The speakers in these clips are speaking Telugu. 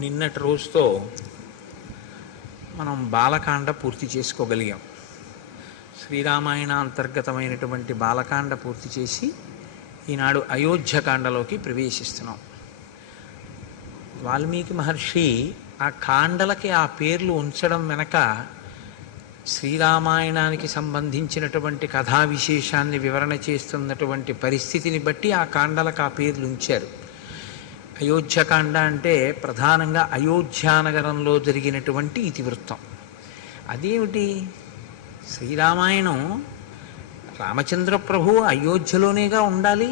నిన్నటి రోజుతో మనం బాలకాండ పూర్తి చేసుకోగలిగాం. శ్రీరామాయణ అంతర్గతమైనటువంటి బాలకాండ పూర్తి చేసి ఈనాడు అయోధ్యకాండలోకి ప్రవేశిస్తున్నాం. వాల్మీకి మహర్షి ఆ కాండలకి ఆ పేర్లు ఉంచడం వెనక శ్రీరామాయణానికి సంబంధించినటువంటి కథా విశేషాన్ని వివరణ చేస్తున్నటువంటి పరిస్థితిని బట్టి ఆ కాండలకు ఆ పేర్లు ఉంచారు. అయోధ్యకాండ అంటే ప్రధానంగా అయోధ్యానగరంలో జరిగినటువంటి ఇతివృత్తం. అదేమిటి? శ్రీరామాయణం రామచంద్ర ప్రభు అయోధ్యలోనేగా ఉండాలి.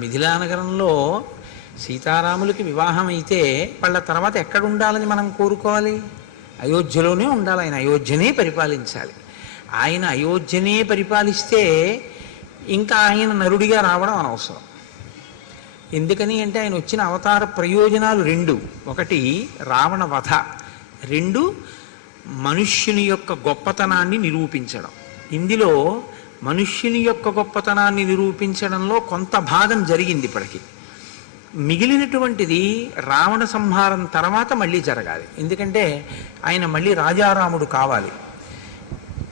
మిథిలానగరంలో సీతారాములకి వివాహం అయితే వాళ్ళ తర్వాత ఎక్కడ ఉండాలని మనం కోరుకోవాలి? అయోధ్యలోనే ఉండాలి. ఆయన అయోధ్యనే పరిపాలించాలి. ఆయన అయోధ్యనే పరిపాలిస్తే ఇంకా ఆయన నరుడిగా రావడం అనవసరం. ఎందుకని అంటే ఆయన వచ్చిన అవతార ప్రయోజనాలు రెండు: ఒకటి రావణ వధ, రెండు మనుష్యుని యొక్క గొప్పతనాన్ని నిరూపించడం. ఇందులో మనుష్యుని యొక్క గొప్పతనాన్ని నిరూపించడంలో కొంత భాగం జరిగింది ఇప్పటికి. మిగిలినటువంటిది రావణ సంహారం తర్వాత మళ్ళీ జరగాలి. ఎందుకంటే ఆయన మళ్ళీ రాజారాముడు కావాలి.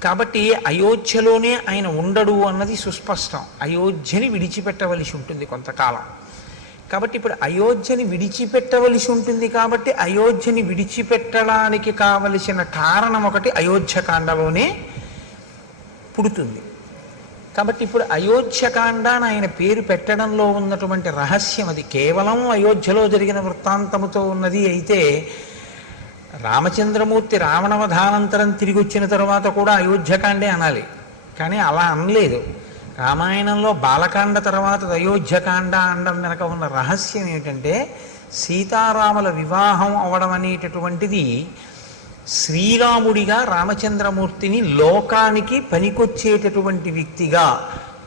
కాబట్టి అయోధ్యలోనే ఆయన ఉండడు అన్నది సుస్పష్టం. అయోధ్యని విడిచిపెట్టవలసి ఉంటుంది కొంతకాలం. కాబట్టి ఇప్పుడు అయోధ్యని విడిచిపెట్టవలసి ఉంటుంది. కాబట్టి అయోధ్యని విడిచిపెట్టడానికి కావలసిన కారణం ఒకటి అయోధ్యకాండలోనే పుడుతుంది. కాబట్టి ఇప్పుడు అయోధ్యకాండ అని ఆయన పేరు పెట్టడంలో ఉన్నటువంటి రహస్యం అది. కేవలం అయోధ్యలో జరిగిన వృత్తాంతముతో ఉన్నది అయితే రామచంద్రమూర్తి రావణవధానంతరం తిరిగి వచ్చిన తర్వాత కూడా అయోధ్యకాండే అనాలి. కానీ అలా అనలేదు. రామాయణంలో బాలకాండ తర్వాత అయోధ్యకాండ అనడం వెనక ఉన్న రహస్యం ఏమిటంటే సీతారాముల వివాహం అవడం అనేటటువంటిది శ్రీరాముడిగా రామచంద్రమూర్తిని లోకానికి పనికొచ్చేటటువంటి వ్యక్తిగా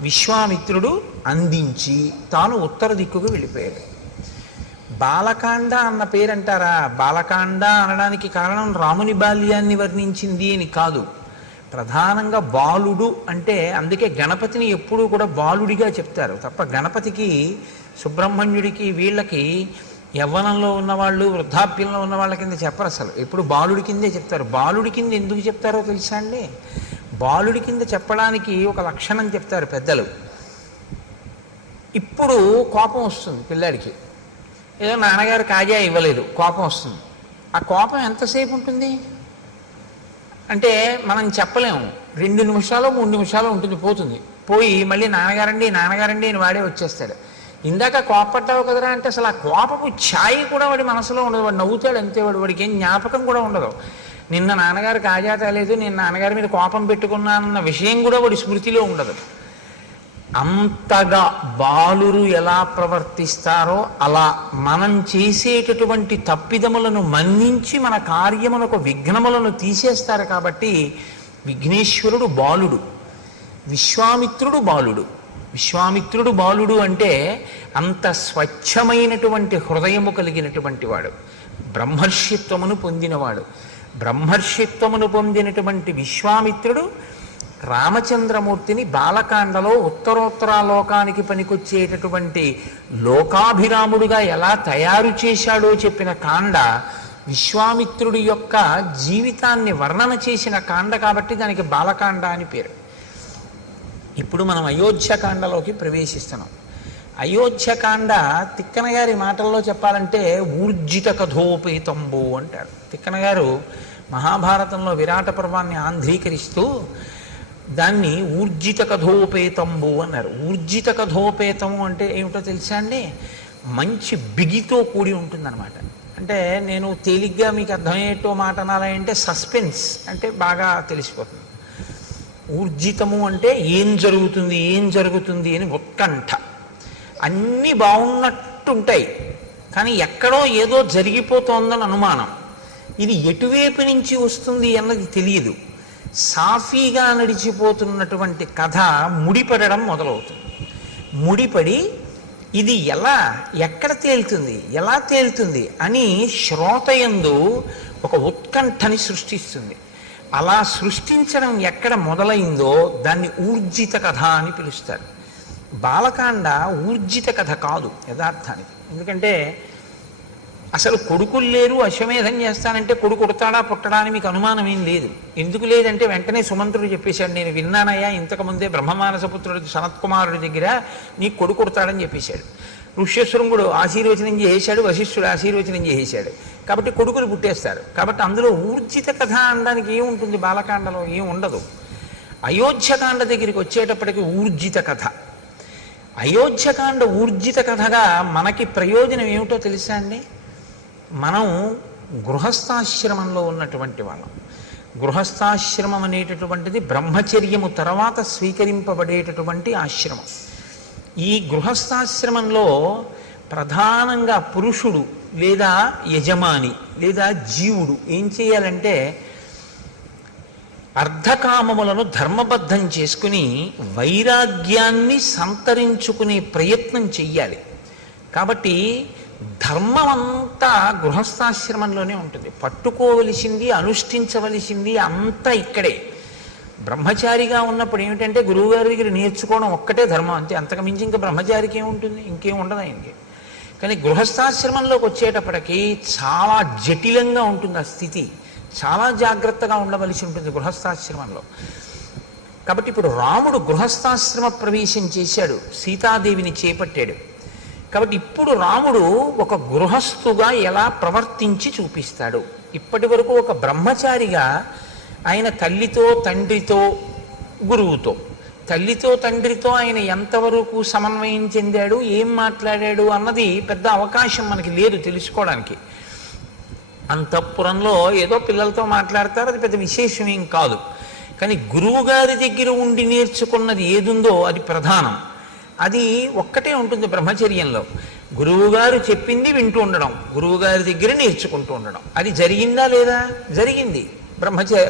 విశ్వామిత్రుడు అందించి తాను ఉత్తర దిక్కుకు వెళ్ళిపోయాడు. బాలకాండ అన్న పేరంటారా? బాలకాండ అనడానికి కారణం రాముని బాల్యాన్ని వర్ణించింది అని కాదు. ప్రధానంగా బాలుడు అంటే అందుకే గణపతిని ఎప్పుడూ కూడా బాలుడిగా చెప్తారు తప్ప గణపతికి, సుబ్రహ్మణ్యుడికి, వీళ్ళకి యవ్వనంలో ఉన్నవాళ్ళు, వృద్ధాప్యంలో ఉన్న వాళ్ళ కింద చెప్పరు. అసలు ఎప్పుడు బాలుడి కిందే చెప్తారు. బాలుడి కింద ఎందుకు చెప్తారో తెలుసా అండి? బాలుడి కింద చెప్పడానికి ఒక లక్షణం చెప్తారు పెద్దలు. ఇప్పుడు కోపం వస్తుంది పిల్లాడికి, ఏదో నాన్నగారు కాజా ఇవ్వలేదు, కోపం వస్తుంది. ఆ కోపం ఎంతసేపు ఉంటుంది అంటే మనం చెప్పలేము. 2 నిమిషాలు 3 నిమిషాలు ఉంటుంది, పోతుంది. పోయి మళ్ళీ నాన్నగారండి నాన్నగారండి అని వాడే వచ్చేస్తాడు. ఇందాక కోపపడ్డావు కదరా అంటే అసలు ఆ కోపపు ఛాయి కూడా వాడి మనసులో ఉండదు. వాడు నవ్వుతాడు అంతే. వాడికి ఏం జ్ఞాపకం కూడా ఉండదు. నిన్న నాన్నగారు కాజా తేలేదు, నేను నాన్నగారి మీద కోపం పెట్టుకున్నానన్న విషయం కూడా వాడి స్మృతిలో ఉండదు. అంతగా బాలురు ఎలా ప్రవర్తిస్తారో అలా మనం చేసేటటువంటి తప్పిదములను మన్నించి మన కార్యములకు విఘ్నములను తీసేస్తారు. కాబట్టి విఘ్నేశ్వరుడు బాలుడు, విశ్వామిత్రుడు బాలుడు. విశ్వామిత్రుడు బాలుడు అంటే అంత స్వచ్ఛమైనటువంటి హృదయము కలిగినటువంటి వాడు, బ్రహ్మర్షిత్వమును పొందినవాడు. బ్రహ్మర్షిత్వమును పొందినటువంటి విశ్వామిత్రుడు రామచంద్రమూర్తిని బాలకాండలో ఉత్తరోత్తరాలోకానికి పనికొచ్చేటటువంటి లోకాభిరాముడుగా ఎలా తయారు చేశాడో చెప్పిన కాండ విశ్వామిత్రుడి యొక్క జీవితాన్ని వర్ణన చేసిన కాండ. కాబట్టి దానికి బాలకాండ అని పేరు. ఇప్పుడు మనం అయోధ్యకాండలోకి ప్రవేశిస్తున్నాం. అయోధ్యకాండ తిక్కన గారి మాటల్లో చెప్పాలంటే ఊర్జిత కథోపేతంబు అంటారు. తిక్కన గారు మహాభారతంలో విరాట పర్వాన్ని ఆంధ్రీకరిస్తూ దాన్ని ఊర్జిత కథోపేతంబు అన్నారు. ఊర్జిత కథోపేతము అంటే ఏమిటో తెలుసా అండి? మంచి బిగితో కూడి ఉంటుందన్నమాట. అంటే నేను తేలిగ్గా మీకు అర్థమయ్యేటో మాట అనాలంటే సస్పెన్స్ అంటే బాగా తెలిసిపోతుంది. ఊర్జితము అంటే ఏం జరుగుతుంది ఏం జరుగుతుంది అని ఉత్కంఠ. అన్నీ బాగున్నట్టుంటాయి కానీ ఎక్కడో ఏదో జరిగిపోతోందని అనుమానం. ఇది ఎటువైపు నుంచి వస్తుంది అన్నది తెలియదు. సాఫీగా నడిచిపోతున్నటువంటి కథ ముడిపడడం మొదలవుతుంది. ముడిపడి ఇది ఎలా ఎక్కడ తేలుతుంది ఎలా తేలుతుంది అని శ్రోతయందు ఒక ఉత్కంఠని సృష్టిస్తుంది. అలా సృష్టించడం ఎక్కడ మొదలైందో దాన్ని ఊర్జిత కథ అని పిలుస్తారు. బాలకాండ ఊర్జిత కథ కాదు యథార్థానికి. ఎందుకంటే అసలు కొడుకులు లేరు, అశ్వమేధం చేస్తానంటే కొడుకు పుడతాడా పుట్టడా అని మీకు అనుమానం ఏం లేదు. ఎందుకు లేదంటే వెంటనే సుమంత్రుడు చెప్పేశాడు, నేను విన్నానయ్యా ఇంతకుముందే బ్రహ్మమానసపుత్రుడు సనత్కుమారుడి దగ్గర నీకు కొడుకు పుడతాడని చెప్పేశాడు. ఋష్యశృంగుడు ఆశీర్వచనం చేసేశాడు, వశిష్ఠుడు ఆశీర్వచనం చేసేశాడు. కాబట్టి కొడుకులు పుట్టేస్తారు. కాబట్టి అందులో ఊర్జిత కథ అనడానికి ఏముంటుంది? బాలకాండలో ఏం ఉండదు. అయోధ్యకాండ దగ్గరికి వచ్చేటప్పటికి ఊర్జిత కథ. అయోధ్యకాండ ఊర్జిత కథగా మనకి ప్రయోజనం ఏమిటో తెలుసా అండి? మనం గృహస్థాశ్రమంలో ఉన్నటువంటి వాళ్ళం. గృహస్థాశ్రమం అనేటటువంటిది బ్రహ్మచర్యము తర్వాత స్వీకరింపబడేటటువంటి ఆశ్రమం. ఈ గృహస్థాశ్రమంలో ప్రధానంగా పురుషుడు లేదా యజమాని లేదా జీవుడు ఏం చేయాలంటే అర్ధకామములను ధర్మబద్ధం చేసుకుని వైరాగ్యాన్ని సంతరించుకునే ప్రయత్నం చెయ్యాలి. కాబట్టి ధర్మం అంతా గృహస్థాశ్రమంలోనే ఉంటుంది. పట్టుకోవలసింది, అనుష్ఠించవలసింది అంతా ఇక్కడే. బ్రహ్మచారిగా ఉన్నప్పుడు ఏమిటంటే గురువుగారి దగ్గర నేర్చుకోవడం ఒక్కటే ధర్మం, అంతే. అంతకుమించి ఇంకా బ్రహ్మచారికి ఏముంటుంది? ఇంకేం ఉండదు ఆయనకి. కానీ గృహస్థాశ్రమంలోకి వచ్చేటప్పటికి చాలా జటిలంగా ఉంటుంది ఆ స్థితి. చాలా జాగ్రత్తగా ఉండవలసి ఉంటుంది గృహస్థాశ్రమంలో. కాబట్టి ఇప్పుడు రాముడు గృహస్థాశ్రమ ప్రవేశం చేశాడు, సీతాదేవిని చేపట్టాడు. కాబట్టి ఇప్పుడు రాముడు ఒక గృహస్థుగా ఎలా ప్రవర్తించి చూపిస్తాడు. ఇప్పటి వరకు ఒక బ్రహ్మచారిగా ఆయన తల్లితో తండ్రితో గురువుతో, తల్లితో తండ్రితో ఆయన ఎంతవరకు సమన్వయం చెందాడు, ఏం మాట్లాడాడు అన్నది పెద్ద అవకాశం మనకి లేదు తెలుసుకోవడానికి. అంతఃపురంలో ఏదో పిల్లలతో మాట్లాడతారు, అది పెద్ద విశేషం ఏం కాదు. కానీ గురువుగారి దగ్గర ఉండి నేర్చుకున్నది ఏదుందో అది ప్రధానం. అది ఒక్కటే ఉంటుంది బ్రహ్మచర్యంలో. గురువుగారు చెప్పింది వింటూ ఉండడం, గురువుగారి దగ్గర నేర్చుకుంటూ ఉండడం. అది జరిగిందా లేదా? జరిగింది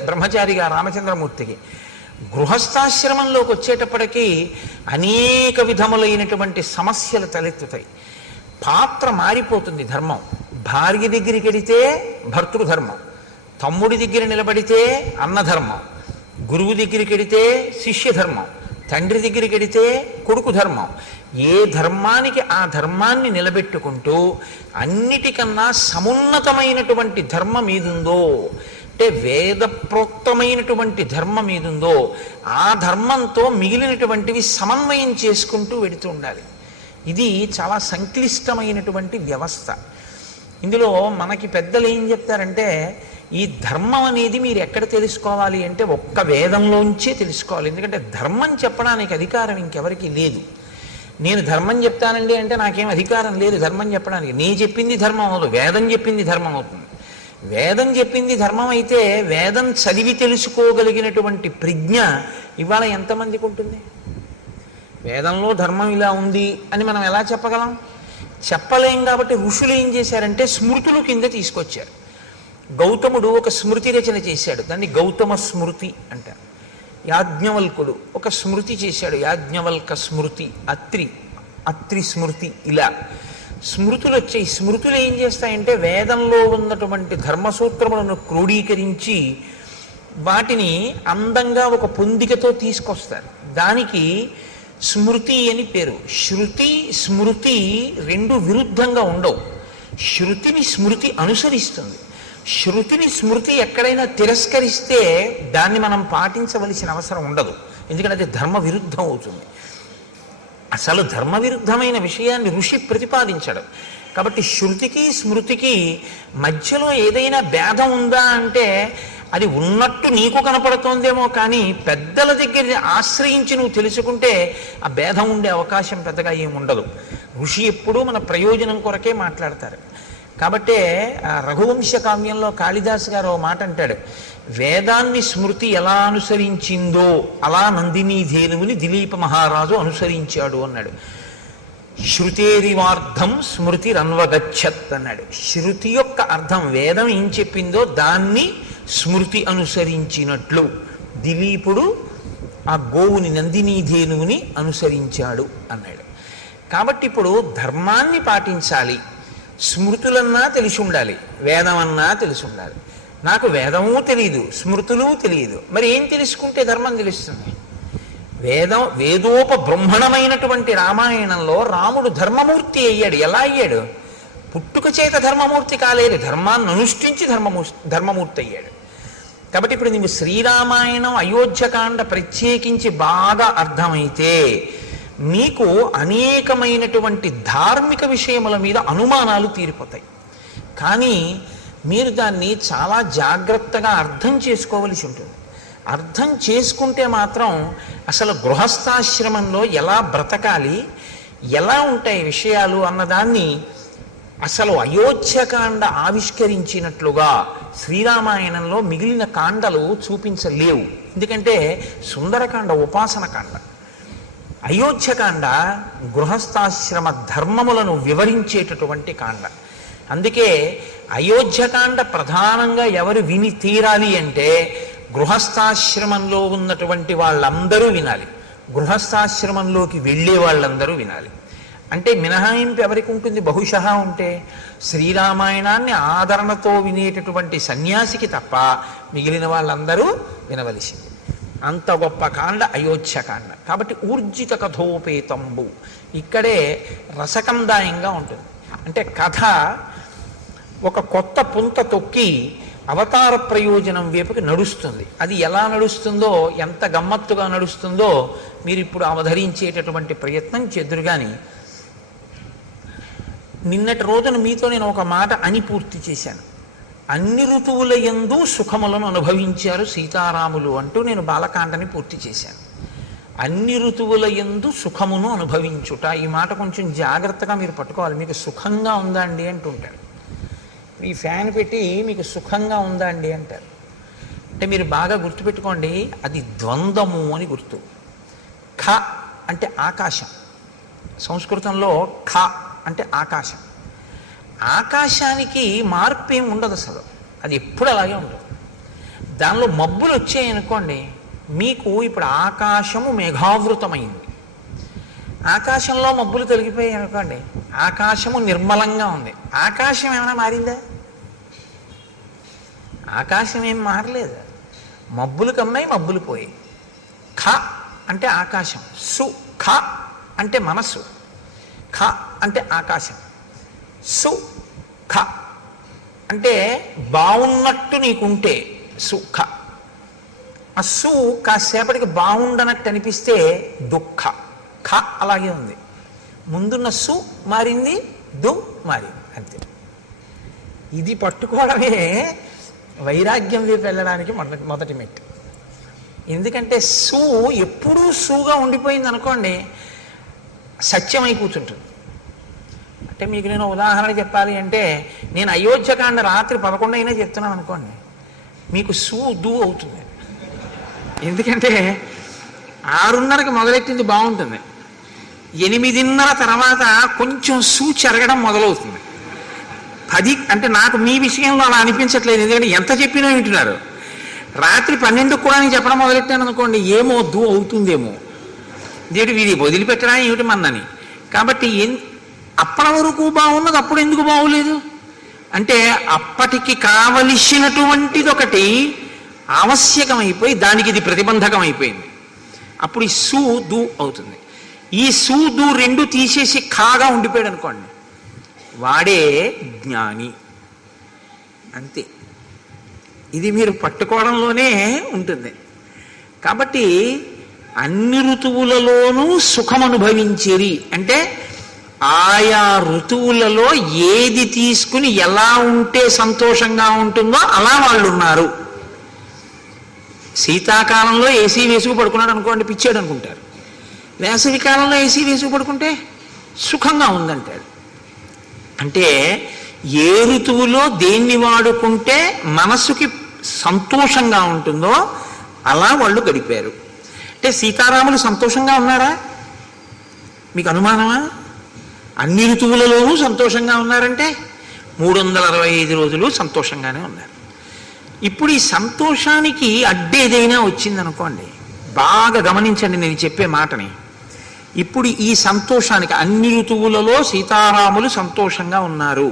బ్రహ్మచారిగా రామచంద్రమూర్తికి. గృహస్థాశ్రమంలోకి వచ్చేటప్పటికీ అనేక విధములైనటువంటి సమస్యలు తలెత్తుతాయి. పాత్ర మారిపోతుంది. ధర్మం భార్య దగ్గరికి వెడితే భర్తృధర్మం, తమ్ముడి దగ్గర నిలబడితే అన్నధర్మం, గురువు దగ్గరికి వెడితే శిష్యధర్మం, తండ్రి దగ్గరికి వెడితే కొడుకు ధర్మం. ఏ ధర్మానికి ఆ ధర్మాన్ని నిలబెట్టుకుంటూ అన్నిటికన్నా సమున్నతమైనటువంటి ధర్మం ఏదుందో, అంటే వేద ప్రోక్తమైనటువంటి ధర్మం ఏదుందో ఆ ధర్మంతో మిగిలినటువంటివి సమన్వయం చేసుకుంటూ వెడుతూ ఉండాలి. ఇది చాలా సంక్లిష్టమైనటువంటి వ్యవస్థ. ఇందులో మనకి పెద్దలు ఏం చెప్తారంటే, ఈ ధర్మం అనేది మీరు ఎక్కడ తెలుసుకోవాలి అంటే ఒక్క వేదంలోంచే తెలుసుకోవాలి. ఎందుకంటే ధర్మం చెప్పడానికి అధికారం ఇంకెవరికి లేదు. నేను ధర్మం చెప్తానండి అంటే నాకేం అధికారం లేదు ధర్మం చెప్పడానికి. నేను చెప్పింది ధర్మం అవదు, వేదం చెప్పింది ధర్మం అవుతుంది. వేదం చెప్పింది ధర్మం అయితే వేదం చదివి తెలుసుకోగలిగినటువంటి ప్రజ్ఞ ఇవాళ ఎంతమందికి ఉంటుంది? వేదంలో ధర్మం ఇలా ఉంది అని మనం ఎలా చెప్పగలం? చెప్పలేం. కాబట్టి ఋషులు ఏం చేశారంటే స్మృతులు కింద తీసుకొచ్చారు. గౌతముడు ఒక స్మృతి రచన చేశాడు, దాన్ని గౌతమ స్మృతి అంటారు. యాజ్ఞవల్కుడు ఒక స్మృతి చేశాడు, యాజ్ఞవల్క స్మృతి, అత్రి స్మృతి. ఇలా స్మృతులు వచ్చాయి. స్మృతులు ఏం చేస్తాయంటే వేదంలో ఉన్నటువంటి ధర్మసూత్రములను క్రోడీకరించి వాటిని అందంగా ఒక పొందికతో తీసుకొస్తారు. దానికి స్మృతి అని పేరు. శృతి స్మృతి రెండు విరుద్ధంగా ఉండవు. శృతిని స్మృతి అనుసరిస్తుంది. శృతిని స్మృతి ఎక్కడైనా తిరస్కరిస్తే దాన్ని మనం పాటించవలసిన అవసరం ఉండదు, ఎందుకంటే అది ధర్మ విరుద్ధం అవుతుంది. అసలు ధర్మ విరుద్ధమైన విషయాన్ని ఋషి ప్రతిపాదించడు. కాబట్టి శృతికి స్మృతికి మధ్యలో ఏదైనా భేదం ఉందా అంటే అది ఉన్నట్టు నీకు కనపడుతోందేమో, కానీ పెద్దల దగ్గర ఆశ్రయించి నువ్వు తెలుసుకుంటే ఆ భేదం ఉండే అవకాశం పెద్దగా ఏమి ఉండదు. ఋషి ఎప్పుడూ మన ప్రయోజనం కొరకే మాట్లాడతారు. కాబట్టే రఘువంశ కావ్యంలో కాళిదాసు గారు ఓ మాట అంటాడు, వేదాన్ని స్మృతి ఎలా అనుసరించిందో అలా నందినీ ధేనువుని దిలీప మహారాజు అనుసరించాడు అన్నాడు. శృతేరివార్థం స్మృతి రన్వగచ్చత్ అన్నాడు. శృతి యొక్క అర్థం వేదం ఏం చెప్పిందో దాన్ని స్మృతి అనుసరించినట్లు దిలీపుడు ఆ గోవుని నందినీ ధేనువుని అనుసరించాడు అన్నాడు. కాబట్టి ఇప్పుడు ధర్మాన్ని పాటించాలి, స్మృతులన్నా తెలిసి ఉండాలి, వేదమన్నా తెలిసి ఉండాలి. నాకు వేదము తెలియదు, స్మృతులు తెలియదు, మరి ఏం తెలుసుకుంటే ధర్మం తెలుస్తుంది? వేదోపబ్రహ్మణమైనటువంటి రామాయణంలో రాముడు ధర్మమూర్తి అయ్యాడు. ఎలా అయ్యాడు? పుట్టుక చేత ధర్మమూర్తి కాలేదు, ధర్మాన్ని అనుష్ఠించి ధర్మమూర్తి అయ్యాడు. కాబట్టి ఇప్పుడు నీవు శ్రీరామాయణం అయోధ్యకాండ ప్రత్యేకించి బాగా అర్థమైతే నీకు అనేకమైనటువంటి ధార్మిక విషయముల మీద అనుమానాలు తీరిపోతాయి. కానీ మీరు దాన్ని చాలా జాగ్రత్తగా అర్థం చేసుకోవలసి ఉంటుంది. అర్థం చేసుకుంటే మాత్రం అసలు గృహస్థాశ్రమంలో ఎలా బ్రతకాలి, ఎలా ఉంటాయి విషయాలు అన్నదాన్ని అసలు అయోధ్యకాండ ఆవిష్కరించినట్లుగా శ్రీరామాయణంలో మిగిలిన కాండలు చూపించలేవు. ఎందుకంటే సుందరకాండ ఉపాసన కాండ, అయోధ్యకాండ గృహస్థాశ్రమ ధర్మములను వివరించేటటువంటి కాండ. అందుకే అయోధ్యకాండ ప్రధానంగా ఎవరు విని తీరాలి అంటే గృహస్థాశ్రమంలో ఉన్నటువంటి వాళ్ళందరూ వినాలి, గృహస్థాశ్రమంలోకి వెళ్ళే వాళ్ళందరూ వినాలి. అంటే మినహాయింపు ఎవరికి ఉంటుంది? బహుశా ఉంటే శ్రీరామాయణాన్ని ఆదరణతో వినేటటువంటి సన్యాసికి తప్ప మిగిలిన వాళ్ళందరూ వినవలసింది. అంత గొప్ప కాండ అయోధ్యకాండ. కాబట్టి ఊర్జిత కథోపేతంబు ఇక్కడే రసకందాయంగా ఉంటుంది. అంటే కథ ఒక కొత్త పుంత తొక్కి అవతార ప్రయోజనం వైపుకి నడుస్తుంది. అది ఎలా నడుస్తుందో, ఎంత గమ్మత్తుగా నడుస్తుందో మీరు ఇప్పుడు అవధరించేటటువంటి ప్రయత్నం చేద్దురు. కానీ నిన్నటి రోజున మీతో నేను ఒక మాట అని పూర్తి చేశాను. అన్ని ఋతువుల యందు సుఖములను అనుభవించారు సీతారాములు అంటూ నేను బాలకాండని పూర్తి చేశాను. అన్ని ఋతువుల యందు సుఖమును అనుభవించుట, ఈ మాట కొంచెం జాగ్రత్తగా మీరు పట్టుకోవాలి. మీకు సుఖంగా ఉందా అండి అంటుంటారు. ఈ ఫ్యాన్ పెట్టి మీకు సుఖంగా ఉందా అండి అంటారు. అంటే మీరు బాగా గుర్తుపెట్టుకోండి, అది ద్వంద్వము అని గుర్తు. ఖ అంటే ఆకాశం, సంస్కృతంలో ఖ అంటే ఆకాశం. ఆకాశానికి మార్పు ఏమి ఉండదు అసలు, అది ఎప్పుడు అలాగే ఉండదు. దానిలో మబ్బులు వచ్చాయనుకోండి, మీకు ఇప్పుడు ఆకాశము మేఘావృతమైంది, ఆకాశంలో మబ్బులు తొలగిపోయాయి అనుకోండి, ఆకాశము నిర్మలంగా ఉంది. ఆకాశం ఏమైనా మారిందా? ఆకాశం ఏం మారలేదు. మబ్బులు కమ్మాయి, మబ్బులు పోయి. ఖ అంటే ఆకాశం, సు ఖ అంటే మనస్సు, ఖ అంటే ఆకాశం, సు ఖ అంటే బాగున్నట్టు నీకుంటే సుఖ. ఆ సు కాసేపటికి బాగుండనట్టు అనిపిస్తే దుఃఖ. ఖ అలాగే ఉంది, ముందున్న సు మారింది, దు మారింది, అంతే. ఇది పట్టుకోవడమే వైరాగ్యం వైపు వెళ్ళడానికి మొదటి మెట్టు. ఎందుకంటే సు ఎప్పుడూ సుగా ఉండిపోయింది అనుకోండి, సత్యమై కూర్చుంటుంది. అంటే మీకు నేను ఉదాహరణ చెప్పాలి అంటే, నేను అయోధ్యకాండ రాత్రి 11 అయినా చెప్తున్నాను అనుకోండి, మీకు సు దు అవుతుంది. ఎందుకంటే 6:30కి మొదలెట్టింది బాగుంటుంది, 8:30 తర్వాత కొంచెం సు చెరగడం మొదలవుతుంది. 10 అంటే నాకు మీ విషయంలో అలా అనిపించట్లేదు, ఎందుకంటే ఎంత చెప్పినా వింటున్నారు. రాత్రి 12కు కూడా నేను చెప్పడం మొదలెట్టాను అనుకోండి, ఏమో దు అవుతుందేమో, దేవుడు వీడి వదిలిపెట్టడా ఏమిటి మన్నని. కాబట్టి అప్పటి వరకు బాగున్నది అప్పుడు ఎందుకు బాగోలేదు అంటే, అప్పటికి కావలసినటువంటిది ఒకటి ఆవశ్యకమైపోయి దానికి ఇది ప్రతిబంధకం అయిపోయింది. అప్పుడు ఈ సు దు అవుతుంది. ఈ సు దు రెండు తీసేసి ఖాగా ఉండిపోయాడు అనుకోండి, వాడే జ్ఞాని, అంతే. ఇది మీరు పట్టుకోవడంలోనే ఉంటుంది. కాబట్టి అన్ని ఋతువులలోనూ సుఖం అనుభవించేది అంటే, ఆయా ఋతువులలో ఏది తీసుకుని ఎలా ఉంటే సంతోషంగా ఉంటుందో అలా వాళ్ళు ఉన్నారు. శీతాకాలంలో ఏసీ వేసుకు పడుకున్నాడు అనుకోండి, పిచ్చాడు అనుకుంటారు. వేసవి కాలంలో ఏసీ వేసుకు పడుకుంటే సుఖంగా ఉందంటాడు. అంటే ఏ ఋతువులో దేన్ని వాడుకుంటే మనసుకి సంతోషంగా ఉంటుందో అలా వాళ్ళు గడిపారు. అంటే సీతారాములు సంతోషంగా ఉన్నారా? మీకు అనుమానమా? అన్ని ఋతువులలోనూ సంతోషంగా ఉన్నారంటే 365 రోజులు సంతోషంగానే ఉన్నారు. ఇప్పుడు ఈ సంతోషానికి అడ్డేదైనా వచ్చిందనుకోండి, బాగా గమనించండి నేను చెప్పే మాటని. ఇప్పుడు ఈ సంతోషానికి అన్ని ఋతువులలో సీతారాములు సంతోషంగా ఉన్నారు.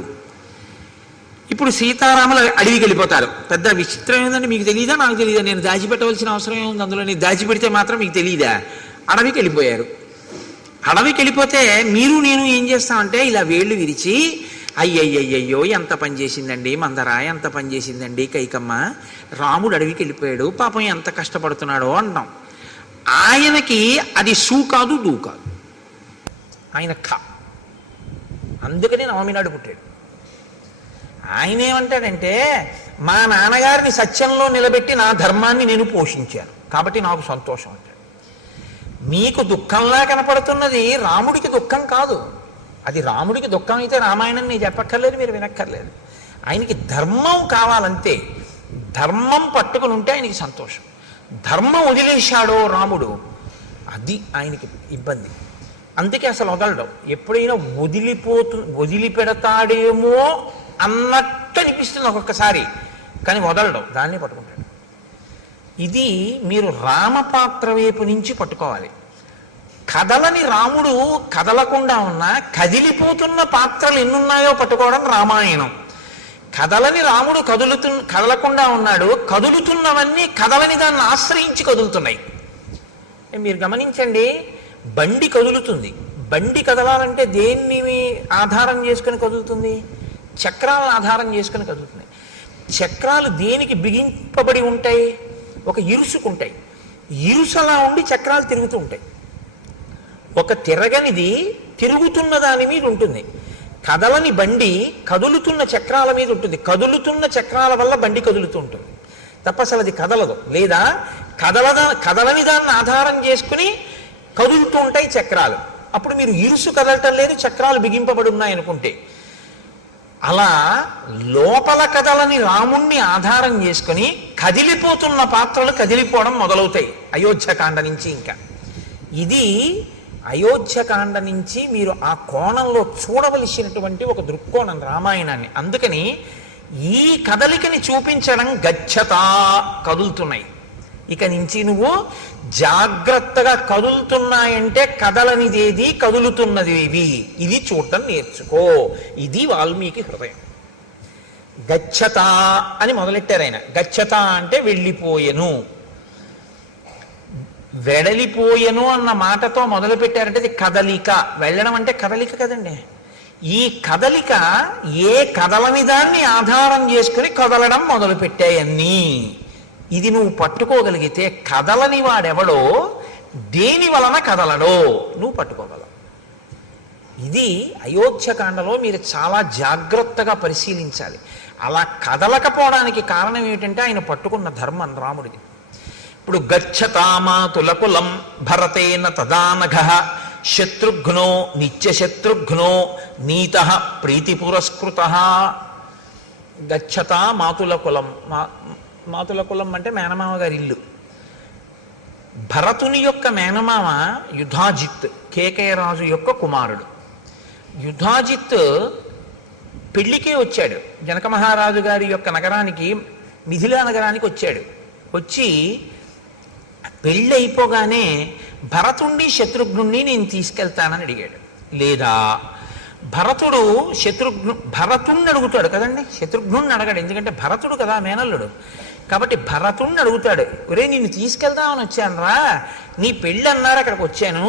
ఇప్పుడు సీతారాములు అడవికి వెళ్ళిపోతారు. పెద్ద విచిత్రం ఏంటంటే, మీకు తెలియదా నాకు తెలియదా, నేను దాచిపెట్టవలసిన అవసరం ఏముంది అందులో, నేను దాచిపెడితే మాత్రం మీకు తెలియదా? అడవికి వెళ్ళిపోయారు. అడవికి వెళ్ళిపోతే మీరు నేను ఏం చేస్తామంటే ఇలా వేళ్ళు విరిచి అయ్యయ్యయ్యో ఎంత పని చేసిందండి మందర, ఎంత పని చేసిందండి కైకమ్మ, రాముడు అడవికి వెళ్ళిపోయాడు, పాపం ఎంత కష్టపడుతున్నాడో అంటాం. ఆయనకి అది సూ కాదు, దూ కాదు, ఆయన అందుకని నవమి నాడు పుట్టాడు. ఆయన ఏమంటాడంటే, మా నాన్నగారిని సత్యంలో నిలబెట్టి నా ధర్మాన్ని నేను పోషించాను కాబట్టి నాకు సంతోషం అంటాడు. మీకు దుఃఖంలా కనపడుతున్నది రాముడికి దుఃఖం కాదు. అది రాముడికి దుఃఖం అయితే రామాయణం నేను చెప్పక్కర్లేదు, మీరు వినక్కర్లేదు. ఆయనకి ధర్మం కావాలంతే. ధర్మం పట్టుకుని ఉంటే ఆయనకి సంతోషం. ధర్మం వదిలేశాడో రాముడు, అది ఆయనకి ఇబ్బంది. అందుకే అసలు వదలడం. ఎప్పుడైనా వదిలిపెడతాడేమో అన్నట్టు అనిపిస్తుంది ఒక్కొక్కసారి, కానీ వదలడం, దాన్ని పట్టుకుంటాడు. ఇది మీరు రామపాత్ర వైపు నుంచి పట్టుకోవాలి. కదలని రాముడు కదలకుండా ఉన్నా కదిలిపోతున్న పాత్రలు ఎన్నున్నాయో పట్టుకోవడం రామాయణం. కదలని రాముడు కదలకుండా ఉన్నాడు, కదులుతున్నవన్నీ కదలని దాన్ని ఆశ్రయించి కదులుతున్నాయి. మీరు గమనించండి, బండి కదులుతుంది. బండి కదలాలంటే దేన్ని ఆధారం చేసుకుని కదులుతుంది? చక్రాలను ఆధారం చేసుకుని కదులుతున్నాయి. చక్రాలు దేనికి బిగింపబడి ఉంటాయి? ఒక ఇరుసుకుంటాయి. ఇరుసలా ఉండి చక్రాలు తిరుగుతూ ఉంటాయి. ఒక తిరగనిది తిరుగుతున్న దాని మీద ఉంటుంది. కదలని బండి కదులుతున్న చక్రాల మీద ఉంటుంది. కదులుతున్న చక్రాల వల్ల బండి కదులుతూ ఉంటుంది తప్ప అసలు అది కదలదు. లేదా కదలని దాన్ని ఆధారం చేసుకుని కదులుతూ ఉంటాయి చక్రాలు. అప్పుడు మీరు ఇరుసు కదలటం లేదు, చక్రాలు బిగింపబడి ఉన్నాయి అనుకుంటే. అలా లోపల కదలని రాముణ్ణి ఆధారం చేసుకుని కదిలిపోతున్న పాత్రలు కదిలిపోవడం మొదలవుతాయి అయోధ్యకాండ నుంచి. ఇంకా ఇది అయోధ్యకాండ నుంచి మీరు ఆ కోణంలో చూడవలసినటువంటి ఒక దృక్కోణం రామాయణాన్ని. అందుకని ఈ కదలికని చూపించడం గచ్చతా, కదులుతున్నాయి. ఇక నుంచి నువ్వు జాగ్రత్తగా కదులుతున్నాయంటే కదలనిదేది, కదులుతున్నదేవి, ఇది చూడటం నేర్చుకో. ఇది వాల్మీకి హృదయం. గచ్చత అని మొదలెట్టారు ఆయన. గచ్చత అంటే వెళ్ళిపోయెను, వెడలిపోయెను అన్న మాటతో మొదలు పెట్టారంటే అది కదలిక. వెళ్ళడం అంటే కదలిక కదండి. ఈ కదలిక ఏ కదలని దాన్ని ఆధారం చేసుకుని కదలడం మొదలు పెట్టాయన్నీ. ఇది నువ్వు పట్టుకోగలిగితే కదలని వాడెవడో దేని వలన కదలడో నువ్వు పట్టుకోగలవు. ఇది అయోధ్యకాండలో మీరు చాలా జాగ్రత్తగా పరిశీలించాలి. అలా కదలకపోవడానికి కారణం ఏమిటంటే ఆయన పట్టుకున్న ధర్మం రాముడిది. ఇప్పుడు గచ్చతామాతులకులం భరతేన తదానఘ శత్రుఘ్నో నిత్యశత్రుఘ్నో నీత ప్రీతి పురస్కృత. గచ్చతా మాతుల కులం. మాతుల కులం అంటే మేనమామ గారి ఇల్లు. భరతుని యొక్క మేనమామ యుధాజిత్, కేకయరాజు యొక్క కుమారుడు. యుధాజిత్ పెళ్లికే వచ్చాడు. జనక మహారాజు గారి యొక్క నగరానికి, మిథిలా నగరానికి వచ్చాడు. వచ్చి పెళ్ళి అయిపోగానే భరతుణ్ణి శత్రుఘ్నుణ్ణి నేను తీసుకెళ్తానని అడిగాడు. లేదా భరతుణ్ణి అడుగుతాడు కదండి, శత్రుఘ్నుణ్ణి అడగాడు. ఎందుకంటే భరతుడు కదా మేనల్లుడు. కాబట్టి భరతుణ్ణి అడుగుతాడు, ఒరే నిన్ను తీసుకెళ్తామని వచ్చాను రా, నీ పెళ్ళి అన్నారు అక్కడికి వచ్చాను,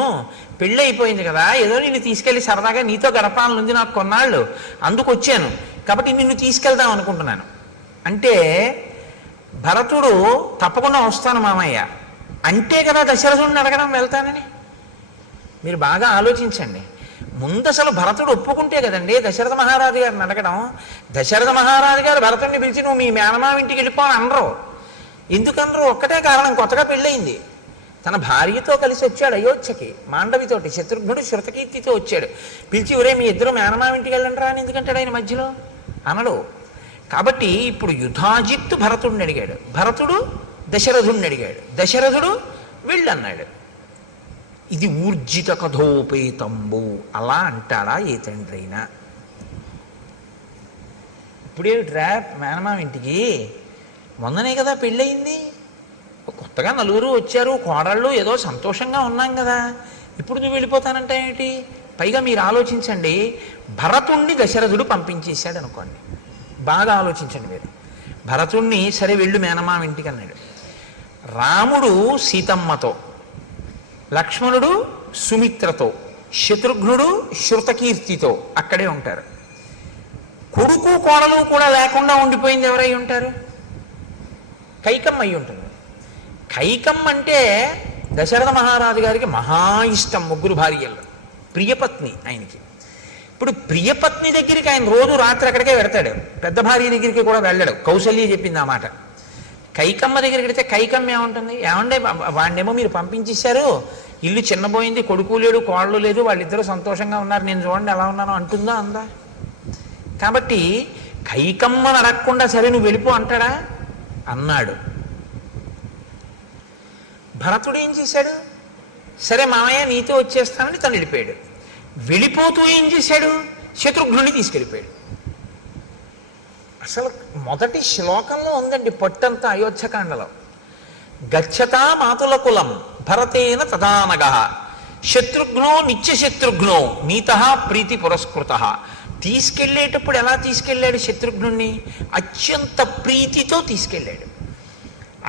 పెళ్ళి అయిపోయింది కదా, ఏదో నిన్ను తీసుకెళ్ళి సరదాగా నీతో గడపాలనుంది నాకు కొన్నాళ్ళు, అందుకు వచ్చాను, కాబట్టి నిన్ను తీసుకెళ్దాం అనుకుంటున్నాను అంటే భరతుడు తప్పకుండా వస్తాను మామయ్య అంటే కదా దశరథుడిని అడగడం వెళ్తానని. మీరు బాగా ఆలోచించండి. ముందు అసలు భరతుడు ఒప్పుకుంటే కదండి దశరథ మహారాజు గారిని అడగడం. దశరథ మహారాజు గారు భరతుడిని పిలిచి నువ్వు మీ మేనమామ ఇంటికి వెళ్ళిపో అని అనరు. ఎందుకనరు? ఒక్కటే కారణం, కొత్తగా పెళ్ళయింది. తన భార్యతో కలిసి వచ్చాడు అయోధ్యకి, మాండవితోటి. శత్రుఘ్నుడు శృతకీర్తితో వచ్చాడు. పిలిచి ఒరే మీ ఇద్దరు మేనమామ ఇంటికి వెళ్ళండి రా అని ఎందుకంటాడు ఆయన మధ్యలో? అనడు. కాబట్టి ఇప్పుడు యుధాజిత్తు భరతుడిని అడిగాడు, భరతుడు దశరథుడిని అడిగాడు, దశరథుడు వెళ్ళన్నాడు. ఇది ఊర్జిత కథోపేతంబు. అలా అంటాడా ఏ తండ్రి అయినా? ఇప్పుడేమిట్రా మేనమామ ఇంటికి, మొన్ననే కదా పెళ్ళయింది, కొత్తగా నలుగురు వచ్చారు, కోడళ్ళు, ఏదో సంతోషంగా ఉన్నాం కదా, ఇప్పుడు నువ్వు వెళ్ళిపోతానంటే ఏమిటి? పైగా మీరు ఆలోచించండి, భరతుణ్ణి దశరథుడు పంపించేశాడు అనుకోండి. బాగా ఆలోచించండి మీరు. భరతుణ్ణి సరే వెళ్ళు మేనమామ ఇంటికి అన్నాడు. రాముడు సీతమ్మతో, లక్ష్మణుడు సుమిత్రతో, శత్రుఘ్నుడు శృతకీర్తితో అక్కడే ఉంటారు. కొడుకు కోడలు కూడా లేకుండా ఉండిపోయింది ఎవరై ఉంటారు? కైకమ్మ అయి ఉంటుంది. కైకమ్మ అంటే దశరథ మహారాజు గారికి మహా ఇష్టం, ముగ్గురు భార్యల్లో ప్రియపత్ని ఆయనకి. ఇప్పుడు ప్రియపత్ని దగ్గరికి ఆయన రోజు రాత్రి అక్కడికే వెడతాడు, పెద్ద భార్య దగ్గరికి కూడా వెళ్ళడు. కౌసల్య చెప్పింది ఆ మాట. కైకమ్మ దగ్గరికి వెడితే కైకమ్మ ఏముంటుంది, ఏమండే వాడినేమో మీరు పంపించేశారు, ఇల్లు చిన్నపోయింది, కొడుకు లేడు కోళ్ళు లేదు, వాళ్ళిద్దరూ సంతోషంగా ఉన్నారు, నేను చూడండి ఎలా ఉన్నానో అంటుందా? అందా? కాబట్టి కైకమ్మను అడగకుండా సరే నువ్వు వెళ్ళిపో అంటాడా? అన్నాడు. భరతుడు ఏం చేశాడు? సరే మామయ్య నీతో వచ్చేస్తానని తను వెళ్ళిపోయాడు. వెళ్ళిపోతూ ఏం చేశాడు? శత్రుఘ్నుని తీసుకెళ్ళిపోయాడు. అసలు మొదటి శ్లోకంలో ఉందండి పట్టంతా అయోధ్యకాండలో. గచ్చతా మాతుల కులం భరతేన తదానగ శత్రుఘ్నో నిత్యశత్రుఘ్నో నీత ప్రీతి పురస్కృత. తీసుకెళ్లేటప్పుడు ఎలా తీసుకెళ్ళాడు? శత్రుఘ్నుణ్ణి అత్యంత ప్రీతితో తీసుకెళ్ళాడు.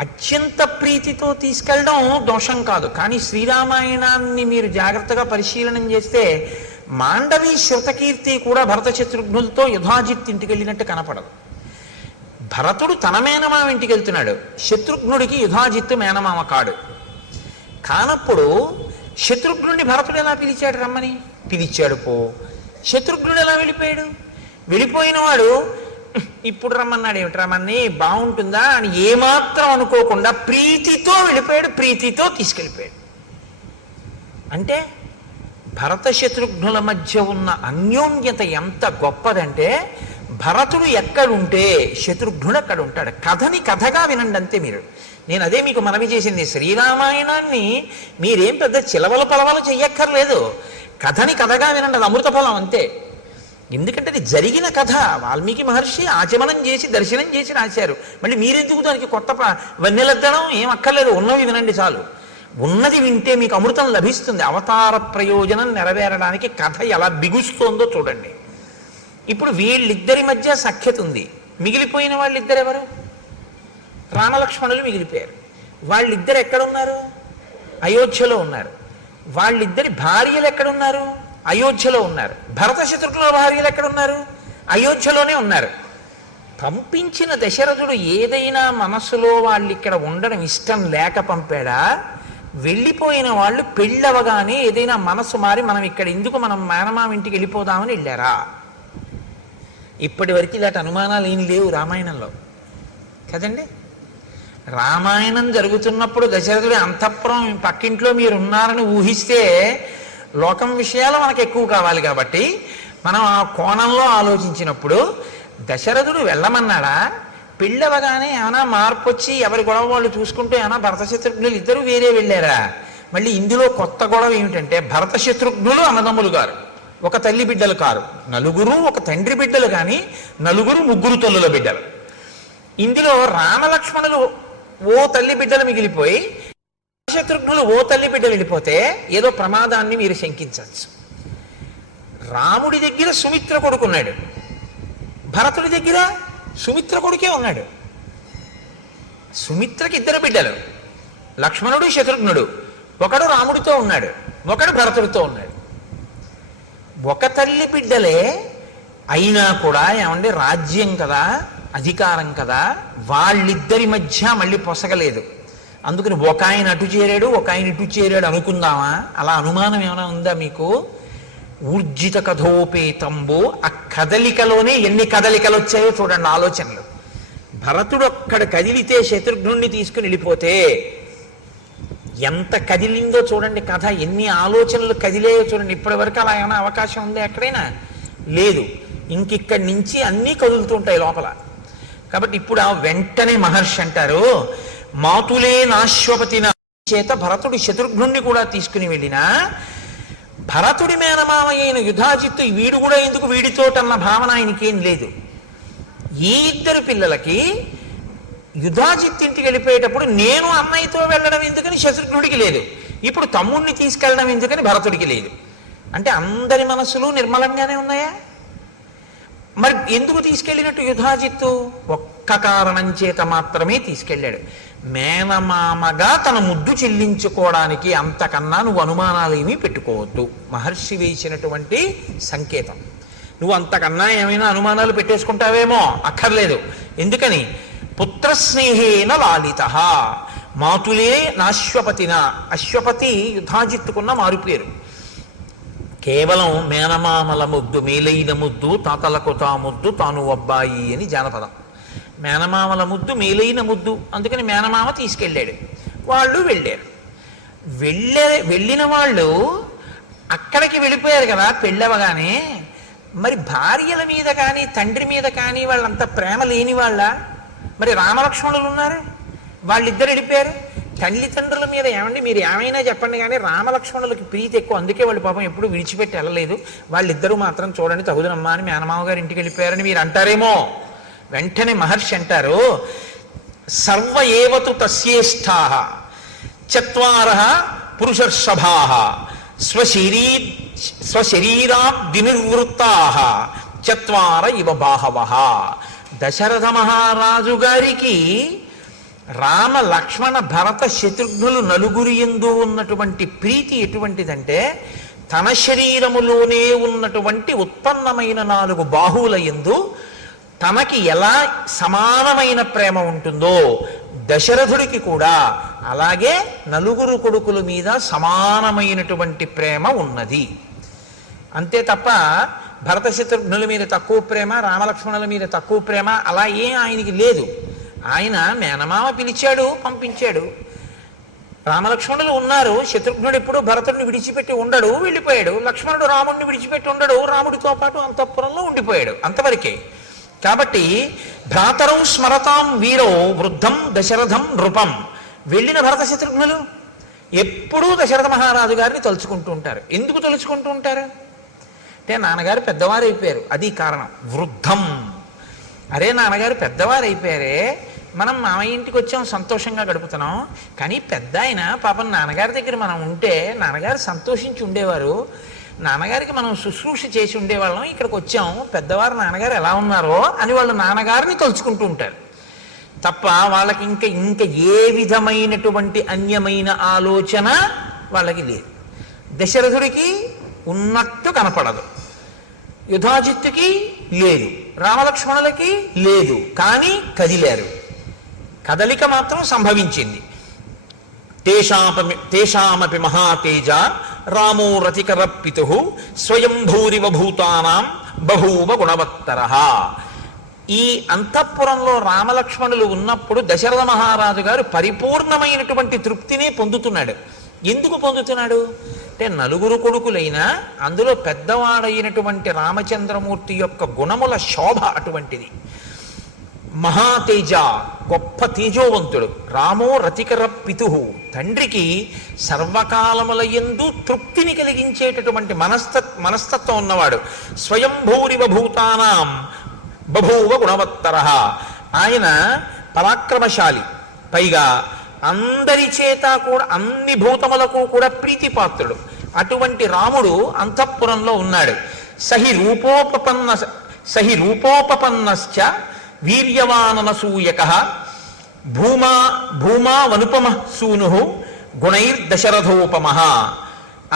అత్యంత ప్రీతితో తీసుకెళ్ళడం దోషం కాదు, కానీ శ్రీరామాయణాన్ని మీరు జాగ్రత్తగా పరిశీలనం చేస్తే మాండవి శృతకీర్తి కూడా భరత శత్రుఘ్నులతో యుధాజిత్ ఇంటికి వెళ్ళినట్టు కనపడదు. భరతుడు తన మేనమామ ఇంటికి వెళ్తున్నాడు, శత్రుఘ్నుడికి యుధాజిత్తు మేనమామ కాడు. కానప్పుడు శత్రుఘ్నుడిని భరతుడు ఎలా పిలిచాడు? రమ్మని పిలిచాడు. శత్రుఘ్నుడు ఎలా వెళ్ళిపోయాడు? వెళ్ళిపోయిన వాడు ఇప్పుడు రమ్మన్నాడు, ఏమిటి రమ్మని బాగుంటుందా అని ఏమాత్రం అనుకోకుండా ప్రీతితో వెళ్ళిపోయాడు, ప్రీతితో తీసుకెళ్ళిపోయాడు. అంటే భరత శత్రుఘ్నుల మధ్య ఉన్న అన్యోన్యత ఎంత గొప్పదంటే, భరతుడు ఎక్కడుంటే శత్రుఘ్నుడు అక్కడ ఉంటాడు. కథని కథగా వినండి అంతే మీరు. నేను అదే మీకు మనవి చేసింది, శ్రీరామాయణాన్ని మీరేం పెద్ద చిలవల పలవలు చెయ్యక్కర్లేదు, కథని కథగా వినండి, అది అమృత ఫలం అంతే. ఎందుకంటే అది జరిగిన కథ, వాల్మీకి మహర్షి ఆచమనం చేసి దర్శనం చేసి రాశారు. మళ్ళీ మీరెందుకు దానికి కొత్త వన్నెలద్దడం ఏం అక్కర్లేదు, ఉన్నవి వినండి చాలు. ఉన్నది వింటే మీకు అమృతం లభిస్తుంది. అవతార ప్రయోజనం నెరవేరడానికి కథ ఎలా బిగుస్తోందో చూడండి. ఇప్పుడు వీళ్ళిద్దరి మధ్య సఖ్యత ఉంది. మిగిలిపోయిన వాళ్ళిద్దరు ఎవరు? రామలక్ష్మణులు మిగిలిపోయారు. వాళ్ళిద్దరు ఎక్కడున్నారు? అయోధ్యలో ఉన్నారు. వాళ్ళిద్దరి భార్యలు ఎక్కడున్నారు? అయోధ్యలో ఉన్నారు. భరత శత్రుఘ్నుల భార్యలు ఎక్కడున్నారు? అయోధ్యలోనే ఉన్నారు. పంపించిన దశరథుడు ఏదైనా మనస్సులో వాళ్ళు ఇక్కడ ఉండడం ఇష్టం లేక పంపాడా? వెళ్ళిపోయిన వాళ్ళు పెళ్ళవగానే ఏదైనా మనస్సు మారి మనం ఇక్కడ ఎందుకు, మనం మేనమామ ఇంటికి వెళ్ళిపోదామని వెళ్ళారా? ఇప్పటి వరకు ఇలాంటి అనుమానాలు ఏం లేవు రామాయణంలో కదండి. రామాయణం జరుగుతున్నప్పుడు దశరథుడి అంతఃపురం పక్కింట్లో మీరు ఉన్నారని ఊహిస్తే లోకం విషయాలు మనకు ఎక్కువ కావాలి కాబట్టి మనం ఆ కోణంలో ఆలోచించినప్పుడు దశరథుడు వెళ్ళమన్నాడా? పెళ్ళవగానే ఏమైనా మార్పు వచ్చి ఎవరి గొడవ వాళ్ళు చూసుకుంటూ ఏమైనా భరత శత్రుఘ్నులు ఇద్దరు వేరే వెళ్ళారా? మళ్ళీ ఇందులో కొత్త గొడవ ఏమిటంటే, భరత శత్రుఘ్నులు అన్నదమ్ములు గారు, ఒక తల్లి బిడ్డలు కారు, నలుగురు ఒక తండ్రి బిడ్డలు, కానీ నలుగురు ముగ్గురు తల్లుల బిడ్డలు. ఇందులో రామలక్ష్మణులు ఓ తల్లి బిడ్డలు మిగిలిపోయి శత్రుఘ్నులు ఓ తల్లి బిడ్డలు వెళ్ళిపోతే ఏదో ప్రమాదాన్ని మీరు శంకించవచ్చు. రాముడి దగ్గర సుమిత్ర కొడుకున్నాడు, భరతుడి దగ్గర సుమిత్ర కొడుకే ఉన్నాడు. సుమిత్రకి ఇద్దరు బిడ్డలు, లక్ష్మణుడు శత్రుఘ్నుడు. ఒకడు రాముడితో ఉన్నాడు, ఒకడు భరతుడితో ఉన్నాడు. ఒక తల్లి బిడ్డలే అయినా కూడా ఏమంటే రాజ్యం కదా, అధికారం కదా, వాళ్ళిద్దరి మధ్య మళ్ళీ పొసగలేదు. అందుకని ఒక ఆయన అటు చేరాడు, ఒక ఆయన ఇటు చేరాడు అనుకుందామా? అలా అనుమానం ఏమైనా ఉందా మీకు? ఊర్జిత కథోపేతంబో, ఆ కదలికలోనే ఎన్ని కదలికలు వచ్చాయో చూడండి ఆలోచనలు. భరతుడు అక్కడ కదిలితే శత్రుఘ్నుణ్ణి తీసుకుని వెళ్ళిపోతే ఎంత కదిలిందో చూడండి కథ, ఎన్ని ఆలోచనలు కదిలేయో చూడండి. ఇప్పటి వరకు అలా ఏమైనా అవకాశం ఉందా ఎక్కడైనా? లేదు. ఇంకిక్కడి నుంచి అన్నీ కదులుతుంటాయి లోపల. కాబట్టి ఇప్పుడు ఆ వెంటనే మహర్షి అంటారు, మాతులే నాశ్వపతిన చేత భరతుడు శత్రుఘ్నుణ్ణి కూడా తీసుకుని వెళ్ళినా భరతుడి మేనమామ అయిన యుధాజిత్తు వీడు కూడా ఎందుకు వీడితోటన్న భావన ఆయనకేం లేదు. ఈ ఇద్దరు పిల్లలకి యుధాజిత్ ఇంటికి వెళ్ళిపోయేటప్పుడు నేను అన్నయ్యతో వెళ్ళడం ఎందుకని శత్రుఘ్నుడికి లేదు, ఇప్పుడు తమ్ముణ్ణి తీసుకెళ్ళడం ఎందుకని భరతుడికి లేదు. అంటే అందరి మనసులు నిర్మలంగానే ఉన్నాయా? మరి ఎందుకు తీసుకెళ్ళినట్టు యుధాజిత్తు? ఒక్క కారణం చేత మాత్రమే తీసుకెళ్ళాడు, మేనమామగా తన ముద్దు చెల్లించుకోవడానికి. అంతకన్నా నువ్వు అనుమానాలు ఏమీ పెట్టుకోవద్దు. మహర్షి వేసినటువంటి సంకేతం. నువ్వు అంతకన్నా ఏమైనా అనుమానాలు పెట్టేసుకుంటావేమో, అక్కర్లేదు. ఎందుకని? పుత్రస్నేహేన లాలిత, మాతులే నాశ్వపతిన. అశ్వపతి యుధాజిత్తుకున్న మారుపేరు. కేవలం మేనమామల ముద్దు, మేలైన ముద్దు, తాతలకు తా ముద్దు, తాను అబ్బాయి అని జానపదం. మేనమామల ముద్దు మేలైన ముద్దు, అందుకని మేనమామ తీసుకెళ్ళాడు. వాళ్ళు వెళ్ళారు. వెళ్ళిన వాళ్ళు అక్కడికి వెళ్ళిపోయారు కదా పెళ్ళవగానే. మరి భార్యల మీద కానీ తండ్రి మీద కానీ వాళ్ళంత ప్రేమ లేని వాళ్ళ? మరి రామలక్ష్మణులు ఉన్నారు, వాళ్ళిద్దరు వెళ్ళిపోయారు. తల్లిదండ్రుల మీద ఏమండి మీరు ఏమైనా చెప్పండి కానీ రామలక్ష్మణులకి ప్రీతి ఎక్కువ, అందుకే వాళ్ళు పాపం ఎప్పుడు విడిచిపెట్టి వెళ్ళలేదు. వాళ్ళిద్దరూ మాత్రం చూడండి తగుదనమ్మా అని మేనమామ గారి ఇంటికి వెళ్ళిపోయారని మీరు అంటారేమో. వెంటనే మహర్షి అంటారు, సర్వ ఏవతు తస్యేష్టా చత్వారః పురుషర్షభాః స్వశరీరాబ్దినిర్వృత్తాః చత్వార ఇవ బాహవః. దశరథ మహారాజు గారికి రామ లక్ష్మణ భరత శత్రుఘ్నులు నలుగురి యందు ఉన్నటువంటి ప్రీతి ఎటువంటిదంటే, తన శరీరములోనే ఉన్నటువంటి ఉత్పన్నమైన 4 బాహువుల యందు తనకి ఎలా సమానమైన ప్రేమ ఉంటుందో దశరథుడికి కూడా అలాగే నలుగురు కొడుకుల మీద సమానమైనటువంటి ప్రేమ ఉన్నది. అంతే తప్ప భరత శత్రుఘ్నుల మీద తక్కువ ప్రేమ, రామలక్ష్మణుల మీద తక్కువ ప్రేమ అలా ఏం ఆయనకి లేదు. ఆయన మేనమామ పిలిచాడు, పంపించాడు. రామలక్ష్మణులు ఉన్నారు. శత్రుఘ్నుడు ఎప్పుడు భరతుడిని విడిచిపెట్టి ఉండడు, వెళ్ళిపోయాడు. లక్ష్మణుడు రాముడిని విడిచిపెట్టి ఉండడు, రాముడితో పాటు అంతఃపురంలో ఉండిపోయాడు. అంతవరకే. కాబట్టి భ్రాతరౌ స్మరతాం వీరో వృద్ధం దశరథం నృపం. వెళ్ళిన భరత శత్రుఘ్నులు ఎప్పుడూ దశరథ మహారాజు గారిని తలుచుకుంటూ ఉంటారు. ఎందుకు తలుచుకుంటూ ఉంటారు అంటే, నాన్నగారు పెద్దవారు అయిపోయారు, అది కారణం. వృద్ధం, అరే నాన్నగారు పెద్దవారు అయిపోయారే, మనం మామయ్య ఇంటికి వచ్చాం, సంతోషంగా గడుపుతున్నాం. కానీ పెద్ద ఆయన పాపం నాన్నగారి దగ్గర మనం ఉంటే నాన్నగారు సంతోషించి ఉండేవారు, నాన్నగారికి మనం శుశ్రూష చేసి ఉండేవాళ్ళం, ఇక్కడికి వచ్చాం, పెద్దవారు నాన్నగారు ఎలా ఉన్నారో అని వాళ్ళు నాన్నగారిని తలుచుకుంటూ ఉంటారు తప్ప వాళ్ళకి ఇంకా ఏ విధమైనటువంటి అన్యమైన ఆలోచన వాళ్ళకి లేదు. దశరథుడికి ఉన్నట్టు కనపడదు, యుధాజిత్తుకి లేదు, రామలక్ష్మణులకి లేదు, కానీ కదిలారు. కదలిక మాత్రం సంభవించింది. తేషామపి మహాతేజ రామో రతికరపితు స్వయంభూరివ భూతానాం బభూవ గుణవత్తరః. ఈ అంతఃపురంలో రామలక్ష్మణులు ఉన్నప్పుడు దశరథ మహారాజు గారు పరిపూర్ణమైనటువంటి తృప్తినే పొందుతున్నాడు. ఎందుకు పొందుతున్నాడు అంటే, నలుగురు కొడుకులైనా అందులో పెద్దవాడైనటువంటి రామచంద్రమూర్తి యొక్క గుణముల శోభ అటువంటిది. మహాతేజ, గొప్ప తేజోవంతుడు. రామో రతికర పితు, తండ్రికి సర్వకాలముల యందు తృప్తిని కలిగించేటటువంటి మనస్తత్వం ఉన్నవాడు. స్వయంభూరివ భూతానాం బభూవ గుణవత్తరః. ఆయన పరాక్రమశాలి, పైగా అందరి చేత కూడా అన్ని భూతములకు కూడా ప్రీతిపాత్రుడు. అటువంటి రాముడు అంతఃపురంలో ఉన్నాడు. సహి రూపోపపన్నశ్చ వీర్యవాననసూయకః భూమా వనుపమ సూను గుణైర్దశరథోపమః.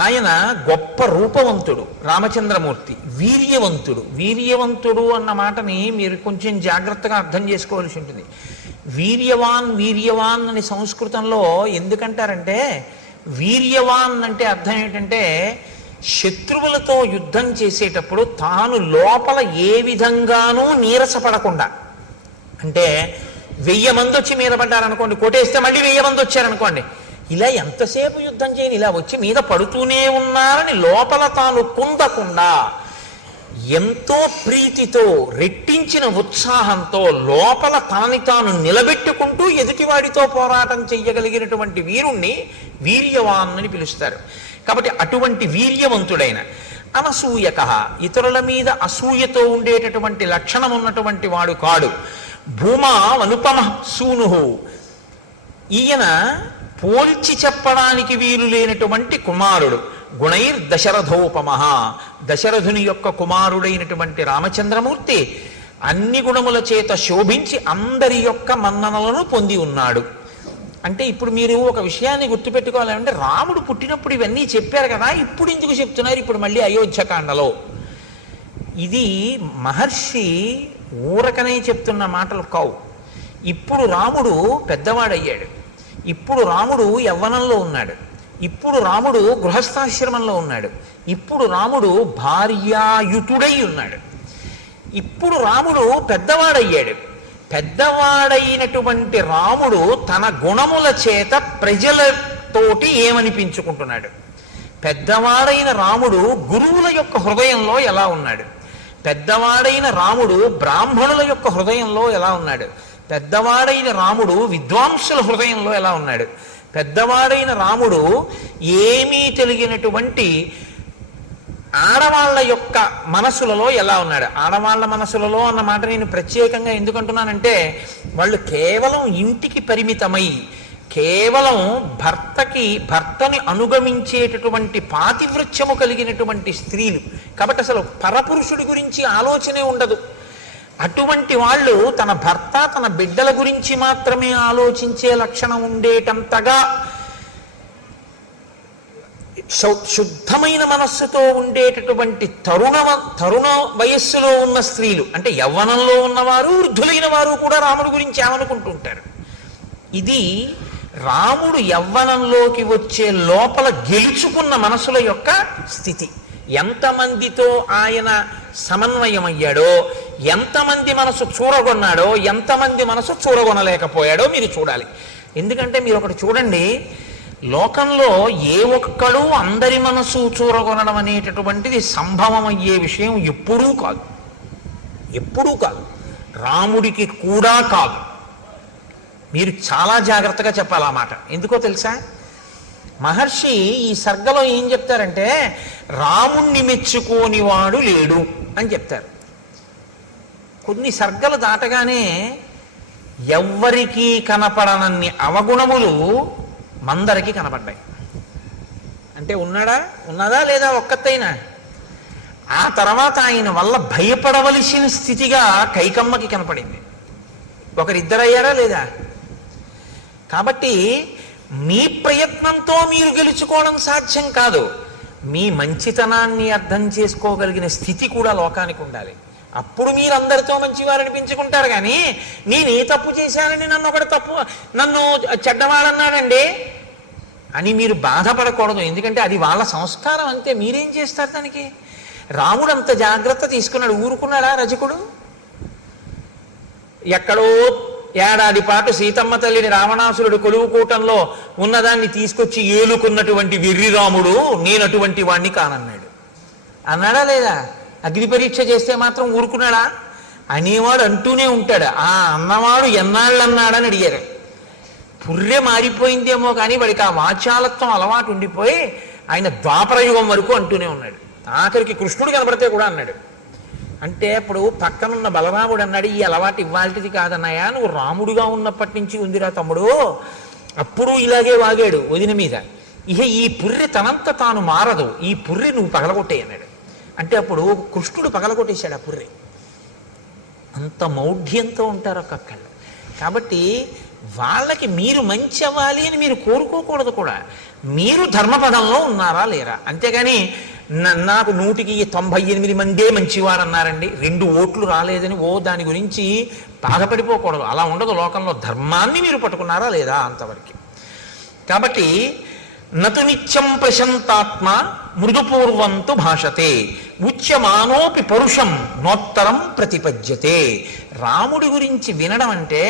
ఆయన గొప్ప రూపవంతుడు రామచంద్రమూర్తి, వీర్యవంతుడు. వీర్యవంతుడు అన్న మాటని మీరు కొంచెం జాగ్రత్తగా అర్థం చేసుకోవాల్సి ఉంటుంది. వీర్యవాన్ అని సంస్కృతంలో ఎందుకంటారంటే, వీర్యవాన్ అంటే అర్థం ఏంటంటే, శత్రువులతో యుద్ధం చేసేటప్పుడు తాను లోపల ఏ విధంగానూ నీరసపడకుండా, అంటే 1000 మంది వచ్చి మీద పడ్డారనుకోండి, కొట్టేస్తే మళ్ళీ 1000 మంది వచ్చారనుకోండి, ఇలా ఎంతసేపు యుద్ధం చేయని, ఇలా వచ్చి మీద పడుతూనే ఉన్నారని లోపల తాను కుందకుండా ఎంతో ప్రీతితో రెట్టించిన ఉత్సాహంతో లోపల తనని తాను నిలబెట్టుకుంటూ ఎదుటివాడితో పోరాటం చెయ్యగలిగినటువంటి వీరుణ్ణి వీర్యవాన్ అని పిలుస్తారు. కాబట్టి అటువంటి వీర్యవంతుడైన, అనసూయక, ఇతరుల మీద అసూయతో ఉండేటటువంటి లక్షణం ఉన్నటువంటి వాడు కాడు. భూమా అనుపమ సూను, ఈయన పోల్చి చెప్పడానికి వీలు లేనటువంటి కుమారుడు. గుణైర్ దశరథోపమః, దశరథుని యొక్క కుమారుడైనటువంటి రామచంద్రమూర్తి అన్ని గుణముల చేత శోభించి అందరి యొక్క మన్ననలను పొంది ఉన్నాడు. అంటే ఇప్పుడు మీరు ఒక విషయాన్ని గుర్తుపెట్టుకోవాలంటే, రాముడు పుట్టినప్పుడు ఇవన్నీ చెప్పారు కదా, ఇప్పుడు ఎందుకు చెప్తున్నారు ఇప్పుడు మళ్ళీ అయోధ్యకాండలో? ఇది మహర్షి ఊరకనే చెప్తున్న మాటలు కావు. ఇప్పుడు రాముడు పెద్దవాడయ్యాడు, ఇప్పుడు రాముడు యవ్వనంలో ఉన్నాడు, ఇప్పుడు రాముడు గృహస్థాశ్రమంలో ఉన్నాడు, ఇప్పుడు రాముడు భార్యాయుతుడై ఉన్నాడు, ఇప్పుడు రాముడు పెద్దవాడయ్యాడు. పెద్దవాడైనటువంటి రాముడు తన గుణముల చేత ప్రజలతోటి ఏమనిపించుకుంటున్నాడు? పెద్దవాడైన రాముడు గురువుల యొక్క హృదయంలో ఎలా ఉన్నాడు? పెద్దవాడైన రాముడు బ్రాహ్మణుల యొక్క హృదయంలో ఎలా ఉన్నాడు? పెద్దవాడైన రాముడు విద్వాంసుల హృదయంలో ఎలా ఉన్నాడు? పెద్దవాడైన రాముడు ఏమీ తెలియనటువంటి ఆడవాళ్ళ యొక్క మనసులలో ఎలా ఉన్నాడు? ఆడవాళ్ళ మనసులలో అన్న మాట నేను ప్రత్యేకంగా ఎందుకంటున్నానంటే, వాళ్ళు కేవలం ఇంటికి పరిమితమై కేవలం భర్తని అనుగమించేటటువంటి పాతివృత్యము కలిగినటువంటి స్త్రీలు కాబట్టి అసలు పరపురుషుడి గురించి ఆలోచనే ఉండదు. అటువంటి వాళ్ళు తన భర్త తన బిడ్డల గురించి మాత్రమే ఆలోచించే లక్షణం ఉండేటంతగా శుద్ధమైన మనస్సుతో ఉండేటటువంటి తరుణ వయస్సులో ఉన్న స్త్రీలు, అంటే యవ్వనంలో ఉన్నవారు వృద్ధులైన వారు కూడా రాముడి గురించి ఏమనుకుంటుంటారు. ఇది రాముడు యవ్వనంలోకి వచ్చే లోపల గెలుచుకున్న మనసుల యొక్క స్థితి. ఎంతమందితో ఆయన సమన్వయమయ్యాడో, ఎంతమంది మనసు చూరగొన్నాడో, ఎంతమంది మనసు చూరగొనలేకపోయాడో మీరు చూడాలి. ఎందుకంటే మీరు ఒకటి చూడండి, లోకంలో ఏ ఒక్కడూ అందరి మనసు చూరగొనడం అనేటటువంటిది సంభవం అయ్యే విషయం ఎప్పుడూ కాదు, ఎప్పుడూ కాదు, రాముడికి కూడా కాదు. మీరు చాలా జాగ్రత్తగా చెప్పాలి ఆ మాట. ఎందుకో తెలుసా? మహర్షి ఈ సర్గలో ఏం చెప్తారంటే, రాముణ్ణి మెచ్చుకోని వాడు లేడు అని చెప్తారు. కొన్ని సర్గలు దాటగానే ఎవ్వరికీ కనపడనన్ని అవగుణములు మందరికి కనపడ్డాయి. అంటే ఉన్నదా లేదా ఒక్కతైనా? ఆ తర్వాత ఆయన వల్ల భయపడవలసిన స్థితిగా కైకమ్మకి కనపడింది. ఒకరిద్దరయ్యారా లేదా? కాబట్టి మీ ప్రయత్నంతో మీరు గెలుచుకోవడం సాధ్యం కాదు. మీ మంచితనాన్ని అర్థం చేసుకోగలిగిన స్థితి కూడా లోకానికి ఉండాలి. అప్పుడు మీరు అందరితో మంచివారనిపించుకుంటారు. కానీ నేను ఏ తప్పు చేశానని నన్ను చెడ్డవాడన్నాడండి అని మీరు బాధపడకూడదు. ఎందుకంటే అది వాళ్ళ సంస్కారం, అంతే. మీరేం చేస్తారు దానికి? రాముడు అంత జాగ్రత్త తీసుకున్నాడు. ఊరుకున్నాడా రజకుడు? ఎక్కడో ఏడాది పాటు సీతమ్మ తల్లిని రావణాసురుడు కొలువుకూటంలో ఉన్నదాన్ని తీసుకొచ్చి ఏలుకున్నటువంటి వెర్రి రాముడు నేను అటువంటి వాణ్ణి కానన్నాడు. అన్నాడా లేదా? అగ్ని పరీక్ష చేస్తే మాత్రం ఊరుకున్నాడా? అనేవాడు అంటూనే ఉంటాడు. ఆ అన్నవాడు ఎన్నాళ్ళు అన్నాడని అడిగారు. పుర్రె మారిపోయిందేమో కానీ వాడికి ఆ వాచాలత్వం అలవాటు ఉండిపోయి ఆయన ద్వాపరయుగం వరకు అంటూనే ఉన్నాడు. ఆఖరికి కృష్ణుడు కనబడితే కూడా అన్నాడు. అంటే అప్పుడు పక్కనున్న బలరాముడు అన్నాడు, ఈ అలవాటు ఇవ్వాల్టిది కాదన్నాయా, నువ్వు రాముడుగా ఉన్నప్పటి నుంచి ఉందిరా తమ్ముడు. అప్పుడు ఇలాగే వాగాడు వదిన మీద. ఇక ఈ పుర్రె తనంత తాను మారదు, ఈ పుర్రె నువ్వు పగలగొట్టే అన్నాడు. అంటే అప్పుడు కృష్ణుడు పగలగొట్టేశాడు ఆ పుర్రె. అంత మౌఢ్యంతో ఉంటారు ఒక్కొక్కళ్ళు. కాబట్టి వాళ్ళకి మీరు మంచి అవ్వాలి అని మీరు కోరుకోకూడదు కూడా. మీరు ధర్మపదంలో ఉన్నారా లేరా? అంతేగాని నాకు 198 మందే మంచివారు అన్నారండి, 2 ఓట్లు రాలేదని దాని గురించి బాధపడిపోకూడదు. అలా ఉండదు లోకంలో. ధర్మాన్ని మీరు పట్టుకున్నారా లేదా అంతవరకు. కాబట్టి నతు నిత్యం ప్రశంతాత్మ మృదుపూర్వంతు భాషతే ఉచ్యమానోపి పరుషం నోత్తరం ప్రతిపద్యతే. రాముడి గురించి వినడం అంటే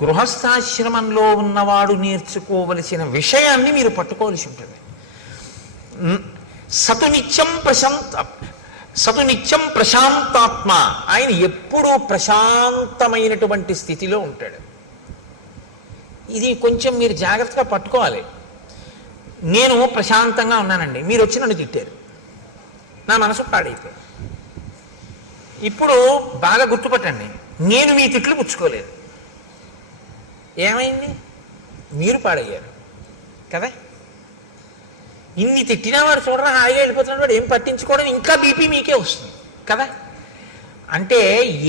గృహస్థాశ్రమంలో ఉన్నవాడు నేర్చుకోవలసిన విషయాన్ని మీరు పట్టుకోవలసి ఉంటుంది. సతునిత్యం ప్రశాంతాత్మ, ఆయన ఎప్పుడూ ప్రశాంతమైనటువంటి స్థితిలో ఉంటాడు. ఇది కొంచెం మీరు జాగ్రత్తగా పట్టుకోవాలి. నేను ప్రశాంతంగా ఉన్నానండి, మీరు వచ్చి నన్ను తిట్టారు, నా మనసు పాడైపోయింది. ఇప్పుడు బాగా గుర్తుపట్టండి, నేను మీ తిట్లు పుచ్చుకోలేదు. ఏమైంది? మీరు పాడయ్యారు కదా. ఇన్ని తిట్టినా వాడు చూడరా హాయిగా వెళ్ళిపోతున్నాడు, వాడు ఏం పట్టించుకోవడం, ఇంకా బీపీ మీకే వస్తుంది కదా. అంటే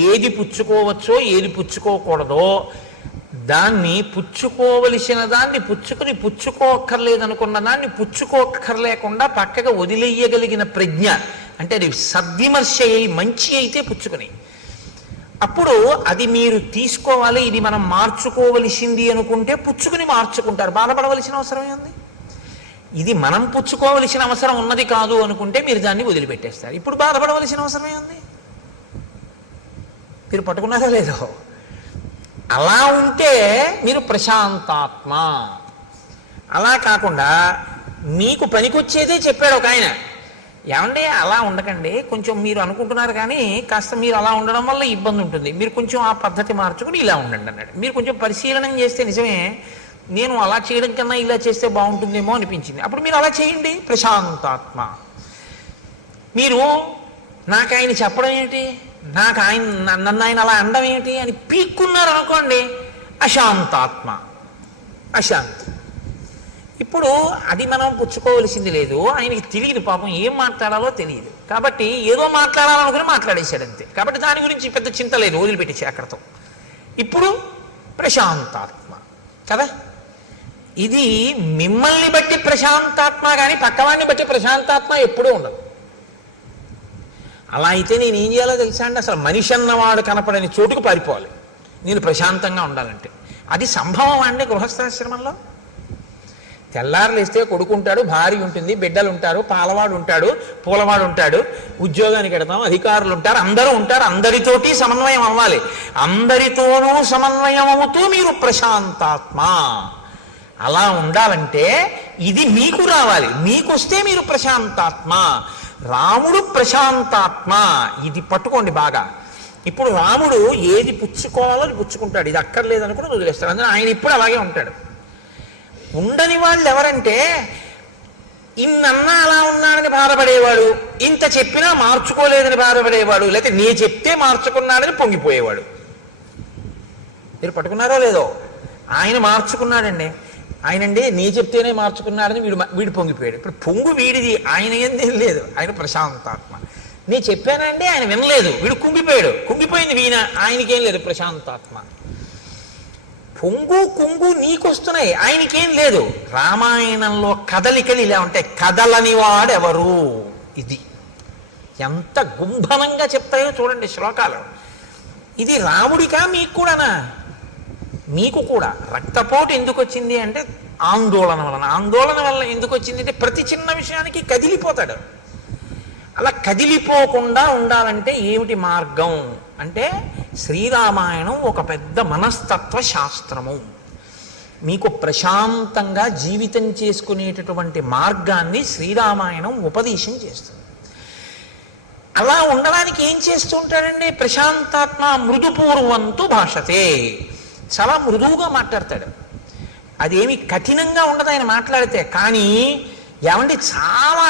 ఏది పుచ్చుకోవచ్చో ఏది పుచ్చుకోకూడదో దాన్ని, పుచ్చుకోవలసిన దాన్ని పుచ్చుకోక్కర్లేదనుకున్న దాన్ని పుచ్చుకోక్కర్లేకుండా పక్కగా వదిలేయగలిగిన ప్రజ్ఞ అంటే అది సద్విమర్శ అయి మంచి అయితే పుచ్చుకుని, అప్పుడు అది మీరు తీసుకోవాలి, ఇది మనం మార్చుకోవలసింది అనుకుంటే పుచ్చుకుని మార్చుకుంటారు, బాధపడవలసిన అవసరం ఉంది. ఇది మనం పుచ్చుకోవలసిన అవసరం ఉన్నది కాదు అనుకుంటే మీరు దాన్ని వదిలిపెట్టేస్తారు. ఇప్పుడు బాధపడవలసిన అవసరమే ఉంది. మీరు పట్టుకున్నారో లేదో. అలా ఉంటే మీరు ప్రశాంతాత్మ. అలా కాకుండా మీకు పనికొచ్చేదే చెప్పాడు ఒక ఆయన, ఏమండి అలా ఉండకండి, కొంచెం మీరు అనుకుంటున్నారు కానీ కాస్త మీరు అలా ఉండడం వల్ల ఇబ్బంది ఉంటుంది, మీరు కొంచెం ఆ పద్ధతి మార్చుకుని ఇలా ఉండండి అన్నాడు. మీరు కొంచెం పరిశీలనం చేస్తే నిజమే, నేను అలా చేయడం కన్నా ఇలా చేస్తే బాగుంటుందేమో అనిపించింది, అప్పుడు మీరు అలా చేయండి, ప్రశాంతాత్మ. మీరు నాకు ఆయన చెప్పడం ఏంటి, నాకు ఆయన నన్ను ఆయన అలా అనడం ఏంటి అని పీక్కున్నారు అనుకోండి, అశాంతాత్మ, అశాంతి. ఇప్పుడు అది మనం పుచ్చుకోవలసింది లేదు, ఆయనకి తెలియదు పాపం, ఏం మాట్లాడాలో తెలియదు, కాబట్టి ఏదో మాట్లాడాలనుకుని మాట్లాడేశాడు అంతే. కాబట్టి దాని గురించి పెద్ద చింత లేదు, వదిలిపెట్టేసి అక్కడతో. ఇప్పుడు ప్రశాంతాత్మ కదా. ఇది మిమ్మల్ని బట్టి ప్రశాంతాత్మ కానీ పక్కవాడిని బట్టి ప్రశాంతాత్మ ఎప్పుడూ ఉండదు. అలా అయితే నేను ఏం చేయాలో తెలుసా అండి, అసలు మనిషి అన్నవాడు కనపడని చోటుకు పారిపోవాలి నేను ప్రశాంతంగా ఉండాలంటే. అది సంభవం అండి గృహస్థాశ్రమంలో. తెల్లారులేస్తే కొడుకుంటాడు, భార్య ఉంటుంది, బిడ్డలు ఉంటారు, పాలవాడు ఉంటాడు, పూలవాడు ఉంటాడు, ఉద్యోగానికి వెడతాం, అధికారులు ఉంటారు, అందరూ ఉంటారు, అందరితోటి సమన్వయం అవ్వాలి. అందరితోనూ సమన్వయం అవుతూ మీరు ప్రశాంతాత్మ. అలా ఉండాలంటే ఇది మీకు రావాలి, మీకు వస్తే మీరు ప్రశాంతాత్మ. రాముడు ప్రశాంతాత్మ, ఇది పట్టుకోండి బాగా. ఇప్పుడు రాముడు ఏది పుచ్చుకోవాలో అది పుచ్చుకుంటాడు, ఇది అక్కర్లేదని కూడా వదిలేస్తాడు. అందులో ఆయన ఇప్పుడు అలాగే ఉంటాడు. ఉండని వాళ్ళు ఎవరంటే ఇన్నన్నా అలా ఉన్నాడని బాధపడేవాడు, ఇంత చెప్పినా మార్చుకోలేదని బాధపడేవాడు, లేకపోతే నీ చెప్తే మార్చుకున్నాడని పొంగిపోయేవాడు. మీరు పట్టుకున్నారో లేదో. ఆయన మార్చుకున్నాడండి, ఆయనండి నీ చెప్తేనే మార్చుకున్నాడని వీడు పొంగిపోయాడు. ఇప్పుడు పొంగు వీడిది, ఆయన ఏం లేదు, ఆయన ప్రశాంతాత్మ. నీ చెప్పానండి, ఆయన వినలేదు, వీడు కుంగిపోయాడు, కుంగిపోయింది వీణ, ఆయనకేం లేదు, ప్రశాంతాత్మ. పొంగు కుంగు నీకొస్తున్నాయి, ఆయనకేం లేదు. రామాయణంలో కదలికలు ఇలా ఉంటాయి, కదలని వాడెవరు, ఇది ఎంత గుంభనంగా చెప్తాయో చూడండి శ్లోకాలు. ఇది రాముడికా మీకు కూడానా? మీకు కూడా. రక్తపోటు ఎందుకు వచ్చింది అంటే ఆందోళన వలన. ఆందోళన వలన ఎందుకు వచ్చింది అంటే ప్రతి చిన్న విషయానికి కదిలిపోతాడు. అలా కదిలిపోకుండా ఉండాలంటే ఏమిటి మార్గం అంటే శ్రీరామాయణం ఒక పెద్ద మనస్తత్వ శాస్త్రము. మీకు ప్రశాంతంగా జీవితం చేసుకునేటటువంటి మార్గాన్ని శ్రీరామాయణం ఉపదేశం చేస్తుంది. అలా ఉండడానికి ఏం చేస్తూ ఉంటాడండి ప్రశాంతాత్మ? మృదుపూర్వంతు భాషతే, చాలా మృదువుగా మాట్లాడతాడు. అదేమి కఠినంగా ఉండదు ఆయన మాట్లాడితే. కానీ ఏమండి చాలా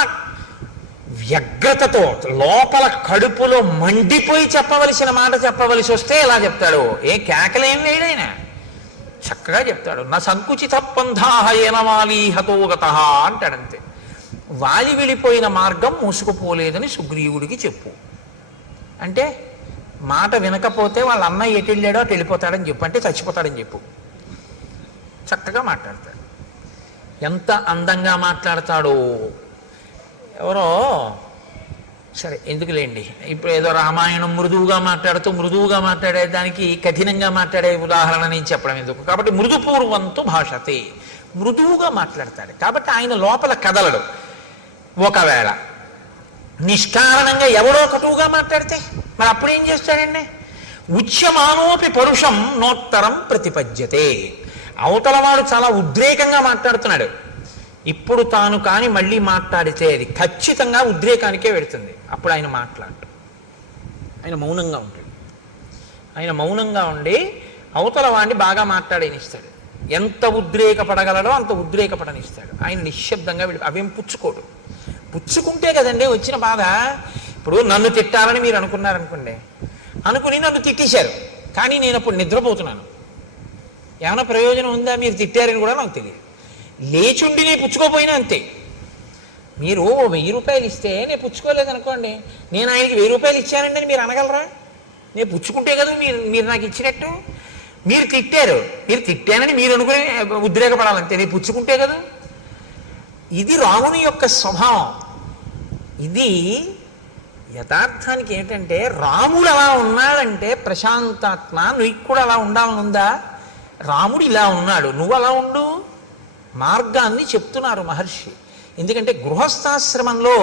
వ్యగ్రతతో లోపల కడుపులో మండిపోయి చెప్పవలసిన మాట చెప్పవలసి వస్తే ఎలా చెప్తాడు, ఏ కేకలేం వేయడైనా చక్కగా చెప్తాడు. నా సంకుచిత పంథాహ ఏనవాలి హతోగత అంటాడంతే. వాలి వెళ్ళిపోయిన మార్గం మూసుకుపోలేదని సుగ్రీవుడికి చెప్పు అంటే, మాట వినకపోతే వాళ్ళ అన్నయ్య ఎటు వెళ్ళాడో అటు వెళ్ళిపోతాడని చెప్పు అంటే చచ్చిపోతాడని చెప్పు. చక్కగా మాట్లాడతాడు. ఎంత అందంగా మాట్లాడతాడో. ఎవరో సరే ఎందుకులేండి, ఇప్పుడు ఏదో రామాయణం మృదువుగా మాట్లాడేదానికి కఠినంగా మాట్లాడే ఉదాహరణ నేను చెప్పడం ఎందుకు. కాబట్టి మృదుపూర్వంతు భాషతే, మృదువుగా మాట్లాడతాడు. కాబట్టి ఆయన లోపల కదలడు. ఒకవేళ నిష్కారణంగా ఎవరో కటువుగా మాట్లాడితే మరి అప్పుడు ఏం చేస్తాడండి? ఉచ్యమానోపి పరుషం నోత్తరం ప్రతిపద్యతే. అవతలవాడు చాలా ఉద్రేకంగా మాట్లాడుతున్నాడు, ఇప్పుడు తాను కానీ మళ్ళీ మాట్లాడితే అది ఖచ్చితంగా ఉద్రేకానికే వెడుతుంది. అప్పుడు ఆయన మాట్లాడు, ఆయన మౌనంగా ఉంటాడు. ఆయన మౌనంగా ఉండి అవతల వాడిని బాగా మాట్లాడనిస్తాడు. ఎంత ఉద్రేకపడగలడో అంత ఉద్రేకపడనిస్తాడు. ఆయన నిశ్శబ్దంగా అవేం పుచ్చుకోడు. పుచ్చుకుంటే కదండి వచ్చిన బాధ. ఇప్పుడు నన్ను తిట్టాలని మీరు అనుకున్నారనుకోండి, అనుకుని నన్ను తిట్టేశారు, కానీ నేను అప్పుడు నిద్రపోతున్నాను. ఏమైనా ప్రయోజనం ఉందా? మీరు తిట్టారని కూడా నాకు తెలియదు. లేచుండి నేను పుచ్చుకోపోయినా అంతే. మీరు 1000 రూపాయలు ఇస్తే నేను పుచ్చుకోలేదనుకోండి, నేను ఆయనకి 1000 రూపాయలు ఇచ్చానండి అని మీరు అనగలరా? నేను పుచ్చుకుంటే కదా మీరు నాకు ఇచ్చినట్టు. మీరు తిట్టారు, మీరు తిట్టానని మీరు అనుకుని ఉద్రేకపడాలంతే, నేను పుచ్చుకుంటే కదా. ఇది రాముని యొక్క స్వభావం. ఇది యథార్థానికి ఏంటంటే రాముడు అలా ఉన్నాడంటే ప్రశాంతాత్మ, నువ్వు కూడా అలా ఉండాలనుందా? రాముడు ఇలా ఉన్నాడు, నువ్వు అలా ఉండు. మార్గాన్ని చెప్తున్నారు మహర్షి. ఎందుకంటే గృహస్థాశ్రమంలో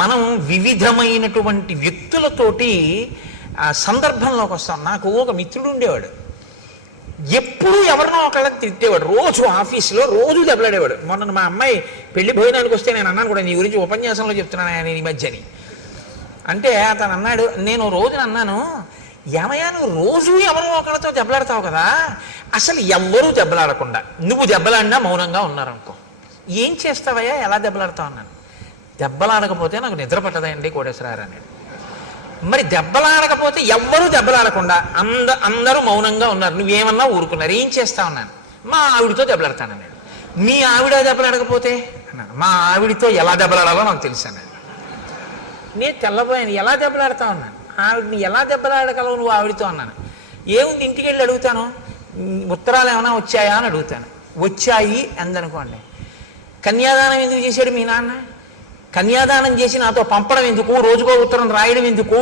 మనం వివిధమైనటువంటి వ్యక్తులతోటి సందర్భంలోకి వస్తాం. నాకు ఒక మిత్రుడు ఉండేవాడు, ఎప్పుడూ ఎవరినో ఒకళ్ళని తిట్టేవాడు. రోజు ఆఫీసులో రోజు దెబ్బలాడేవాడు. మొన్న మా అమ్మాయి పెళ్లి భోజనానికి వస్తే నేను అన్నాను కూడా, నీ గురించి ఉపన్యాసంలో చెప్తున్నాను ఆయన ఈ మధ్యని. అంటే అతను అన్నాడు, నేను రోజున అన్నాను, ఏమయ్యా నువ్వు రోజు ఎవరో ఒకరితో దెబ్బలాడతావు కదా, అసలు ఎవ్వరూ దెబ్బలాడకుండా నువ్వు దెబ్బలాడినా మౌనంగా ఉన్నారనుకో, ఏం చేస్తావయ్యా, ఎలా దెబ్బలాడతావు అన్నాను. దెబ్బలాడకపోతే నాకు నిద్ర పట్టదండి కోటేశ్వరారు అన్నాడు. మరి దెబ్బలాడకపోతే ఎవ్వరూ దెబ్బలాడకుండా అందరూ మౌనంగా ఉన్నారు, నువ్వేమన్నా ఊరుకున్నారు, ఏం చేస్తావు అన్నాను. మా ఆవిడితో దెబ్బలాడతానన్నాడు. మీ ఆవిడ దెబ్బలాడకపోతే అన్నాను. మా ఆవిడితో ఎలా దెబ్బలాడాలో నాకు తెలుసు అన్నాడు. నేను తెల్లబోయాను, ఎలా దెబ్బలాడతావు అన్నాను. ఆవిడని ఎలా దెబ్బలాడగలవు నువ్వు ఆవిడితో అన్నాను. ఏముంది, ఇంటికి వెళ్ళి అడుగుతాను, ఉత్తరాలు ఏమైనా వచ్చాయా అని అడుగుతాను. వచ్చాయి అందనుకోండి. కన్యాదానం ఎందుకు చేశాడు మీ నాన్న? కన్యాదానం చేసి నాతో పంపడం ఎందుకు, రోజుకో ఉత్తరం రాయడం ఎందుకు,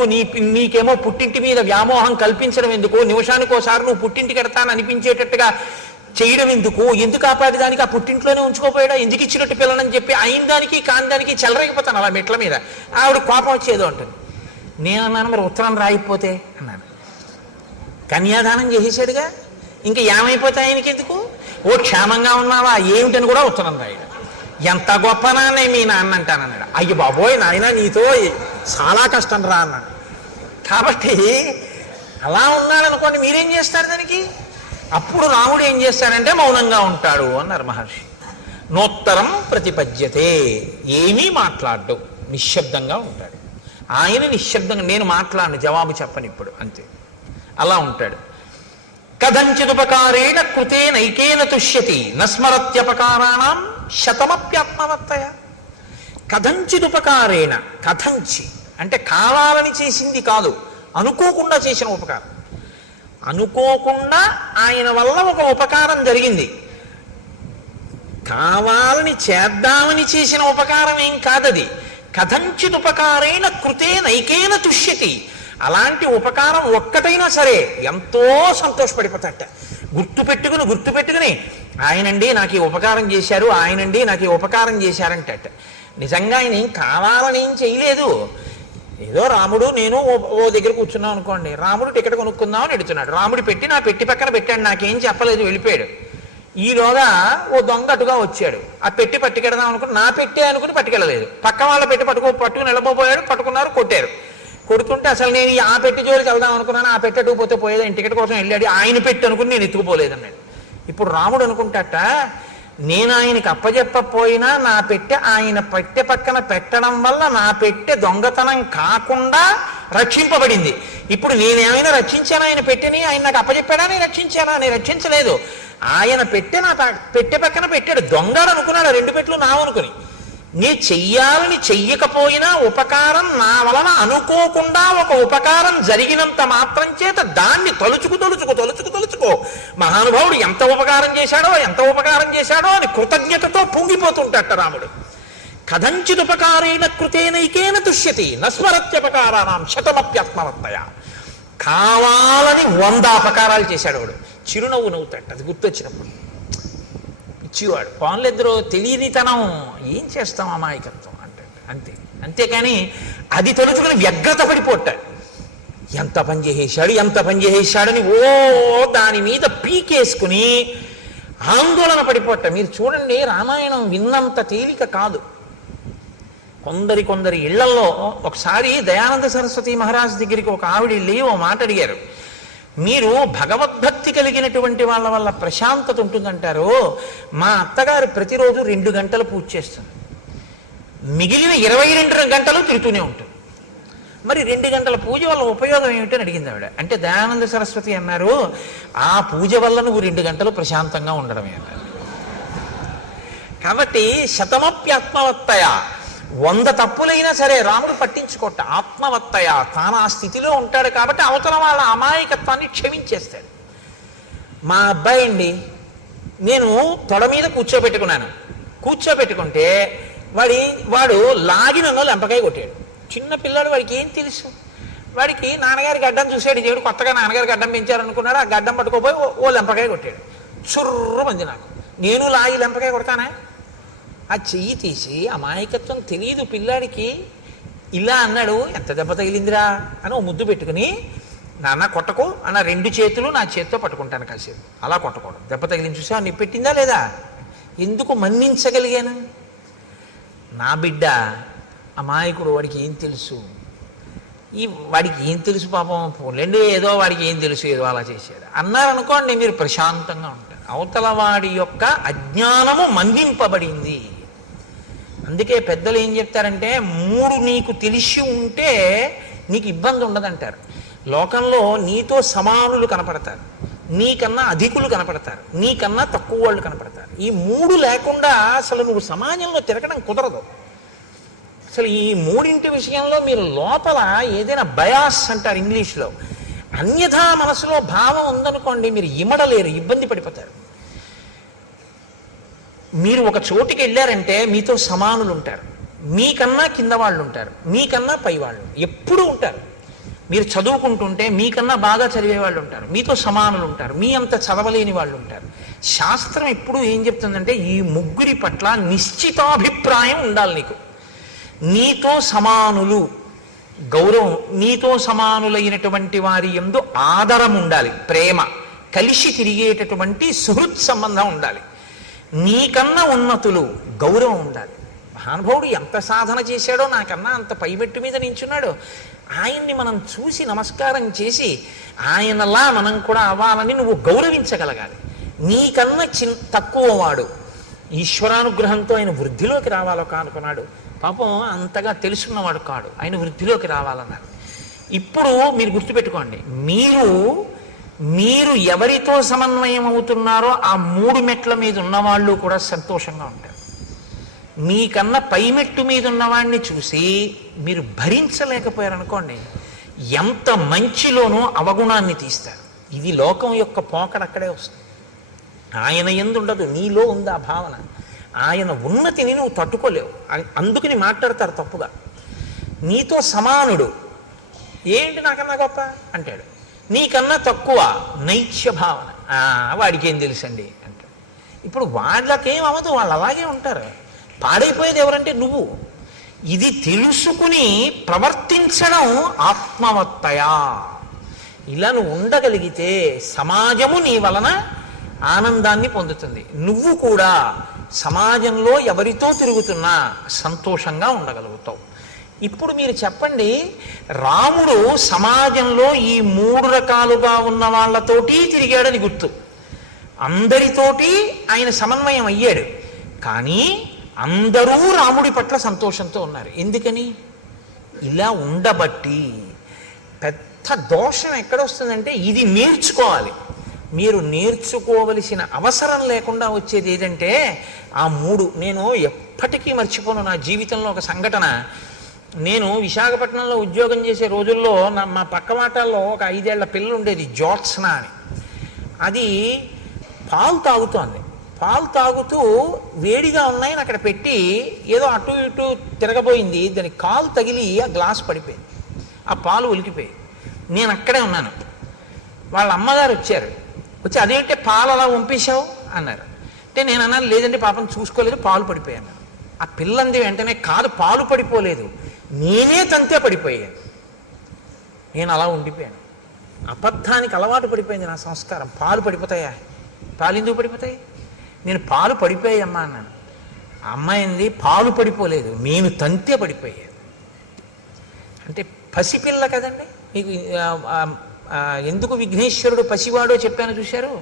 నీకేమో పుట్టింటి మీద వ్యామోహం కల్పించడం ఎందుకు, నిమిషానికోసారి నువ్వు పుట్టింటికి ఎడతాను అనిపించేటట్టుగా చేయడం ఎందుకు, ఎందుకు ఆపాది దానికి, ఆ పుట్టింట్లోనే ఉంచుకోపోయాడా, ఎందుకు ఇచ్చినట్టు పిల్లలని చెప్పి అయిన దానికి కాని దానికి చెలరైపోతాను అలా మెట్ల మీద. ఆవిడ కోపం వచ్చేదో ఉంటుంది. నేను అన్నాను, మరి ఉత్తరం రాయిపోతే అన్నాను. కన్యాదానం చేసేసాడుగా, ఇంకా ఏమైపోతాయి ఆయనకి ఎందుకు, ఓ క్షేమంగా ఉన్నావా ఏమిటని కూడా ఉత్తరం రాయడు. ఎంత గొప్ప నాన్నే మీ నాన్న అంటానన్నాడు. అయ్య బాబోయ్ నాయన నీతో చాలా కష్టం రా అన్నాడు. కాబట్టి అలా ఉన్నాడనుకోండి, మీరేం చేస్తారు దానికి? అప్పుడు రాముడు ఏం చేస్తాడంటే మౌనంగా ఉంటాడు అన్నారు మహర్షి. నోత్తరం ప్రతిపద్యతే, ఏమీ మాట్లాడ్డు, నిశ్శబ్దంగా ఉంటాడు. ఆయన నిశ్శబ్దంగా, నేను మాట్లాడను, జవాబు చెప్పను ఇప్పుడు, అంతే, అలా ఉంటాడు. కథంచిదుపకారేణ కృతే నైకేన తుష్యతి నస్మరత్యపకారాణం శతమప్యాత్మవత్తయ. కథంచిదుపకారేణ, కథంచి అంటే కావాలని చేసింది కాదు, అనుకోకుండా చేసిన ఉపకారం. అనుకోకుండా ఆయన వల్ల ఒక ఉపకారం జరిగింది, కావాలని చేద్దామని చేసిన ఉపకారం ఏం కాదది. కథంచిదుపకారేణ కృతే నైకేన తుష్యతి, అలాంటి ఉపకారం ఒక్కటైనా సరే ఎంతో సంతోషపడిపోతాట. గుర్తుపెట్టుకుని ఆయనండి నాకు ఈ ఉపకారం చేశారు, ఆయనండి నాకు ఈ ఉపకారం చేశారంటట. నిజంగా ఆయన ఏం కావాలని ఏం చేయలేదు. ఏదో రాముడు నేను ఓ దగ్గర కూర్చున్నాం అనుకోండి, రాముడు టికెట్ కొనుక్కుందామని ఎడుతున్నాడు, రాముడు పెట్టి నా పెట్టి పక్కన పెట్టాడు, నాకేం చెప్పలేదు, వెళ్ళిపోయాడు. ఈలోగా ఓ దొంగ అటుగా వచ్చాడు, ఆ పెట్టి పట్టుకెడదాం అనుకుని నా పెట్టే అనుకుని పట్టుకెళ్ళలేదు, పక్క వాళ్ళ పెట్టి పట్టుకుని వెళ్ళబోయాడు, పట్టుకున్నారు, కొట్టారు. కొడుతుంటే అసలు నేను ఆ పెట్టి జోలికి వెళ్దాం అనుకున్నాను, ఆ పెట్టి అటుకుపోతే పోయేది, టికెట్ కోసం వెళ్ళాడు, ఆయన పెట్టి అనుకుని నేను ఎత్తుకుపోలేదన్నాడు. ఇప్పుడు రాముడు అనుకుంటాట, నేను ఆయనకి అప్పచెప్పపోయినా నా పెట్టె ఆయన పెట్టె పక్కన పెట్టడం వల్ల నా పెట్టె దొంగతనం కాకుండా రక్షింపబడింది. ఇప్పుడు నేనేమైనా రక్షించాను ఆయన పెట్టెని, ఆయన నాకు అప్పచెప్పాడా, నేను రక్షించానా? నేను రక్షించలేదు. ఆయన పెట్టె నా పెట్టె పక్కన పెట్టాడు, దొంగడు అనుకున్నాడు, రెండు పెట్లు నావనుకుని. నీ చెయ్యాలని చెయ్యకపోయినా ఉపకారం నా వలన అనుకోకుండా ఒక ఉపకారం జరిగినంత మాత్రం చేత దాన్ని తలుచుకో మహానుభావుడు ఎంత ఉపకారం చేశాడో అని కృతజ్ఞతతో పొంగిపోతుంటాట రాముడు. కథంచిదుపకారేణ కృతేనైకేన తుష్యతి నస్మరత్యపకారాణం శతమప్యాత్మవత్తయ. కావాలని 100 అపకారాలు చేశాడు వాడు, చిరునవ్వు నవ్వుతాడు అది గుర్తొచ్చినప్పుడు. ఇచ్చివాడు పాన్లిద్దరూ తెలియనితనం, ఏం చేస్తాం అమాయకత్వం అంటే అంతే. అంతేకాని అది తలుచుకుని వ్యగ్రత పడిపోతాడు, ఎంత పని చేసేశాడని దాని మీద పీకేసుకుని ఆందోళన పడిపోట. మీరు చూడండి, రామాయణం విన్నంత తేలిక కాదు. కొందరి ఇళ్లలో ఒకసారి దయానంద సరస్వతి మహారాజ్ దగ్గరికి ఒక ఆవిడ వెళ్ళి ఓ మాట అడిగారు, మీరు భగవద్భక్తి కలిగినటువంటి వాళ్ళ వల్ల ప్రశాంతత ఉంటుందంటారు, మా అత్తగారు ప్రతిరోజు 2 గంటలు పూజ చేస్తుంది, మిగిలిన 22 గంటలు తిరుగుతూనే ఉంటుంది, మరి 2 గంటల పూజ వల్ల ఉపయోగం ఏమిటని అడిగింది ఆవిడ. అంటే దయానంద సరస్వతి అన్నారు, ఆ పూజ వల్ల నువ్వు 2 గంటలు ప్రశాంతంగా ఉండడమే అన్నారు. కాబట్టి శతమప్యాత్మవత్తయ, 100 తప్పులైనా సరే రాముడు పట్టించుకోట, ఆత్మవత్తయ, తాను ఆ స్థితిలో ఉంటాడు కాబట్టి అవతల వాళ్ళ అమాయకత్వాన్ని క్షమించేస్తాడు. మా అబ్బాయి అండి, నేను తొడ మీద కూర్చోబెట్టుకుంటే వాడు లాగి నన్ను లెంపకాయ కొట్టాడు. చిన్న పిల్లాడు, వాడికి ఏం తెలుసు? వాడికి నాన్నగారి గడ్డం చూసాడు దేవుడు, కొత్తగా నాన్నగారి గడ్డం పెంచారనుకున్నాడు, ఆ గడ్డం పట్టుకోపోయి ఓ లెంపకాయ కొట్టాడు. చుర్రమంది నాకు. నేను లాగి లెంపకాయ కొడతానా? ఆ చెయ్యి తీసి, అమాయకత్వం తెలియదు పిల్లాడికి, ఇలా అన్నాడు. ఎంత దెబ్బ తగిలిందిరా అని ఓ ముద్దు పెట్టుకుని, నాన్న కొట్టకు అన్న, 2 చేతులు నా చేతితో పట్టుకుంటాను కాసేపు. అలా కొట్టకూడదు. దెబ్బ తగిలింది చూసా, నీ పెట్టిందా లేదా? ఎందుకు మన్నించగలిగాను? నా బిడ్డ అమాయకుడు, వాడికి ఏం తెలుసు? వాడికి ఏం తెలుసు పాపం, పోలేండి ఏదో వాడికి ఏం తెలుసు, ఏదో అలా చేశాడు అన్నారనుకోండి, మీరు ప్రశాంతంగా ఉంటారు. అవతల వాడి యొక్క అజ్ఞానము మన్నింపబడింది. అందుకే పెద్దలు ఏం చెప్తారంటే, 3 నీకు తెలిసి ఉంటే నీకు ఇబ్బంది ఉండదంటారు. లోకంలో నీతో సమానులు కనపడతారు, నీకన్నా అధికులు కనపడతారు, నీకన్నా తక్కువ వాళ్ళు కనపడతారు. ఈ 3 లేకుండా అసలు నువ్వు సమాజంలో తిరగడం కుదరదు. అసలు ఈ 3 విషయంలో మీరు లోపల ఏదైనా బయాస్ అంటారు ఇంగ్లీష్లో, అన్యథా మనసులో భావం ఉందనుకోండి, మీరు ఇమడలేరు, ఇబ్బంది పడిపోతారు. మీరు ఒక చోటికి వెళ్ళారంటే మీతో సమానులు ఉంటారు, మీకన్నా కింద వాళ్ళు ఉంటారు, మీకన్నా పై వాళ్ళు ఎప్పుడూ ఉంటారు. మీరు చదువుకుంటుంటే మీకన్నా బాగా చదివే వాళ్ళు ఉంటారు, మీతో సమానులు ఉంటారు, మీ అంత చదవలేని వాళ్ళు ఉంటారు. శాస్త్రం ఎప్పుడు ఏం చెప్తుందంటే, ఈ 3 పట్ల నిశ్చితాభిప్రాయం ఉండాలి నీకు. నీతో సమానులు గౌరవం, నీతో సమానులైనటువంటి వారి యందు ఆదరం ఉండాలి, ప్రేమ, కలిసి తిరిగేటటువంటి సుహృత్ సంబంధం ఉండాలి. నీకన్నా ఉన్నతులు గౌరవం ఉండాలి. మహానుభావుడు ఎంత సాధన చేశాడో, నాకన్నా అంత పైమెట్టు మీద నించున్నాడో, ఆయన్ని మనం చూసి నమస్కారం చేసి ఆయనలా మనం కూడా అవ్వాలని నువ్వు గౌరవించగలగాలి. నీకన్నా తక్కువ వాడు ఈశ్వరానుగ్రహంతో ఆయన వృద్ధిలోకి రావాలో కానుకున్నాడు. పాపం అంతగా తెలుసుకున్నవాడు కాడు, ఆయన వృద్ధిలోకి రావాలన్నారు. ఇప్పుడు మీరు గుర్తుపెట్టుకోండి, మీరు ఎవరితో సమన్వయం అవుతున్నారో ఆ 3 మెట్ల మీద ఉన్నవాళ్ళు కూడా సంతోషంగా ఉంటారు. మీకన్నా పైమెట్టు మీద ఉన్నవాడిని చూసి మీరు భరించలేకపోయారనుకోండి, ఎంత మంచిలోనూ అవగుణాన్ని తీస్తారు. ఇది లోకం యొక్క పోకడ అక్కడే వస్తుంది. ఆయన యందు ఉండదు, నీలో ఉంది ఆ భావన. ఆయన ఉన్నతిని నువ్వు తట్టుకోలేవు, అందుకని మాట్లాడతారు తప్పుగా. నీతో సమానుడు ఏంటి, నాకన్నా గొప్ప అంటాడు, నీకన్నా తక్కువ నైత్య భావన, వాడికి ఏం తెలుసండి అంటాడు. ఇప్పుడు వాళ్ళకేం అవ్వదు, వాళ్ళు అలాగే ఉంటారు. పాడైపోయేది ఎవరంటే నువ్వు. ఇది తెలుసుకుని ప్రవర్తించడం ఆత్మవత్తయా. ఇలా నువ్వు ఉండగలిగితే సమాజము నీ వలన ఆనందాన్ని పొందుతుంది. నువ్వు కూడా సమాజంలో ఎవరితో తిరుగుతున్నా సంతోషంగా ఉండగలుగుతావు. ఇప్పుడు మీరు చెప్పండి, రాముడు సమాజంలో ఈ 3 రకాలుగా ఉన్న వాళ్ళతోటి తిరిగాడని గుర్తు, అందరితోటి ఆయన సమన్వయం అయ్యాడు. కానీ అందరూ రాముడి పట్ల సంతోషంతో ఉన్నారు. ఎందుకని? ఇలా ఉండబట్టి. పెద్ద దోషం ఎక్కడొస్తుందంటే, ఇది నేర్చుకోవాలి. మీరు నేర్చుకోవలసిన అవసరం లేకుండా వచ్చేది ఏదంటే ఆ 3. నేను ఎప్పటికీ మర్చిపోను నా జీవితంలో ఒక సంఘటన. నేను విశాఖపట్నంలో ఉద్యోగం చేసే రోజుల్లో మా పక్క వాటాల్లో ఒక 5 ఏళ్ల పిల్ల ఉండేది, జ్యోత్స్న అని. అది పాలు తాగుతోంది. పాలు తాగుతూ వేడిగా ఉన్నాయని అక్కడ పెట్టి ఏదో అటు ఇటు తిరగబోయింది, దానికి కాలు తగిలి ఆ గ్లాస్ పడిపోయింది, ఆ పాలు ఉలికిపోయి. నేను అక్కడే ఉన్నాను. వాళ్ళ అమ్మగారు వచ్చారు, వచ్చి అదేంటే పాలు అలా వంపేశావు అన్నారు. అంటే నేను అన్నాను, లేదంటే పాపం చూసుకోలేదు, పాలు పడిపోయాను. ఆ పిల్లంది వెంటనే, కాదు పాలు పడిపోలేదు, నేనే తంతే పడిపోయాను. నేను అలా ఉండిపోయాను. అబద్ధానికి అలవాటు పడిపోయింది నా సంస్కారం. పాలు పడిపోతాయా? పాలు ఎందుకు పడిపోతాయి? నేను పాలు పడిపోయామ్మా అన్నాను. ఆ అమ్మాయింది, పాలు పడిపోలేదు, నేను తంతే పడిపోయాను. అంటే పసిపిల్ల కదండి. మీకు ఎందుకు విఘ్నేశ్వరుడు పసివాడో చెప్పాను చూశారు.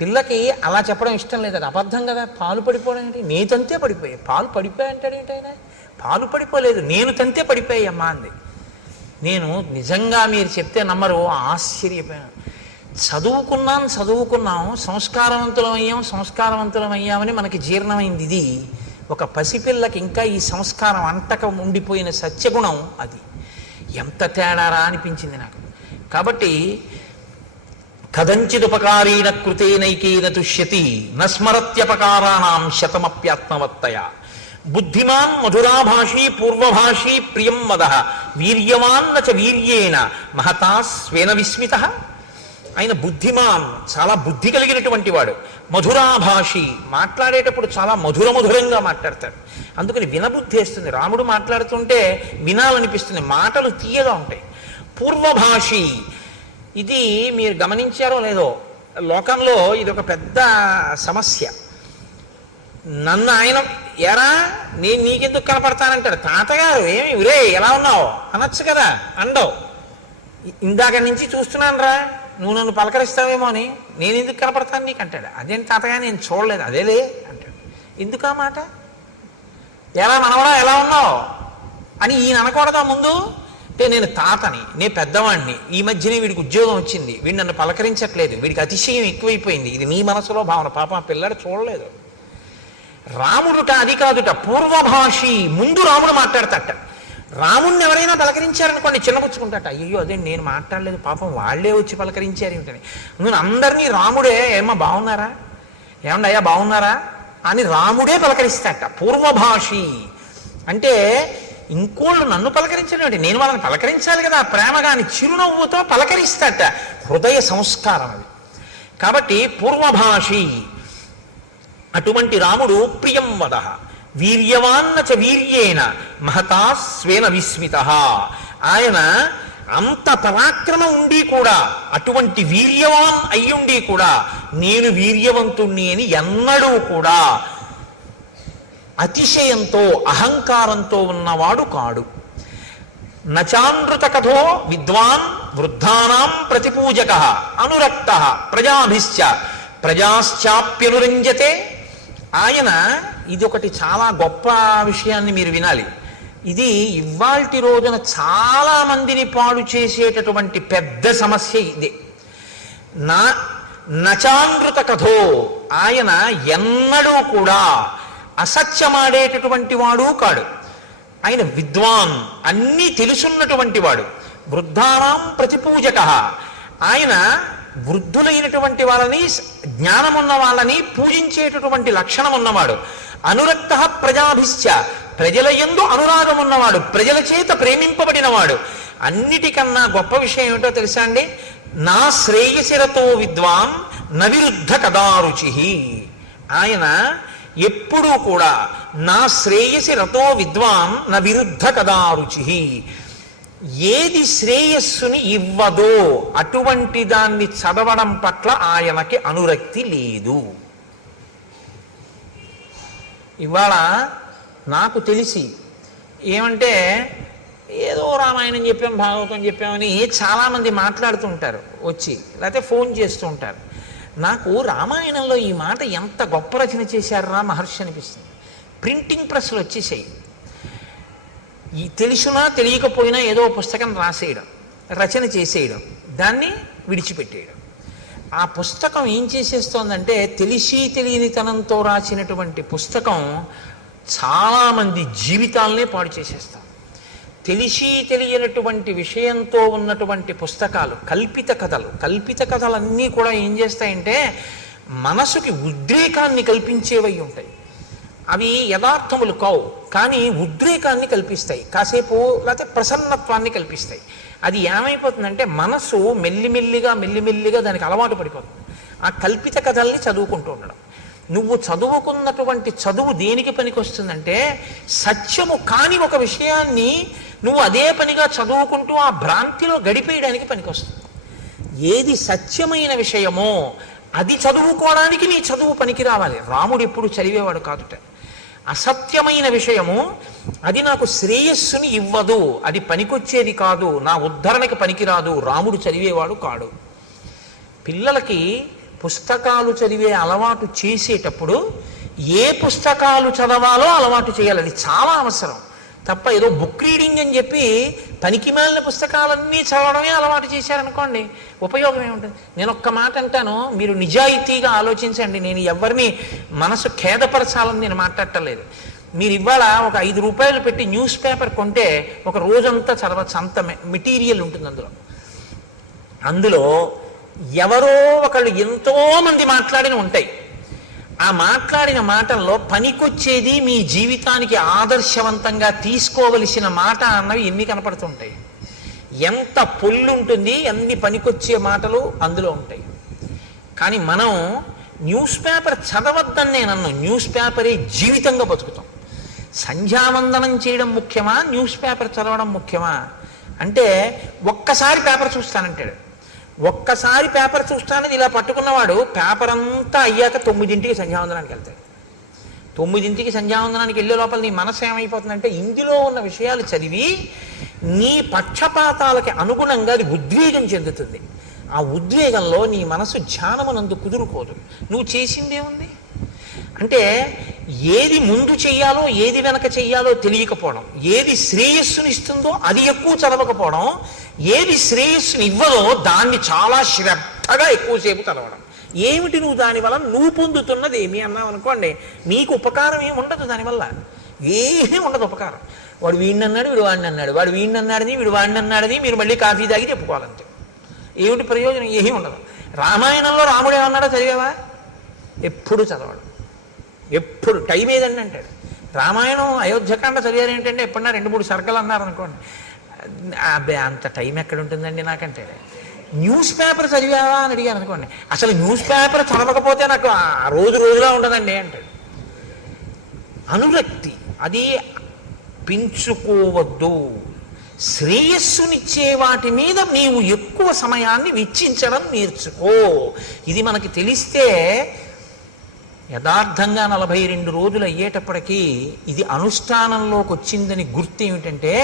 పిల్లకి అలా చెప్పడం ఇష్టం లేదు, అది అబద్ధం కదా. పాలు పడిపోవడం ఏంటి? నేను తంతే పడిపోయాయి. పాలు పడిపోయా అంటాడు ఏంటైనా? పాలు పడిపోలేదు, నేను తంతే పడిపోయామ్మా అంది. నేను నిజంగా మీరు చెప్తే నమ్మరు, ఆశ్చర్యపోయాను. చదువుకున్నాం, సంస్కారవంతులం అయ్యామని మనకి జీర్ణమైంది. ఇది ఒక పసిపిల్లకి ఇంకా ఈ సంస్కారం అంతక ఉండిపోయిన సత్యగుణం, అది ఎంత తేడారా అనిపించింది నాకు. కాబట్టి కదంచిదుపకారీణ కృతేనైకేన తుష్యతి నస్మరత్యపకారాణం శతమప్యాత్మవత్తయ. బుద్ధిమాన్ మధురాభాషీ పూర్వభాషీ ప్రియం వద వీర్యవాన్న చ వీర్యేణ మహతా స్వేన విస్మిత. ఆయన బుద్ధిమాన్, చాలా బుద్ధి కలిగినటువంటి వాడు. మధురాభాషి, మాట్లాడేటప్పుడు చాలా మధురంగా మాట్లాడతాడు. అందుకని వినబుద్ధి వేస్తుంది. రాముడు మాట్లాడుతుంటే వినాలనిపిస్తుంది, మాటలు తీయగా ఉంటాయి. పూర్వభాషి, ఇది మీరు గమనించారో లేదో, లోకంలో ఇది ఒక పెద్ద సమస్య. నన్ను ఆయన ఎరా నేను నీకెందుకు కనపడతానంటాడు. తాతగారు ఏమి ఉరే ఎలా ఉన్నావు అనొచ్చు కదా, అండవు. ఇందాక నుంచి చూస్తున్నాను రా, నువ్వు నన్ను పలకరిస్తావేమో అని, నేను ఎందుకు కనపడతాను నీకు అంటాడు. అదేంటి తాతగా నేను చూడలేదు, అదేలే అంటాడు. ఎందుకు ఆ మాట? ఎలా మనవడా ఎలా ఉన్నావు అని ఈయన అనకూడదా ముందు? అంటే నేను తాతని, నేను పెద్దవాడిని, ఈ మధ్యనే వీడికి ఉద్యోగం వచ్చింది, వీడు నన్ను పలకరించట్లేదు, వీడికి అతిశయం ఎక్కువైపోయింది, ఇది నీ మనసులో భావన. పాప ఆ పిల్లాడు చూడలేదు. రాముడుట అది కాదుట, పూర్వభాషి. ముందు రాముడు మాట్లాడతాట. రాముడిని ఎవరైనా పలకరించారనుకోండి చిన్నపుచ్చుకుంటాట. అయ్యో అదే నేను మాట్లాడలేదు, పాపం వాళ్ళే వచ్చి పలకరించారు ఏమిటని. నువ్వు అందరినీ రాముడే ఏమో బాగున్నారా, ఏమండి అయ్యా బాగున్నారా అని రాముడే పలకరిస్తాట. పూర్వభాషి అంటే ఇంకోళ్ళు నన్ను పలకరించడం, నేను వాళ్ళని పలకరించాలి కదా ప్రేమగా అని చిరునవ్వుతో పలకరిస్తాట. హృదయ సంస్కారం అది. కాబట్టి పూర్వభాషి. అటువంటి రాముడు ప్రియం వద వీర్యవాన్న చ వీర్యేణ మహతా స్వేన విస్మిత. ఆయన అంత పరాక్రమం ఉండి కూడా, అటువంటి వీర్యవాన్ అయ్యుండి కూడా నేను వీర్యవంతుణ్ణి అని ఎన్నడూ కూడా అతిశయంతో అహంకారంతో ఉన్నవాడు కాడు. నచానృత కథో విద్వాన్ వృద్ధానాం ప్రతిపూజక అనురక్త ప్రజాభిశ్చ ప్రజాశ్చాప్యనురంజతే. ఆయన ఇదొకటి చాలా గొప్ప విషయాన్ని మీరు వినాలి. ఇది ఇవాల్టి రోజున చాలా మందిని పాడు చేసేటటువంటి పెద్ద సమస్య ఇదే. నచానృత కథో, ఆయన ఎన్నడూ కూడా అసత్యమాడేటటువంటి వాడు కాడు. ఆయన విద్వాన్, అన్నీ తెలుసున్నటువంటి వాడు. వృద్ధానాం ప్రతిపూజక, ఆయన వృద్ధులైనటువంటి వాళ్ళని, జ్ఞానమున్న వాళ్ళని పూజించేటటువంటి లక్షణం ఉన్నవాడు. అనురక్త ప్రజాభిశ్చ, ప్రజల యందు అనురాగం ఉన్నవాడు, ప్రజల చేత ప్రేమింపబడినవాడు. అన్నిటికన్నా గొప్ప విషయం ఏమిటో తెలుసా అండి? నా శ్రేయసిరతో విద్వాన్ నవిరుద్ధ కదారుచి. ఆయన ఎప్పుడూ కూడా నా శ్రేయసి రతో విద్వాన్ న విరుద్ధ కదారుచి. ఏది శ్రేయస్సుని ఇవ్వదో అటువంటి దాన్ని చదవడం పట్ల ఆయనకి అనురక్తి లేదు. ఇవాళ నాకు తెలిసి ఏమంటే ఏదో రామాయణం చెప్పాం, భాగవతం చెప్పామని చాలామంది మాట్లాడుతుంటారు వచ్చి, లేకపోతే ఫోన్ చేస్తూ ఉంటారు. నాకు రామాయణంలో ఈ మాట ఎంత గొప్ప రచన చేశారా మహర్షి అనిపిస్తుంది. ప్రింటింగ్ ప్రెస్లు వచ్చేసాయి. ఈ తెలుసునా తెలియకపోయినా ఏదో పుస్తకం రాసేయడం, రచన చేసేయడం, దాన్ని విడిచిపెట్టేయడం. ఆ పుస్తకం ఏం చేసేస్తోందంటే, తెలిసి తెలియనితనంతో రాసినటువంటి పుస్తకం చాలామంది జీవితాలనే పాడు చేసేస్తాం. తెలిసి తెలియనటువంటి విషయంతో ఉన్నటువంటి పుస్తకాలు, కల్పిత కథలన్నీ కూడా ఏం చేస్తాయంటే మనసుకి ఉద్రేకాన్ని కల్పించేవై ఉంటాయి. అవి యథార్థములు కావు, కానీ ఉద్రేకాన్ని కల్పిస్తాయి, కాసేపు లేకపోతే ప్రసన్నత్వాన్ని కల్పిస్తాయి. అది ఏమైపోతుందంటే మనసు మెల్లిమెల్లిగా దానికి అలవాటు పడిపోతుంది. ఆ కల్పిత కథల్ని చదువుకుంటూ ఉండడం. నువ్వు చదువుకున్నటువంటి చదువు దేనికి పనికొస్తుందంటే, సత్యము కాని ఒక విషయాన్ని నువ్వు అదే పనిగా చదువుకుంటూ ఆ భ్రాంతిలో గడిపేయడానికి పనికొస్తుంది. ఏది సత్యమైన విషయమో అది చదువుకోవడానికి నీ చదువు పనికి రావాలి. రాముడు ఎప్పుడు చదివేవాడు కాదుట. అసత్యమైన విషయము అది నాకు శ్రేయస్సుని ఇవ్వదు, అది పనికొచ్చేది కాదు, నా ఉద్ధరణకి పనికిరాదు, రాముడు చదివేవాడు కాడు. పిల్లలకి పుస్తకాలు చదివే అలవాటు చేసేటప్పుడు ఏ పుస్తకాలు చదవాలో అలవాటు చేయాలి. అది చాలా అవసరం. తప్ప ఏదో బుక్ రీడింగ్ అని చెప్పి పనికి మాలిన పుస్తకాలన్నీ చదవడమే అలవాటు చేశారనుకోండి, ఉపయోగం ఏముంటుంది? నేను ఒక్క మాట అంటాను, మీరు నిజాయితీగా ఆలోచించండి. నేను ఎవరిని మనసు ఖేదపరచాలని నేను మాట్లాడటలేదు. మీరు ఇవాళ ఒక 5 రూపాయలు పెట్టి న్యూస్ పేపర్ కొంటే ఒక రోజంతా చదవచ్చు, అంత మెటీరియల్ ఉంటుంది అందులో ఎవరో ఒకళ్ళు ఎంతో మంది మాట్లాడిన ఉంటాయి. ఆ మాట్లాడిన మాటల్లో పనికొచ్చేది, మీ జీవితానికి ఆదర్శవంతంగా తీసుకోవలసిన మాట అన్నవి ఎన్ని కనపడుతుంటాయి. ఎంత పొల్లుంటుంది, ఎన్ని పనికొచ్చే మాటలు అందులో ఉంటాయి. కానీ మనం న్యూస్ పేపర్ చదవద్దని నేను అన్నాను, న్యూస్ పేపరే జీవితంగా బతుకుతాం. సంధ్యావందనం చేయడం ముఖ్యమా, న్యూస్ పేపర్ చదవడం ముఖ్యమా అంటే, ఒక్కసారి పేపర్ చూస్తానంటాడు. ఒక్కసారి పేపర్ చూస్తానని ఇలా పట్టుకున్నవాడు పేపర్ అంతా అయ్యాక 9ంటికి సంధ్యావందనానికి వెళ్తాడు. 9ంటికి సంధ్యావందనానికి వెళ్ళే లోపల నీ మనసు ఏమైపోతుందంటే, ఇందులో ఉన్న విషయాలు చదివి నీ పక్షపాతాలకి అనుగుణంగా అది ఉద్వేగం చెందుతుంది. ఆ ఉద్వేగంలో నీ మనసు ధ్యానమునందు కుదురుకోదు. నువ్వు చేసిందేముంది అంటే, ఏది ముందు చెయ్యాలో ఏది వెనక చెయ్యాలో తెలియకపోవడం, ఏది శ్రేయస్సునిస్తుందో అది ఎక్కువ చదవకపోవడం, ఏది శ్రేయస్సుని ఇవ్వదో దాన్ని చాలా శ్రద్ధగా ఎక్కువసేపు చదవడం. ఏమిటి నువ్వు దానివల్ల నువ్వు పొందుతున్నది ఏమి అన్నావు అనుకోండి, నీకు ఉపకారం ఏమి ఉండదు దానివల్ల, ఏమీ ఉండదు ఉపకారం. వాడు వీడిని అన్నాడు, వీడు వాడిని అన్నాడు, వాడు వీడిని అన్నాడని వీడు వాడిని అన్నాడని మీరు మళ్ళీ కాఫీ తాగి చెప్పుకోవాలంతే. ఏమిటి ప్రయోజనం? ఏమీ ఉండదు. రామాయణంలో రాముడు ఏమన్నాడో చదివావా? ఎప్పుడు చదవడం, ఎప్పుడు టైం ఏదండి అంటాడు. రామాయణం అయోధ్యకాండ చదివారు ఏంటంటే, ఎప్పుడన్నా 2-3 సర్కలు అన్నారు అనుకోండి, అబ్బే అంత టైం ఎక్కడ ఉంటుందండి నాకంటే. న్యూస్ పేపర్ చదివావా అని అడిగాను అనుకోండి, అసలు న్యూస్ పేపర్ చదవకపోతే నాకు ఆ రోజులా ఉండదండి అంటాడు. అనురక్తి అది పెంచుకోవద్దు. శ్రేయస్సునిచ్చే వాటి మీద నీవు ఎక్కువ సమయాన్ని వెచ్చించడం నేర్చుకో. ఇది మనకి తెలిస్తే యథార్థంగా 42 రోజులు అయ్యేటప్పటికీ ఇది అనుష్ఠానంలోకి వచ్చిందని గుర్తు ఏమిటంటే,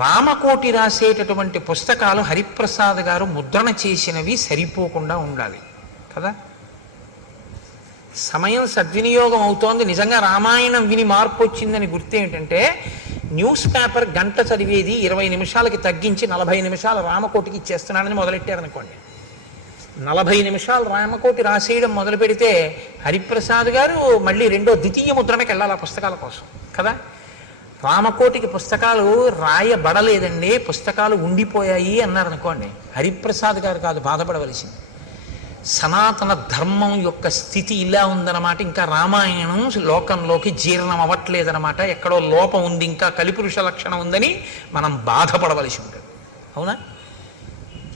రామకోటి రాసేటటువంటి పుస్తకాలు హరిప్రసాద్ గారు ముద్రణ చేసినవి సరిపోకుండా ఉండాలి కదా. సమయం సద్వినియోగం అవుతోంది. నిజంగా రామాయణం విని మార్పు వచ్చిందని గుర్తు ఏమిటంటే, న్యూస్ పేపర్ గంట చదివేది 20 నిమిషాలకి తగ్గించి 40 నిమిషాలు రామకోటికి ఇచ్చేస్తున్నాడని మొదలెట్టారనుకోండి. 40 నిమిషాలు రామకోటి రాసేయడం మొదలు పెడితే హరిప్రసాద్ గారు మళ్ళీ రెండో ద్వితీయ ముద్రణకి వెళ్ళాలి ఆ పుస్తకాల కోసం కదా. రామకోటికి పుస్తకాలు రాయబడలేదండి, పుస్తకాలు ఉండిపోయాయి అన్నారనుకోండి, హరిప్రసాద్ గారు కాదు బాధపడవలసింది. సనాతన ధర్మం యొక్క స్థితి ఇలా ఉందన్నమాట, ఇంకా రామాయణం లోకంలోకి జీర్ణం అవ్వట్లేదన్నమాట, ఎక్కడో లోపం ఉంది, ఇంకా కలిపురుష లక్షణం ఉందని మనం బాధపడవలసి ఉంటుంది. అవునా?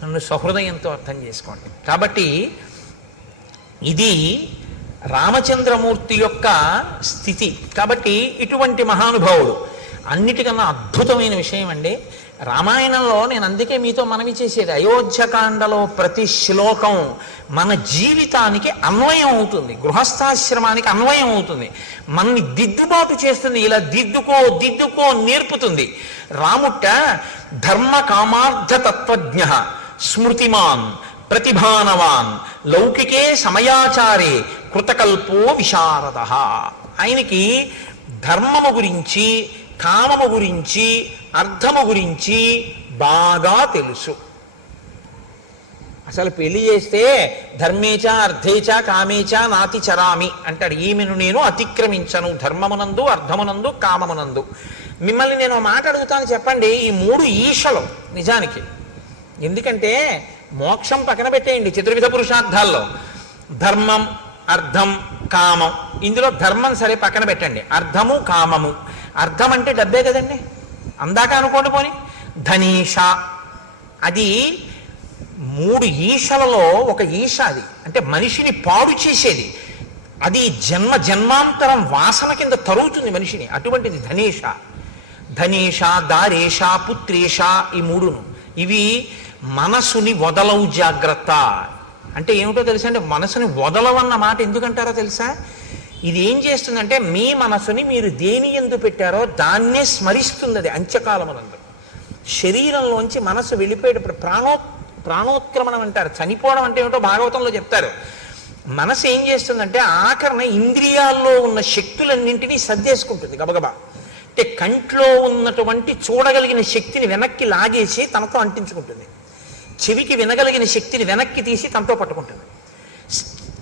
నన్ను సహృదయంతో అర్థం చేసుకోండి. కాబట్టి ఇది రామచంద్రమూర్తి యొక్క స్థితి. కాబట్టి ఇటువంటి మహానుభావుడు. అన్నిటికన్నా అద్భుతమైన విషయం అండి రామాయణంలో, నేను అందుకే మీతో మనవి చేసేది, అయోధ్యకాండలో ప్రతి శ్లోకం మన జీవితానికి అన్వయం అవుతుంది, గృహస్థాశ్రమానికి అన్వయం అవుతుంది, మనని దిద్దుబాటు చేస్తుంది, ఇలా దిద్దుకో నేర్పుతుంది. రాముట్ట ధర్మ కామార్థ తత్వజ్ఞ స్మృతిమాన్ ప్రతిభానవాన్ లౌకికే సమయాచారే కృతకల్పో విశారద. ఆయనకి ధర్మము గురించి, కామము గురించి, అర్థము గురించి బాగా తెలుసు. అసలు పెళ్లి చేస్తే ధర్మేచ అర్థేచ కామేచ నాతి చరామి అంటాడు. ఈమెను నేను అతిక్రమించను ధర్మమునందు, అర్థమునందు, కామమునందు. మిమ్మల్ని నేను మాట అడుగుతాను, చెప్పండి, ఈ 3 ఈశలు నిజానికి, ఎందుకంటే మోక్షం పక్కన పెట్టేయండి, చతుర్విధ పురుషార్థాల్లో ధర్మం, అర్థం, కామం. ఇందులో ధర్మం సరే పక్కన పెట్టండి, అర్థము, కామము. అర్థం అంటే డబ్బే కదండి, అందాక అనుకోండి పోని. ధనీష అది 3 ఈశలలో ఒక ఈశ, అది అంటే మనిషిని పాడు చేసేది, అది జన్మాంతరం వాసన కింద తరుగుతుంది మనిషిని, అటువంటిది ధనేష. ధనేష, దారేష, పుత్రేష, ఈ 3ను ఇవి మనసుని వదలవు జాగ్రత్త. అంటే ఏమిటో తెలుసా అంటే, మనసుని వదలవన్న మాట ఎందుకంటారో తెలుసా? ఇది ఏం చేస్తుందంటే, మీ మనసుని మీరు దేని యందు పెట్టారో దాన్నే స్మరిస్తుంది. అది అంత్యకాలమునందు శరీరంలోంచి మనసు వెళ్ళిపోయేటప్పుడు ప్రాణోత్క్రమణం అంటారు. చనిపోవడం అంటే ఏమిటో భాగవతంలో చెప్తారు. మనసు ఏం చేస్తుందంటే, ఆఖరణ ఇంద్రియాల్లో ఉన్న శక్తులన్నింటినీ సర్దేసుకుంటుంది గబగబా. అంటే కంట్లో ఉన్నటువంటి చూడగలిగిన శక్తిని వెనక్కి లాగేసి తనతో అంటించుకుంటుంది, చెవికి వినగలిగిన శక్తిని వెనక్కి తీసి తనతో పట్టుకుంటుంది,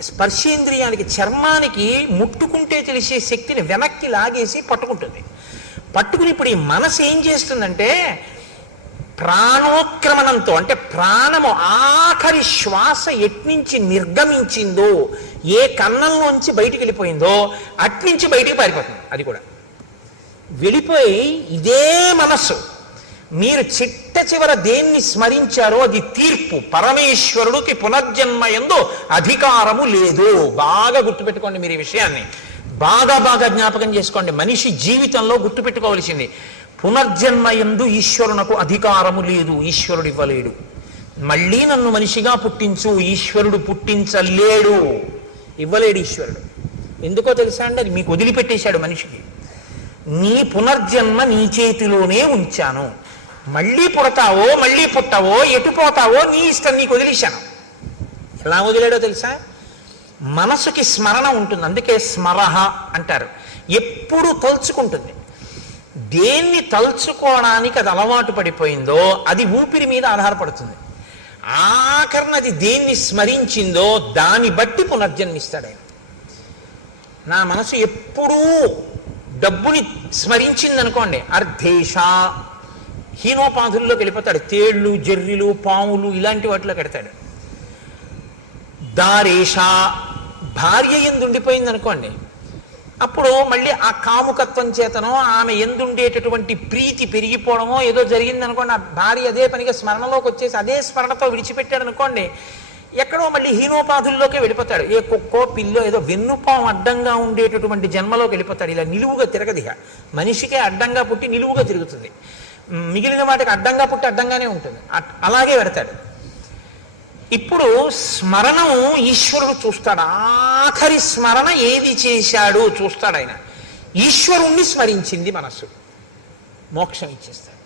స్పర్శేంద్రియానికి, చర్మానికి ముట్టుకుంటే తెలిసే శక్తిని వెనక్కి లాగేసి పట్టుకుంటుంది. పట్టుకుని ఇప్పుడు ఈ మనసు ఏం చేస్తుందంటే, ప్రాణోత్క్రమణంతో, అంటే ప్రాణము ఆఖరి శ్వాస ఎట్నుంచి నిర్గమించిందో, ఏ కన్నంలోంచి బయటికి వెళ్ళిపోయిందో అట్నుంచి బయటికి పారిపోతుంది. అది కూడా వెళ్ళిపోయి ఇదే మనస్సు మీరు చిట్ట చివర దేన్ని స్మరించారో అది తీర్పు. పరమేశ్వరుడికి పునర్జన్మ యందు అధికారము లేదు. బాగా గుర్తుపెట్టుకోండి మీరు ఈ విషయాన్ని, బాగా బాగా జ్ఞాపకం చేసుకోండి. మనిషి జీవితంలో గుర్తుపెట్టుకోవలసింది, పునర్జన్మ యందు ఈశ్వరునకు అధికారము లేదు, ఈశ్వరుడు ఇవ్వలేడు. మళ్ళీ నన్ను మనిషిగా పుట్టించు, ఈశ్వరుడు పుట్టించలేడు, ఇవ్వలేడు ఈశ్వరుడు. ఎందుకో తెలుసా అండి, అది మీకు వదిలిపెట్టేశాడు మనిషికి. నీ పునర్జన్మ నీ చేతిలోనే ఉంచాను, మళ్ళీ పుడతావో మళ్ళీ పుట్టవో ఎటు పోతావో నీ ఇష్టం, నీకు వదిలేశాను. ఎలా వదిలేడో తెలుసా, మనసుకి స్మరణ ఉంటుంది, అందుకే స్మరహ అంటారు. ఎప్పుడు తలుచుకుంటుంది. దేన్ని తలుచుకోవడానికి అది అలవాటు పడిపోయిందో అది ఊపిరి మీద ఆధారపడుతుంది. ఆఖరణ అది దేన్ని స్మరించిందో దాన్ని బట్టి పునర్జన్మిస్తాడు ఆయన. నా మనసు ఎప్పుడూ డబ్బుని స్మరించిందనుకోండి, అర్ధేశ హీనోపాధుల్లోకి వెళ్ళిపోతాడు. తేళ్లు, జర్రిలు, పాములు ఇలాంటి వాటిలో పెడతాడు. దారేష భార్య ఎందు ఉండిపోయింది అనుకోండి, అప్పుడు మళ్ళీ ఆ కాముకత్వం చేతనో ఆమె ఎందుండేటటువంటి ప్రీతి పెరిగిపోవడమో ఏదో జరిగింది అనుకోండి, ఆ భార్య అదే పనిగా స్మరణలోకి వచ్చేసి అదే స్మరణతో విడిచిపెట్టాడు అనుకోండి, ఎక్కడో మళ్ళీ హీనోపాధుల్లోకి వెళ్ళిపోతాడు. ఏ కుక్కో పిల్లో ఏదో వెన్నుపాము అడ్డంగా ఉండేటటువంటి జన్మలోకి వెళ్ళిపోతాడు. ఇలా నిలువుగా తిరగదిహ. మనిషికే అడ్డంగా పుట్టి నిలువుగా తిరుగుతుంది, మిగిలిన వాటికి అడ్డంగా పుట్టి అడ్డంగానే ఉంటుంది. అలాగే పెడతాడు. ఇప్పుడు స్మరణం ఈశ్వరుడు చూస్తాడు. ఆఖరి స్మరణ ఏది చేశాడు చూస్తాడు ఆయన. ఈశ్వరుణ్ణి స్మరించింది మనస్సు, మోక్షం ఇచ్చేస్తాడు.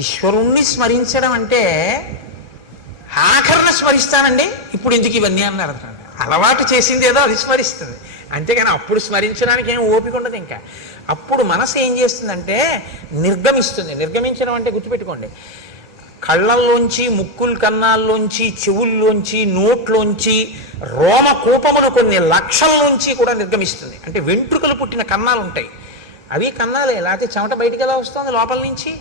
ఈశ్వరుణ్ణి స్మరించడం అంటే ఆఖరణ స్మరిస్తానండి, ఇప్పుడు ఎందుకు ఇవన్నీ అన్నారు. అలవాటు చేసింది ఏదో అది స్మరిస్తుంది, అంతేగాని అప్పుడు స్మరించడానికి ఏం ఓపిక ఉండదు. ఇంకా అప్పుడు మనసు ఏం చేస్తుందంటే నిర్గమిస్తుంది. నిర్గమించడం అంటే గుర్తుపెట్టుకోండి, కళ్ళల్లోంచి, ముక్కుల కన్నాల్లోంచి, చెవుల్లోంచి, నోట్లోంచి, రోమకూపమును కొన్ని లక్షల్లోంచి కూడా నిర్గమిస్తుంది. అంటే వెంట్రుకలు పుట్టిన కన్నాలు ఉంటాయి, అవి కన్నాలే, లేకపోతే చెమట బయటికి ఎలా వస్తుంది లోపల నుంచి.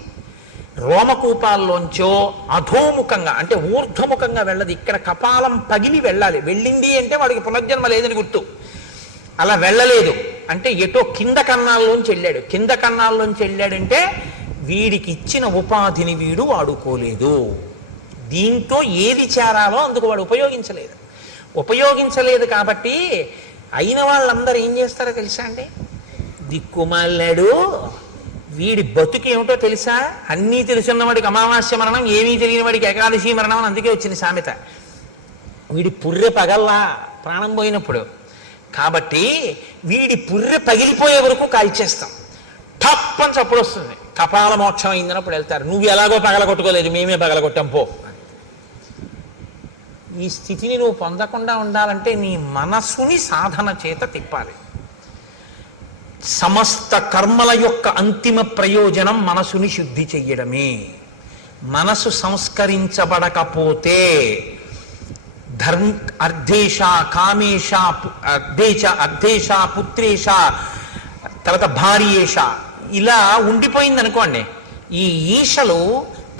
రోమకూపాల్లోంచో అధోముఖంగా అంటే ఊర్ధ్వముఖంగా వెళ్ళదు, ఇక్కడ కపాలం పగిలి వెళ్ళాలి. వెళ్ళింది అంటే వాడికి పునర్జన్మ లేదని గుర్తు. అలా వెళ్ళలేదు అంటే ఎటో కింద కన్నాల్లోంచి వెళ్ళాడు. కింద కన్నాల్లోంచి వెళ్ళాడంటే వీడికి ఇచ్చిన ఉపాధిని వీడు వాడుకోలేదు. దీంతో ఏది చేరాలో అందుకు వాడు ఉపయోగించలేదు కాబట్టి అయిన వాళ్ళందరూ ఏం చేస్తారో తెలుసా అండి, దిక్కుమాలాడు, వీడి బతుకు ఏమిటో తెలుసా, అన్నీ తెలుసున్న వాడికి అమావాస్య మరణం, ఏమీ తెలియని వాడికి ఏకాదశి మరణం అని అందుకే వచ్చింది సామెత. వీడి పుర్రె పగల్లా ప్రాణం పోయినప్పుడు, కాబట్టి వీడి పుర్రె పగిలిపోయే వరకు కాల్చేస్తాం. టప్ అని చప్పుడు వస్తుంది, కపాల మోక్షం అయిందన్నప్పుడు వెళ్తారు. నువ్వు ఎలాగో పగలగొట్టుకోలేదు, మేమే పగలగొట్టాం పో. ఈ స్థితిని నువ్వు పొందకుండా ఉండాలంటే నీ మనసుని సాధన చేత తిప్పాలి. సమస్త కర్మల యొక్క అంతిమ ప్రయోజనం మనసుని శుద్ధి చెయ్యడమే. మనసు సంస్కరించబడకపోతే అర్ధేశ, కామేశ, అర్ధేశ, పుత్రేశ, తర్వాత భార్యేశ ఇలా ఉండిపోయింది అనుకోండి, ఈ ఈశలు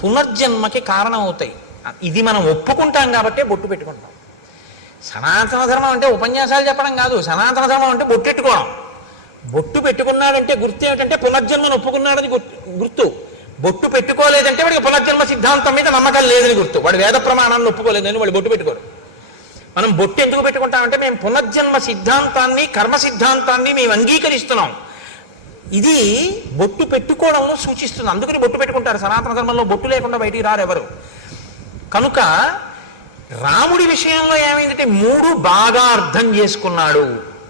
పునర్జన్మకి కారణం అవుతాయి. ఇది మనం ఒప్పుకుంటాం కాబట్టే బొట్టు పెట్టుకుంటాం. సనాతన ధర్మం అంటే ఉపన్యాసాలు చెప్పడం కాదు, సనాతన ధర్మం అంటే బొట్టెట్టుకోవడం. బొట్టు పెట్టుకున్నాడంటే గుర్తు ఏమిటంటే పునర్జన్మను ఒప్పుకున్నాడని గుర్తు. బొట్టు పెట్టుకోలేదంటే వాడికి పునర్జన్మ సిద్ధాంతం మీద నమ్మకం లేదని గుర్తు. వాడు వేద ప్రమాణాలను ఒప్పుకోలేదని వాడు బొట్టు పెట్టుకోరు. మనం బొట్టు ఎందుకు పెట్టుకుంటామంటే మేము పునర్జన్మ సిద్ధాంతాన్ని, కర్మ సిద్ధాంతాన్ని మేము అంగీకరిస్తున్నాం. ఇది బొట్టు పెట్టుకోవడంలో సూచిస్తుంది. అందుకని బొట్టు పెట్టుకుంటారు. సనాతన ధర్మంలో బొట్టు లేకుండా బయటికి రారు ఎవరు. కనుక రాముడి విషయంలో ఏమైందంటే 3 బాగా అర్థం చేసుకున్నాడు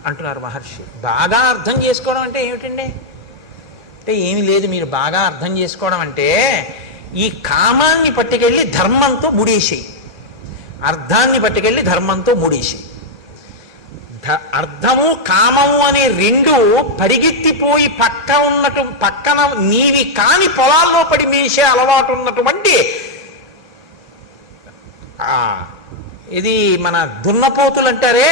అంటున్నారు మహర్షి. బాగా అర్థం చేసుకోవడం అంటే ఏమిటండి అంటే ఏమి లేదు. మీరు బాగా అర్థం చేసుకోవడం అంటే ఈ కామాన్ని పట్టుకెళ్ళి ధర్మంతో ముడేసేయి, అర్థాన్ని పట్టుకెళ్ళి ధర్మంతో ముడేసేయి. అర్థము కామము అనే రెండు పరిగెత్తిపోయి పక్కన నీవి కాని పొలాల్లో పడి మేసే అలవాటు ఉన్నటువంటి ఇది మన దున్నపోతులు అంటారే,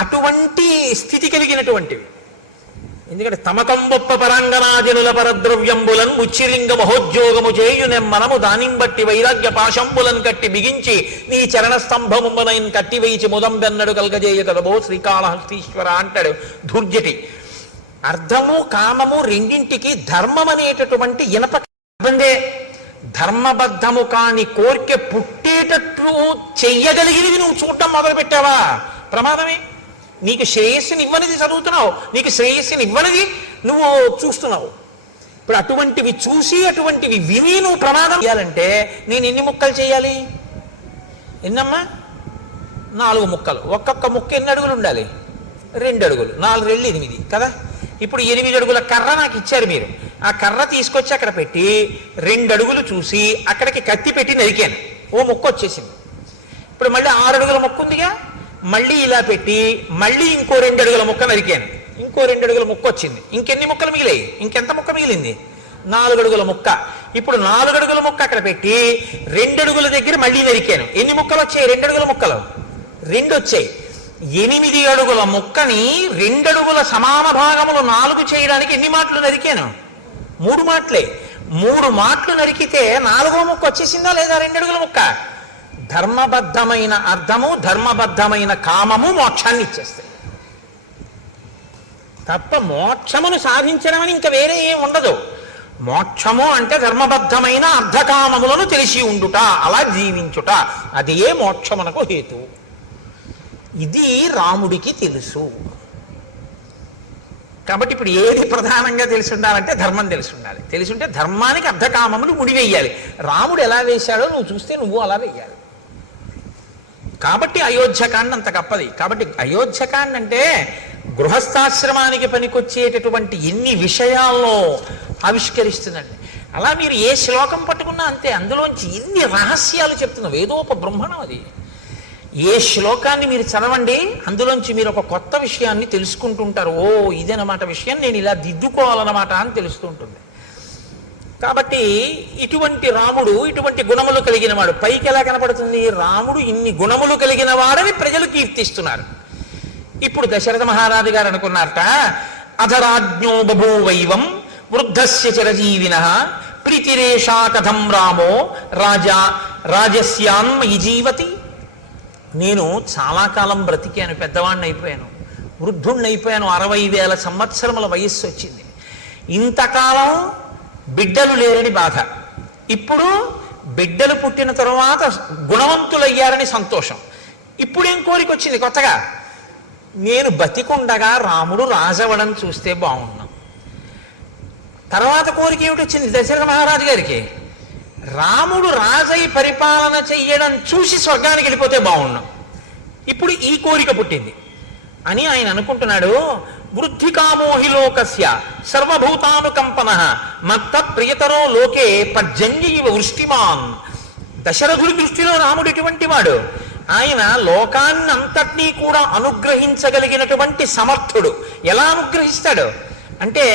అటువంటి స్థితి కలిగినటువంటివి. ఎందుకంటే తమకంబొప్ప పరాంగనాజనుల పరద్రవ్యంబులన్ ముచ్చిలింగ మహోద్యోగము చేయునెం మనము దానిం బట్టి వైరాగ్య పాశంబులను కట్టి బిగించి నీ చరణ స్తంభమునైన్ కట్టి వేయిచి ముదంబెన్నడు కలగజేయ కదబో శ్రీకాళహస్తీశ్వర అంటాడు ధూర్జటి. అర్థము కామము రెండింటికి ధర్మం అనేటటువంటి ఇనప ఇబ్బందే. ధర్మబద్ధము కాని కోరిక పుట్టేటట్లు చెయ్యగలిగినవి నువ్వు చూడటం మొదలు పెట్టావా ప్రమాదమే. నీకు శ్రేయస్సుని ఇవ్వనిది చదువుతున్నావు, నీకు శ్రేయస్సుని ఇవ్వనిది నువ్వు చూస్తున్నావు. ఇప్పుడు అటువంటివి చూసి అటువంటివి విని నువ్వు ప్రమాదం చేయాలంటే నేను ఎన్ని ముక్కలు చేయాలి? ఎన్నమ్మా? 4 ముక్కలు. ఒక్కొక్క ముక్క ఎన్ని అడుగులు ఉండాలి? 2 అడుగులు. 4 రెళ్ళు 8 కదా. ఇప్పుడు 8 అడుగుల కర్ర నాకు ఇచ్చారు మీరు. ఆ కర్ర తీసుకొచ్చి అక్కడ పెట్టి 2 అడుగులు చూసి అక్కడికి కత్తి పెట్టి నరికాను, ఓ ముక్క వచ్చేసింది. ఇప్పుడు మళ్ళీ 6 అడుగుల ముక్క ఉందిగా, మళ్ళీ ఇలా పెట్టి మళ్ళీ ఇంకో 2 అడుగుల ముక్క నరికాను, ఇంకో 2 అడుగుల ముక్క వచ్చింది. ఇంకెన్ని ముక్కలు మిగిలాయి? ఇంకెంత ముక్క మిగిలింది? 4 అడుగుల ముక్క. ఇప్పుడు 4 అడుగుల ముక్క అక్కడ పెట్టి 2 అడుగుల దగ్గర మళ్ళీ నరికాను. ఎన్ని ముక్కలు వచ్చాయి? 2 అడుగుల ముక్కలు 2 వచ్చాయి. 8 అడుగుల ముక్కని 2 అడుగుల సమాన భాగములు 4 చేయడానికి ఎన్ని మాటలు నరికాను? 3 మాటలే. 3 మాటలు నరికితే 4వ ముక్క వచ్చేసిందా లేదా? 2 అడుగుల ముక్క. ధర్మబద్ధమైన అర్థము, ధర్మబద్ధమైన కామము మోక్షాన్ని ఇచ్చేస్తాయి తప్ప మోక్షమును సాధించడం అని ఇంకా వేరే ఏం ఉండదు. మోక్షము అంటే ధర్మబద్ధమైన అర్ధకామములను తెలిసి ఉండుట, అలా జీవించుట, అదే మోక్షమునకు హేతు. ఇది రాముడికి తెలుసు. కాబట్టి ఇప్పుడు ఏది ప్రధానంగా తెలిసి ఉండాలంటే ధర్మం తెలిసి ఉండాలి. తెలిసి ఉంటే ధర్మానికి అర్ధకామములు ముడివేయాలి. రాముడు ఎలా వేశాడో నువ్వు చూస్తే నువ్వు అలా వేయాలి. కాబట్టి అయోధ్యకాండ అంత గొప్పది. కాబట్టి అయోధ్యకాండ అంటే గృహస్థాశ్రమానికి పనికొచ్చేటటువంటి ఎన్ని విషయాల్లో ఆవిష్కరిస్తుందండి. అలా మీరు ఏ శ్లోకం పట్టుకున్నా అంతే, అందులోంచి ఎన్ని రహస్యాలు చెప్తున్నా. వేదోప బ్రహ్మణం అది. ఏ శ్లోకాన్ని మీరు చదవండి, అందులోంచి మీరు ఒక కొత్త విషయాన్ని తెలుసుకుంటుంటారు. ఓ ఇదన్నమాట విషయం, నేను ఇలా దిద్దుకోవాలన్నమాట అని తెలుస్తుంటుంది. కాబట్టి ఇటువంటి రాముడు ఇటువంటి గుణములు కలిగిన వాడు. పైకి ఎలా కనపడుతుంది? రాముడు ఇన్ని గుణములు కలిగిన వాడని ప్రజలు కీర్తిస్తున్నారు. ఇప్పుడు దశరథ మహారాజు గారు అనుకున్నారట, అధరాజ్ఞో బభూవైవం వృద్ధస్య చిరజీవిన ప్రీతిరేషా కథం రామో రాజా రాజస్యాన్మయి జీవతి. నేను చాలా కాలం బ్రతికాను, పెద్దవాడిని అయిపోయాను, వృద్ధుణ్ణి అయిపోయాను, 60,000 సంవత్సరముల వయస్సు వచ్చింది. ఇంతకాలం బిడ్డలు లేరని బాధ, ఇప్పుడు బిడ్డలు పుట్టిన తరువాత గుణవంతులయ్యారని సంతోషం. ఇప్పుడేం కోరిక వచ్చింది కొత్తగా? నేను బతికుండగా రాముడు రాజవడం చూస్తే బాగున్నాం. తర్వాత కోరిక ఏమిటి వచ్చింది దశరథ మహారాజు గారికి? రాముడు రాజై పరిపాలన చెయ్యడం చూసి స్వర్గానికి వెళ్ళిపోతే బాగున్నాం. ఇప్పుడు ఈ కోరిక పుట్టింది అని ఆయన అనుకుంటున్నాడు. వృద్ధికామోహి లోకస్య సర్వభూతానుకంపన మత్త ప్రియతరో లోకే పర్జన్య ఇవ వృష్టిమాన్. దశరథుడి దృష్టిలో రాముడు ఎటువంటి వాడు? ఆయన లోకాన్నంతటినీ కూడా అనుగ్రహించగలిగినటువంటి సమర్థుడు. ఎలా అనుగ్రహిస్తాడు అంటే,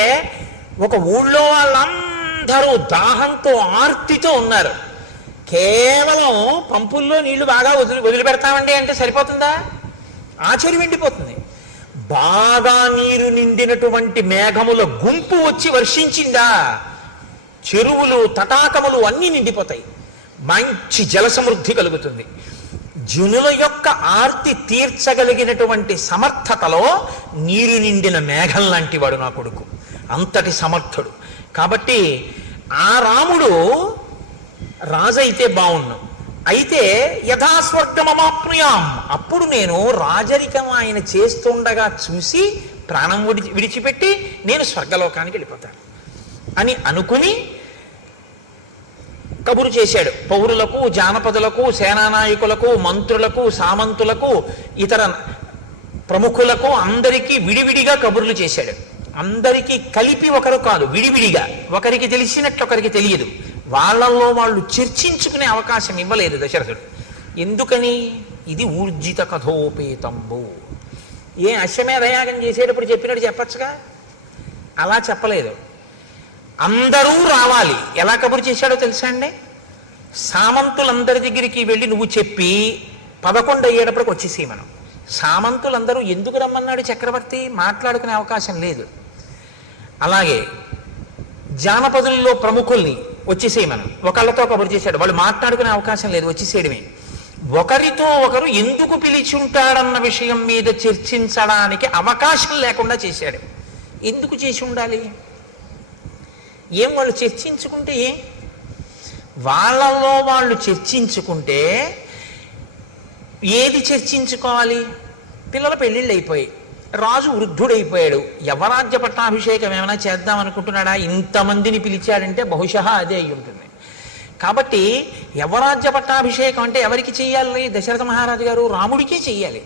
ఒక ఊళ్ళో వాళ్ళందరూ దాహంతో ఆర్తితో ఉన్నారు. కేవలం పంపుల్లో నీళ్లు బాగా వదిలిపెడతామండి అంటే సరిపోతుందా? ఆచరి వెండిపోతుంది. బాగా నీరు నిండినటువంటి మేఘముల గుంపు వచ్చి వర్షించిందా, చెరువులు తటాకములు అన్నీ నిండిపోతాయి, మంచి జల సమృద్ధి కలుగుతుంది. జనుల యొక్క ఆర్తి తీర్చగలిగినటువంటి సమర్థతలో నీరు నిండిన మేఘం లాంటి వాడు నా కొడుకు, అంతటి సమర్థుడు. కాబట్టి ఆ రాముడు రాజు అయితే బాగున్నాం. అయితే యథాస్వర్గమమాప్నుయాం, అప్పుడు నేను రాజరికం ఆయన చేస్తుండగా చూసి ప్రాణం విడిచిపెట్టి నేను స్వర్గలోకానికి వెళ్ళిపోతాను అని అనుకుని కబురు చేశాడు. పౌరులకు, జానపదులకు, సేనానాయకులకు, మంత్రులకు, సామంతులకు, ఇతర ప్రముఖులకు అందరికీ విడివిడిగా కబుర్లు చేశాడు. అందరికీ కలిపి ఒకరు కాదు, విడివిడిగా. ఒకరికి తెలిసినట్లు ఒకరికి తెలియదు. వాళ్ళల్లో వాళ్ళు చర్చించుకునే అవకాశం ఇవ్వలేదు దశరథుడు. ఎందుకని? ఇది ఊర్జిత కథోపేతంబు. ఏ అశ్వమేధయాగం చేసేటప్పుడు చెప్పినట్టు చెప్పచ్చుగా, అలా చెప్పలేదు. అందరూ రావాలి. ఎలా కబురు చేశాడో తెలుసా అండి? సామంతులందరి దగ్గరికి వెళ్ళి నువ్వు చెప్పి 11 అయ్యేటప్పటికి వచ్చేసి మనం. సామంతులందరూ ఎందుకు రమ్మన్నాడు చక్రవర్తి? మాట్లాడుకునే అవకాశం లేదు. అలాగే జానపదుల్లో ప్రముఖుల్ని వచ్చేసేయమను, ఒకళ్ళతో కబురు చేశాడు, వాళ్ళు మాట్లాడుకునే అవకాశం లేదు, వచ్చేసేయడమే. ఒకరితో ఒకరు ఎందుకు పిలిచి ఉంటాడన్న విషయం మీద చర్చించడానికి అవకాశం లేకుండా చేశాడు. ఎందుకు చేసి ఉండాలి? ఏం వాళ్ళు చర్చించుకుంటే వాళ్ళలో వాళ్ళు చర్చించుకుంటే ఏది చర్చించుకోవాలి? పిల్లల పెళ్ళిళ్ళు అయిపోయాయి, రాజు వృద్ధుడైపోయాడు, యవరాజ్య పట్టాభిషేకం ఏమైనా చేద్దాం అనుకుంటున్నాడా? ఇంతమందిని పిలిచాడంటే బహుశా అదే అయి ఉంటుంది. కాబట్టి యవరాజ్య పట్టాభిషేకం అంటే ఎవరికి చెయ్యాలి? దశరథ మహారాజు గారు రాముడికే చెయ్యాలి.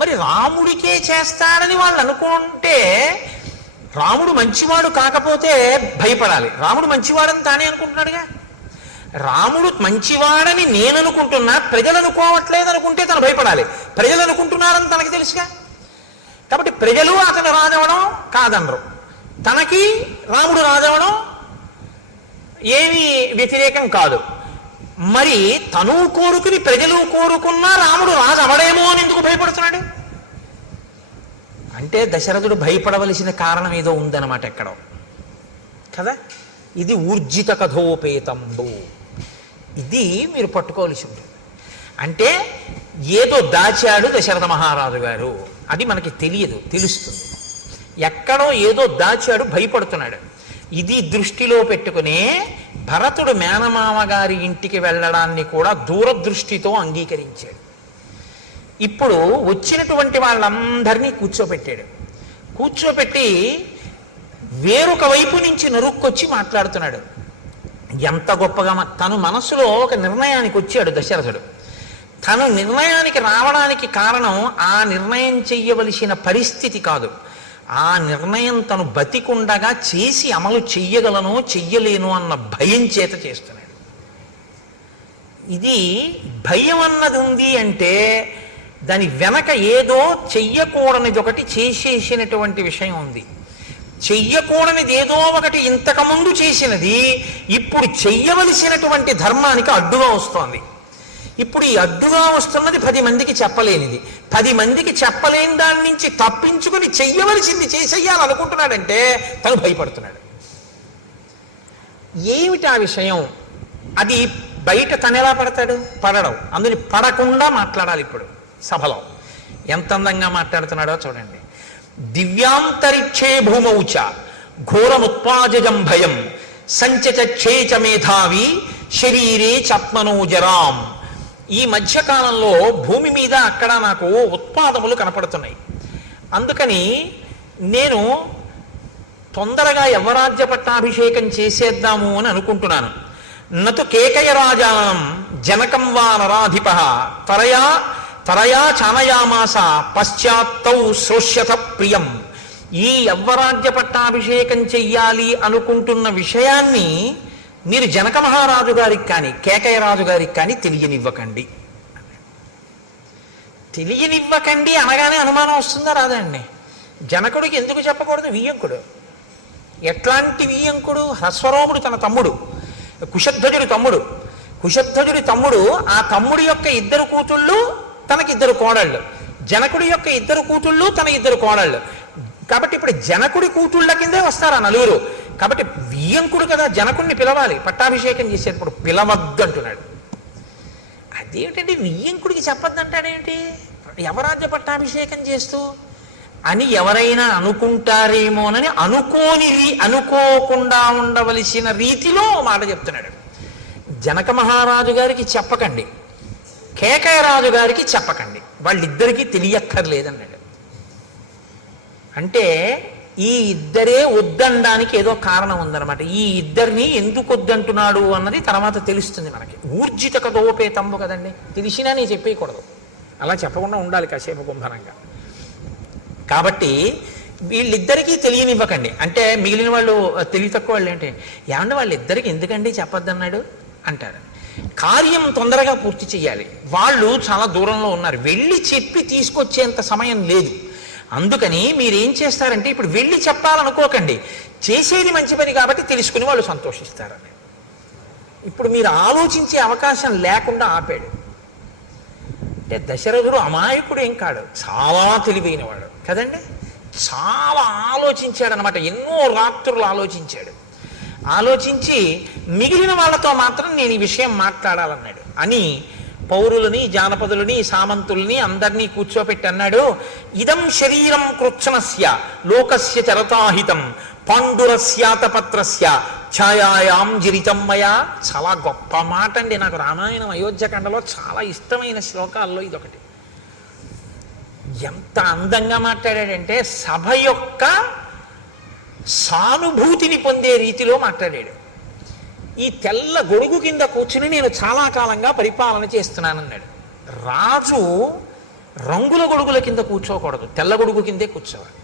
మరి రాముడికే చేస్తాడని వాళ్ళు అనుకుంటే రాముడు మంచివాడు కాకపోతే భయపడాలి. రాముడు మంచివాడని తానే అనుకుంటున్నాడుగా. రాముడు మంచివాడని నేను అనుకుంటున్నా, ప్రజలు అనుకోవట్లేదు అనుకుంటే తను భయపడాలి. ప్రజలు అనుకుంటున్నారని తనకి తెలుసుగా. కాబట్టి ప్రజలు అతను రాజవడం కాదనరు, తనకి రాముడు రాజవడం ఏమీ వ్యతిరేకం కాదు. మరి తను కోరుకుని ప్రజలు కోరుకున్నా రాముడు రాజు అవడేమో అని ఎందుకు భయపడుతున్నాడు? అంటే దశరథుడు భయపడవలసిన కారణం ఏదో ఉందన్నమాట ఎక్కడో కదా. ఇది ఊర్జిత కథోపేతంబు, ఇది మీరు పట్టుకోవలసి ఉంటుంది. అంటే ఏదో దాచాడు దశరథ మహారాజు గారు, అది మనకి తెలియదు, తెలుస్తుంది. ఎక్కడో ఏదో దాచాడు, భయపడుతున్నాడు. ఇది దృష్టిలో పెట్టుకునే భరతుడు మేనమామ గారి ఇంటికి వెళ్ళడాన్ని కూడా దూరదృష్టితో అంగీకరించాడు. ఇప్పుడు వచ్చినటువంటి వాళ్ళందరినీ కూర్చోపెట్టాడు. కూర్చోపెట్టి వేరొక వైపు నుంచి నరుక్కొచ్చి మాట్లాడుతున్నాడు. ఎంత గొప్పగా తను మనసులో ఒక నిర్ణయానికి వచ్చాడు దశరథుడు. తను నిర్ణయానికి రావడానికి కారణం ఆ నిర్ణయం చెయ్యవలసిన పరిస్థితి కాదు, ఆ నిర్ణయం తను బతికుండగా చేసి అమలు చెయ్యగలను చెయ్యలేను అన్న భయం చేత చేస్తున్నాడు. ఇది భయం అన్నది ఉంది అంటే దాని వెనక ఏదో చెయ్యకూడనిది ఒకటి చేసేసినటువంటి విషయం ఉంది. చెయ్యకూడనిది ఏదో ఒకటి ఇంతకుముందు చేసినది ఇప్పుడు చెయ్యవలసినటువంటి ధర్మానికి అడ్డుగా వస్తోంది. ఇప్పుడు ఈ అడ్డుగా వస్తున్నది 10 మందికి చెప్పలేనిది. 10 మందికి చెప్పలేని దాని నుంచి తప్పించుకుని చెయ్యవలసింది చేసేయాలనుకుంటున్నాడంటే తను భయపడుతున్నాడు. ఏమిటి ఆ విషయం? అది బయట తను ఎలా పడతాడు? పడడం. అందుని పడకుండా మాట్లాడాలి. ఇప్పుడు సభలో ఎంత అందంగా మాట్లాడుతున్నాడో చూడండి. దివ్యాంతరిక్షే భూమౌచ ఘోరముత్పాజం భయం సంచచేచ మేధావి శరీరే చత్మనోజరాం. ఈ మధ్యకాలంలో భూమి మీద అక్కడ నాకు ఉత్పాదములు కనపడుతున్నాయి. అందుకని నేను తొందరగా యవరాజ్య పట్టాభిషేకం చేసేద్దాము అని అనుకుంటున్నాను. నతు కేకయ రాజానం జనకం వా నరాధిప తరయా చానయామాస పశ్చాత్తౌ శ్రోష్యత ప్రియం. ఈ యవ్వరాజ్య పట్టాభిషేకం చెయ్యాలి అనుకుంటున్న విషయాన్ని మీరు జనక మహారాజు గారికి కానీ కేకయ రాజు గారికి కానీ తెలియనివ్వకండి. తెలియనివ్వకండి అనగానే అనుమానం వస్తుందా రాదా అండి? జనకుడికి ఎందుకు చెప్పకూడదు? వియ్యంకుడు. ఎట్లాంటి వియ్యంకుడు? హ్రస్వరోముడు తన తమ్ముడు, కుశధ్వజుడి తమ్ముడు. కుశధ్వజుడి తమ్ముడు, ఆ తమ్ముడి యొక్క 2 కూతుళ్ళు తనకి 2 కోడళ్ళు, జనకుడి యొక్క 2 కూతుళ్ళు తన 2 కోడళ్ళు. కాబట్టి ఇప్పుడు జనకుడి కూతుళ్ళ కిందే వస్తారు ఆ 4. కాబట్టి వియ్యంకుడు కదా, జనకుడిని పిలవాలి. పట్టాభిషేకం చేసేటప్పుడు పిలవద్దంటున్నాడు. అదేమిటంటే వియ్యంకుడికి చెప్పొద్దంటాడేమిటి? యవరాజ్య పట్టాభిషేకం చేస్తూ అని ఎవరైనా అనుకుంటారేమోనని అనుకోకుండా ఉండవలసిన రీతిలో మాట చెప్తున్నాడు. జనక మహారాజు గారికి చెప్పకండి, కేకయ రాజు గారికి చెప్పకండి, వాళ్ళిద్దరికీ తెలియక్కర్లేదన్నాడు. అంటే ఈ ఇద్దరే వద్దనడానికి ఏదో కారణం ఉందన్నమాట. ఈ ఇద్దరిని ఎందుకు వద్దంటున్నాడు అన్నది తర్వాత తెలుస్తుంది మనకి. ఊర్జిత కథోపేతంబు కదండి, తెలిసినా నేను చెప్పేయకూడదు, అలా చెప్పకుండా ఉండాలి కాసేపు గుంభనంగా. కాబట్టి వీళ్ళిద్దరికీ తెలియనివ్వకండి. అంటే మిగిలిన వాళ్ళు తెలివి తక్కువ వాళ్ళు ఏంటి, ఏమంటే వాళ్ళిద్దరికి ఎందుకండి చెప్పొద్దన్నాడు అంటారు. కార్యం తొందరగా పూర్తి చేయాలి. వాళ్ళు చాలా దూరంలో ఉన్నారు, వెళ్ళి చెప్పి తీసుకొచ్చేంత సమయం లేదు. అందుకని మీరేం చేస్తారంటే ఇప్పుడు వెళ్ళి చెప్పాలనుకోకండి, చేసేది మంచి పని కాబట్టి తెలుసుకుని వాళ్ళు సంతోషిస్తారని. ఇప్పుడు మీరు ఆలోచించే అవకాశం లేకుండా ఆపాడు. అంటే దశరథుడు అమాయకుడు ఏం కాడు, చాలా తెలివైనవాడు కదండి. చాలా ఆలోచించాడనమాట. ఎన్నో రాత్రులు ఆలోచించాడు. ఆలోచించి మిగిలిన వాళ్ళతో మాత్రం నేను ఈ విషయం మాట్లాడాలన్నాడు. అని పౌరులని, జానపదులని, సామంతుల్ని అందరినీ కూర్చోపెట్టి అన్నాడు, ఇదం శరీరం కృత్సనస్య లోకస్య చరతాహితం పాండురస్యాతపత్రస్య ఛాయాయాం జిరితం మయా. చాలా గొప్ప మాట అండి. నాకు రామాయణం అయోధ్యకాండలో చాలా ఇష్టమైన శ్లోకాల్లో ఇదొకటి. ఎంత అందంగా మాట్లాడాడంటే సభ యొక్క సానుభూతిని పొందే రీతిలో మాట్లాడాడు. ఈ తెల్ల గొడుగు కింద కూర్చుని నేను చాలా కాలంగా పరిపాలన చేస్తున్నానన్నాడు. రాజు రంగుల గొడుగుల కింద కూర్చోకూడదు, తెల్ల గొడుగు కిందే కూర్చోవాలి.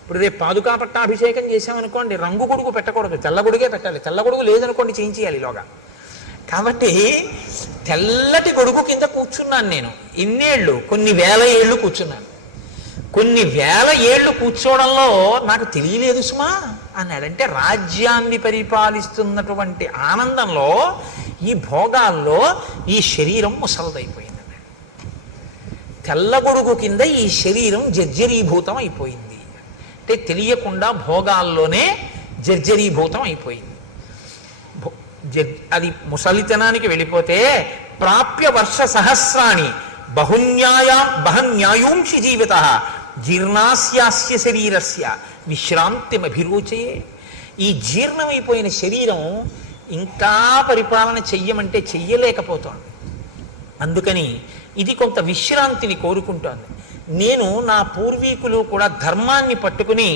ఇప్పుడు రేపు పాదుకా పట్టాభిషేకం చేసామనుకోండి, రంగు గొడుగు పెట్టకూడదు, తెల్ల గొడుగే పెట్టాలి. తెల్ల గొడుగు లేదనుకోండి చేయించేయాలి ఈలోగా. కాబట్టి తెల్లటి గొడుగు కింద కూర్చున్నాను నేను. ఇన్నేళ్ళు, కొన్ని వేల ఏళ్ళు కూర్చున్నాను. కొన్ని వేల ఏళ్ళు కూర్చోవడంలో నాకు తెలియలేదు సుమా అన్నాడంటే, రాజ్యాన్ని పరిపాలిస్తున్నటువంటి ఆనందంలో, ఈ భోగాల్లో ఈ శరీరం ముసలదైపోయింది అన్నాడు. తెల్ల గొడుగు కింద ఈ శరీరం జర్జరీభూతం అయిపోయింది అంటే తెలియకుండా భోగాల్లోనే జర్జరీభూతం అయిపోయింది. అది ముసలితనానికి వెళ్ళిపోతే ప్రాప్య వర్ష సహస్రాణి బహన్యాయూంషి జీవిత జీర్ణాస్యాస్య శరీరస్య విశ్రాంతిమభిరోచయే. ఈ జీర్ణమైపోయిన శరీరం ఇంకా పరిపాలన చెయ్యమంటే చెయ్యలేకపోతోంది. అందుకని ఇది కొంత విశ్రాంతిని కోరుకుంటోంది. నేను, నా పూర్వీకులు కూడా ధర్మాన్ని పట్టుకుని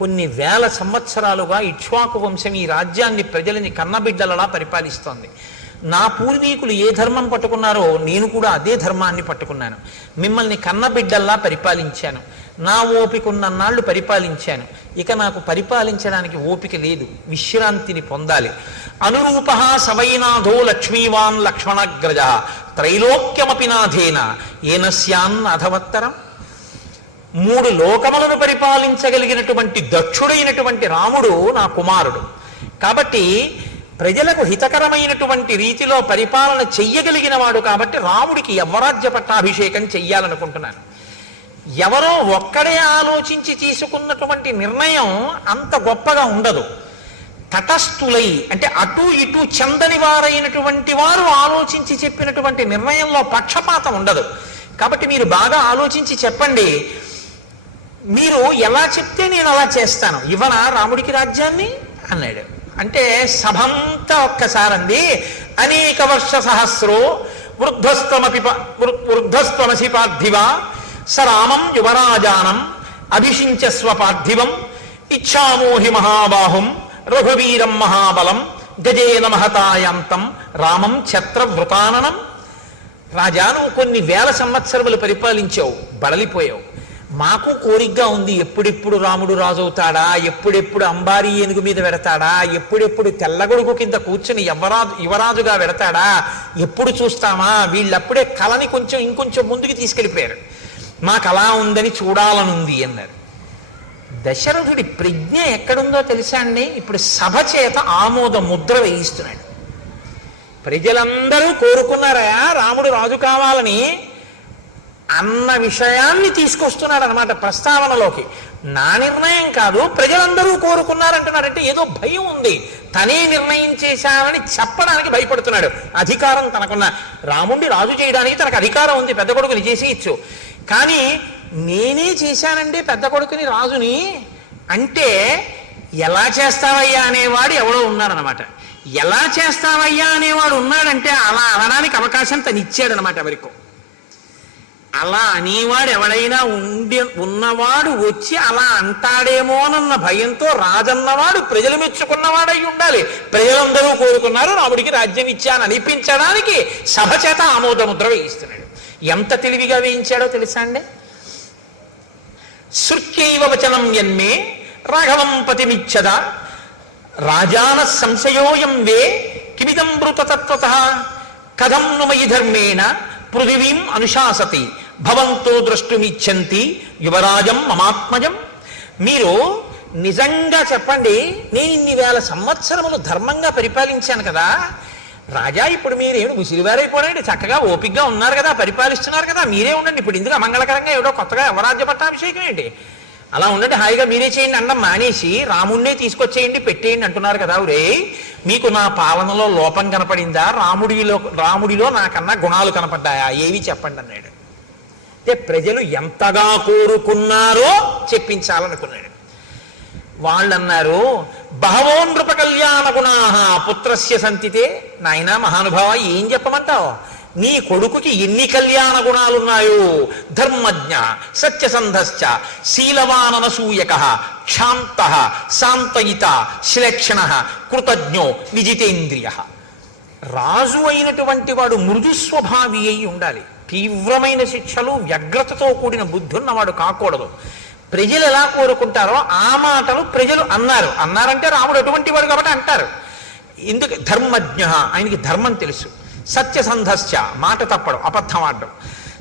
కొన్ని వేల సంవత్సరాలుగా ఇక్ష్వాకు వంశం ఈ రాజ్యాన్ని, ప్రజలని కన్నబిడ్డలలా పరిపాలిస్తోంది. నా పూర్వీకులు ఏ ధర్మం పట్టుకున్నారో నేను కూడా అదే ధర్మాన్ని పట్టుకున్నాను. మిమ్మల్ని కన్నబిడ్డల్లా పరిపాలించాను. నా ఓపిక ఉన్నన్నాళ్ళు పరిపాలించాను. ఇక నాకు పరిపాలించడానికి ఓపిక లేదు, విశ్రాంతిని పొందాలి. అనురూప సవైనాథో లక్ష్మీవాన్ లక్ష్మణగ్రజ త్రైలోక్యమపి నాథేన ఏనస్యాన్ అధవత్తరం. 3 లోకములను పరిపాలించగలిగినటువంటి దక్షుడైనటువంటి రాముడు నా కుమారుడు. కాబట్టి ప్రజలకు హితకరమైనటువంటి రీతిలో పరిపాలన చెయ్యగలిగిన వాడు. కాబట్టి రాముడికి యవ్వరాజ్య పట్టాభిషేకం చెయ్యాలనుకుంటున్నాను. ఎవరో ఒక్కడే ఆలోచించి తీసుకున్నటువంటి నిర్ణయం అంత గొప్పగా ఉండదు. తటస్థులై అంటే అటు ఇటు చెందని వారైనటువంటి వారు ఆలోచించి చెప్పినటువంటి నిర్ణయంలో పక్షపాతం ఉండదు. కాబట్టి మీరు బాగా ఆలోచించి చెప్పండి, మీరు ఎలా చెప్తే నేను అలా చేస్తాను, ఇవ్వనా రాముడికి రాజ్యాన్ని అన్నాడు. అంటే సభంతా ఒక్కసారంది, అనేక వర్ష సహస్రో వృద్ధస్త్వమసి పార్థివ సరామం యువరాజానం అభిషించస్వ పార్థివం ఇచ్ఛామోహి మహాబాహుం రఘువీరం మహాబలం గజేన మహతాయాంతం రామం ఛత్రవృతాననం. రాజా, నువ్వు కొన్ని వేల సంవత్సరములు పరిపాలించావు, బడలిపోయావు. మాకు కోరికగా ఉంది, ఎప్పుడెప్పుడు రాముడు రాజవుతాడా, ఎప్పుడెప్పుడు అంబారీ ఏనుగు మీద పెడతాడా, ఎప్పుడెప్పుడు తెల్లగొడుగు కింద కూర్చుని యువరాజుగా పెడతాడా, ఎప్పుడు చూస్తామా. వీళ్ళప్పుడే కళని ఇంకొంచెం ముందుకు తీసుకెళ్ళిపోయారు. మాకు అలా ఉందని చూడాలనుంది అన్నారు. దశరథుడి ప్రజ్ఞ ఎక్కడుందో తెలుసా అండి? ఇప్పుడు సభ చేత ఆమోద ముద్ర వేయిస్తున్నాడు. ప్రజలందరూ కోరుకున్నారా రాముడు రాజు కావాలని అన్న విషయాన్ని తీసుకొస్తున్నాడు అనమాట ప్రస్తావనలోకి. నా నిర్ణయం కాదు, ప్రజలందరూ కోరుకున్నారంటున్నారంటే ఏదో భయం ఉంది. తనే నిర్ణయం చేశానని చెప్పడానికి భయపడుతున్నాడు. అధికారం తనకున్న, రాముడిని రాజు చేయడానికి తనకు అధికారం ఉంది, పెద్ద కొడుకుని చేసేయచ్చు. కానీ నేనే చేశానండి పెద్ద కొడుకుని రాజుని అంటే ఎలా చేస్తావయ్యా అనేవాడు ఎవడో ఉన్నాడనమాట. ఎలా చేస్తావయ్యా అనేవాడు ఉన్నాడంటే అలా అనడానికి అవకాశం తను ఇచ్చాడనమాట ఎవరికో. అలా అనేవాడు ఎవడైనా ఉన్నవాడు వచ్చి అలా అంటాడేమోనన్న భయంతో రాజన్నవాడు ప్రజలు మెచ్చుకున్నవాడై ఉండాలి. ప్రజలందరూ కోరుకున్నారు, రాముడికి రాజ్యం ఇచ్చాను అనిపించడానికి సభ చేత ఆమోదముద్ర వేయిస్తున్నాడు. ఎంత తెలివిగా వేయించాడో తెలుసా అండి? శృత్యైవ వచనం యన్మే రాఘవం పతిమిచ్చద రాజాన సంశయోయం వే కిమిదం మృతతత్వతః కథం ను మయి ధర్మేణ పృథివీం అనుశాసతి భవంతో ద్రష్టుమిచ్చంతి యువరాజం మమాత్మజం. మీరు నిజంగా చెప్పండి, నేను ఇన్ని వేల సంవత్సరములు ధర్మంగా పరిపాలించాను కదా రాజా, ఇప్పుడు మీరేమి ముసిరివారైపోనండి, చక్కగా ఓపికగా ఉన్నారు కదా, పరిపాలిస్తున్నారు కదా, మీరే ఉండండి. ఇప్పుడు ఇందులో మంగళకరంగా ఏడో కొత్తగా యువరాజ్య పట్టాభిషేకం ఏంటి అలా ఉండండి, హాయిగా మీరే చేయండి అన్నం మానేసి రాముణ్ణే తీసుకొచ్చేయండి పెట్టేయండి అంటున్నారు కదా. ఒరే, మీకు నా పాలనలో లోపం కనపడిందా? రాముడిలో నాకన్నా గుణాలు కనపడ్డాయా? ఏవి చెప్పండి అన్నాడు. అంటే ప్రజలు ఎంతగా కోరుకున్నారో చెప్పించాలనుకున్నాడు. వాళ్ళన్నారు, బహవో నృప కళ్యాణ గుణా పుత్రస్య సంతితే. నాయనా మహానుభావ, ఏం చెప్పమంటావు? నీ కొడుకుకి ఎన్ని కళ్యాణ గుణాలున్నాయో! ధర్మజ్ఞ, సత్యసంధశ్చ, శీలవాననసూయక, క్షాంత, శాంతయిత, శ్లేక్షణ, కృతజ్ఞో, విజితేంద్రియ. రాజు అయినటువంటి వాడు మృదు స్వభావి అయి ఉండాలి. తీవ్రమైన శిక్షలు, వ్యగ్రతతో కూడిన బుద్ధి ఉన్నవాడు కాకూడదు. ప్రజలు ఎలా కోరుకుంటారో ఆ మాటలు ప్రజలు అన్నారంటే రాముడు అటువంటి వాడు కాబట్టి అంటారు. ఎందుకు? ధర్మజ్ఞ, ఆయనకి ధర్మం తెలుసు. సత్యసంధశ్చ, మాట తప్పడం, అబద్ధం ఆడడం.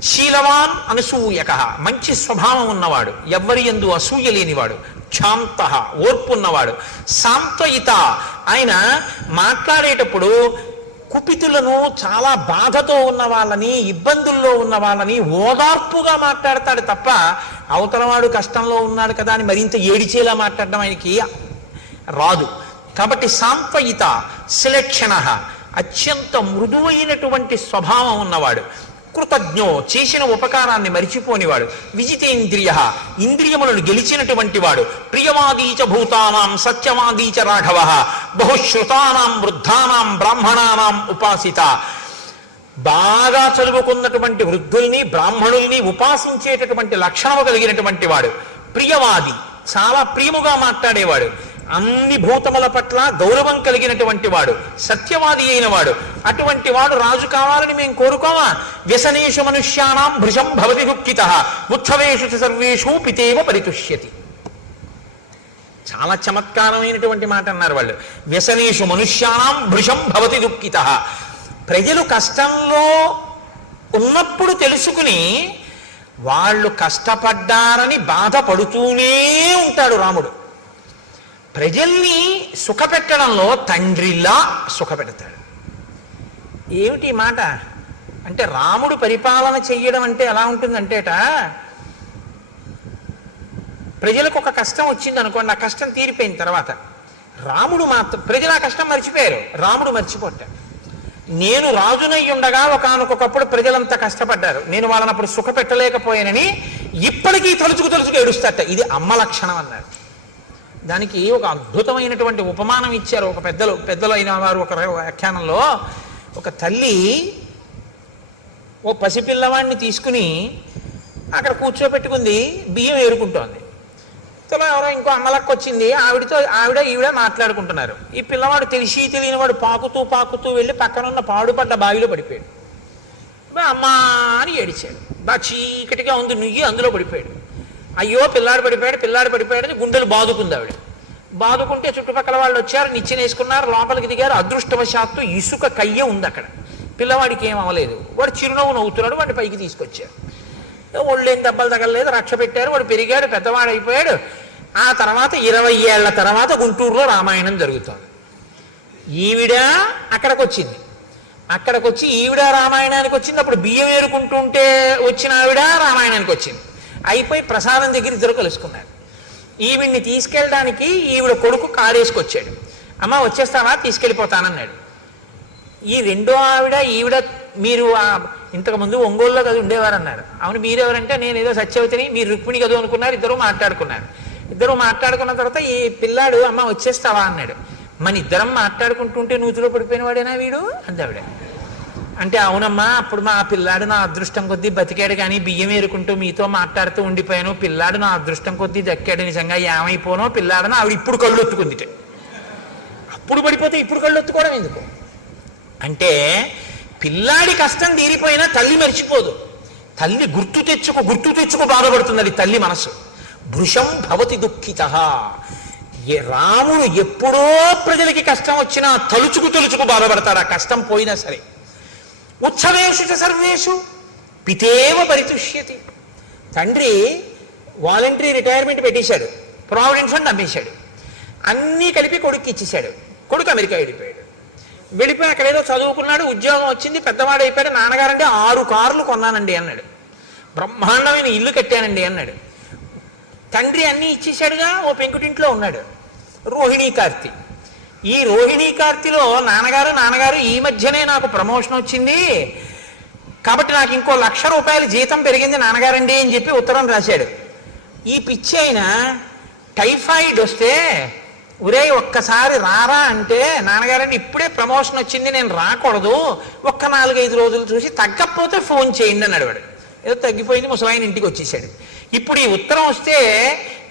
శీలవాన్ అనసూయక, మంచి స్వభావం ఉన్నవాడు, ఎవ్వరి యందు అసూయ లేనివాడు. క్షాంత, ఓర్పు ఉన్నవాడు. శాంతయిత, ఆయన మాట్లాడేటప్పుడు కుపితులను, చాలా బాధతో ఉన్న వాళ్ళని, ఇబ్బందుల్లో ఉన్న వాళ్ళని ఓదార్పుగా మాట్లాడతాడు తప్ప అవతలవాడు కష్టంలో ఉన్నాడు కదా అని మరింత ఏడిచేలా మాట్లాడడం ఆయనకి రాదు. కాబట్టి శాంతయిత, శ్లేక్షణ, అత్యంత మృదువైనటువంటి స్వభావం ఉన్నవాడు. కృతజ్ఞో, చేసిన ఉపకారాన్ని మరిచిపోనివాడు. విజితేంద్రియ, ఇంద్రియములను గెలిచినటువంటి వాడు. ప్రియవాదీచ భూతానాం సత్యవాదీచ రాఘవ, బహుశ్రుతానాం వృద్ధానాం బ్రాహ్మణానాం ఉపాసిత. బాగా చదువుకున్నటువంటి వృద్ధుల్ని, బ్రాహ్మణుల్ని ఉపాసించేటటువంటి లక్షణము కలిగినటువంటి వాడు. ప్రియవాది, చాలా ప్రియముగా మాట్లాడేవాడు. అన్ని భూతముల పట్ల గౌరవం కలిగినటువంటి వాడు. సత్యవాది అయిన వాడు. అటువంటి వాడు రాజు కావాలని మేము కోరుకోమా? వ్యసనేషు మనుష్యానాం భృశం భవతి దుఃఖితః, ఉత్సవేషు సర్వేషు పితేవ పరితుష్యతి. చాలా చమత్కారమైనటువంటి మాట అన్నారు వాళ్ళు. వ్యసనేషు మనుష్యానాం భృశం భవతి దుఃఖితః. ప్రజలు కష్టంలో ఉన్నప్పుడు తెలుసుకుని వాళ్ళు కష్టపడ్డారని బాధపడుతూనే ఉంటాడు రాముడు. ప్రజల్ని సుఖపెట్టడంలో తండ్రిలా సుఖపెడతాడు. ఏమిటి మాట అంటే, రాముడు పరిపాలన చెయ్యడం అంటే ఎలా ఉంటుందంటేట, ప్రజలకు ఒక కష్టం వచ్చింది అనుకోండి, ఆ కష్టం తీరిపోయిన తర్వాత రాముడు మాత్రం, ప్రజలు ఆ కష్టం మర్చిపోయారు, రాముడు మర్చిపోతాడు. నేను రాజునై ఉండగా ఒకానొకప్పుడు ప్రజలంతా కష్టపడ్డారు, నేను వాళ్ళని అప్పుడు సుఖ పెట్టలేకపోయానని ఇప్పటికీ తలుచుకు ఏడుస్తాట. ఇది అమ్మ లక్షణం అన్నారు. దానికి ఒక అద్భుతమైనటువంటి ఉపమానం ఇచ్చారు ఒక పెద్దలు అయిన వారు. ఒక వ్యాఖ్యానంలో ఒక తల్లి ఓ పసిపిల్లవాడిని తీసుకుని అక్కడ కూర్చోపెట్టుకుంది, బియ్యం ఏరుకుంటోంది. ఎవరో ఇంకో అమ్మలక్క వచ్చింది, ఈవిడ మాట్లాడుకుంటున్నారు. ఈ పిల్లవాడు తెలియని వాడు పాకుతూ వెళ్ళి పక్కనున్న పాడుపడ్డ బావిలో పడిపోయాడు. అమ్మా అని ఏడిచాడు. బాగా చీకటిగా ఉంది, నుయ్యి అందులో పడిపోయాడు. అయ్యో పిల్లాడు పడిపోయాడని గుండెలు బాదుకుంది ఆవిడ. బాదుకుంటే చుట్టుపక్కల వాళ్ళు వచ్చారు, నిచ్చెన వేసుకున్నారు, లోపలికి దిగారు. అదృష్టవశాత్తు ఇసుక కయ్య ఉంది అక్కడ. పిల్లవాడికి ఏం అవ్వలేదు. వాడు చిరునవ్వు నవ్వుతున్నాడు. వాడిని పైకి తీసుకొచ్చారు. ఒళ్ళేం దెబ్బలు తగలలేదు, రక్ష పెట్టారు. వాడు పెరిగాడు, పెద్దవాడు అయిపోయాడు. ఆ తర్వాత 20 ఏళ్ల తర్వాత గుంటూరులో రామాయణం జరుగుతోంది. ఈవిడ అక్కడికి వచ్చి ఈవిడ రామాయణానికి వచ్చింది. అప్పుడు బియ్యం ఏరుకుంటుంటే వచ్చిన ఆవిడ రామాయణానికి వచ్చింది. అయిపోయి ప్రసాదం దగ్గర ఇద్దరు కలుసుకున్నారు. ఈవిడ్ని తీసుకెళ్ళడానికి ఈవిడ కొడుకు కారేసుకొచ్చాడు. అమ్మ వచ్చేస్తావా? తీసుకెళ్ళిపోతానన్నాడు. ఈ రెండో ఈవిడ మీరు ఇంతకుముందు ఒంగోలులో కదా ఉండేవారు అన్నారు. అవును, మీరెవరంటే నేను ఏదో సత్యవతిని, మీరు రుక్మిణి కదా అనుకున్నారు. ఇద్దరు మాట్లాడుకున్న తర్వాత ఈ పిల్లాడు అమ్మ వచ్చేస్తావా అన్నాడు. మన ఇద్దరం మాట్లాడుకుంటుంటే నూతిలో పడిపోయిన వాడేనా వీడు అందావిడ. అంటే అవునమ్మా, అప్పుడు మా పిల్లాడు నా అదృష్టం కొద్దీ బతికాడు, కానీ బియ్యం ఏరుకుంటూ మీతో మాట్లాడుతూ ఉండిపోయాను. పిల్లాడు నా అదృష్టం కొద్దీ దక్కాడు, నిజంగా ఏమైపోనో పిల్లాడని ఆవిడ ఇప్పుడు కళ్ళు ఒత్తుకుంది. అప్పుడు పడిపోతే ఇప్పుడు కళ్ళు ఒత్తుకోవడం ఎందుకు అంటే, పిల్లాడి కష్టం తీరిపోయినా తల్లి మర్చిపోదు. తల్లి గుర్తు తెచ్చుకు బాధపడుతున్నది తల్లి మనసు. భృశం భవతి దుఃఖితః. రాముడు ఎప్పుడో ప్రజలకి కష్టం వచ్చినా తలుచుకు బాధపడతాడు, ఆ కష్టం పోయినా సరే. ఉత్సవేషు సర్వేషు పితేవ పరితుష్యతి. తండ్రి వాలంటరీ రిటైర్మెంట్ పెట్టేశాడు, ప్రావిడెంట్ ఫండ్ అమ్మేశాడు, అన్నీ కలిపి కొడుకు ఇచ్చేశాడు. కొడుకు అమెరికా వెళ్ళిపోయి అక్కడ ఏదో చదువుకున్నాడు, ఉద్యోగం వచ్చింది, పెద్దవాడు అయిపోయాడు. నాన్నగారంటే 6 కార్లు కొన్నానండి అన్నాడు. బ్రహ్మాండమైన ఇల్లు కట్టానండి అన్నాడు. తండ్రి అన్నీ ఇచ్చేశాడుగా, ఓ పెంకుటింట్లో ఉన్నాడు. రోహిణీ కార్తీ. ఈ రోహిణీ కార్తీలో నాన్నగారు ఈ మధ్యనే నాకు ప్రమోషన్ వచ్చింది కాబట్టి నాకు ఇంకో 1,00,000 రూపాయలు జీతం పెరిగింది నాన్నగారండి అని చెప్పి ఉత్తరం రాశాడు. ఈ పిచ్చి అయిన టైఫాయిడ్ వస్తే ఒరే ఒక్కసారి రారా అంటే, నాన్నగారండి ఇప్పుడే ప్రమోషన్ వచ్చింది నేను రాకూడదు, ఒక్క 4-5 రోజులు చూసి తగ్గకపోతే ఫోన్ చేయండి అన్నాడు వాడు. ఏదో తగ్గిపోయింది, ముసలాయన ఇంటికి వచ్చేసాడు. ఇప్పుడు ఈ ఉత్తరం వస్తే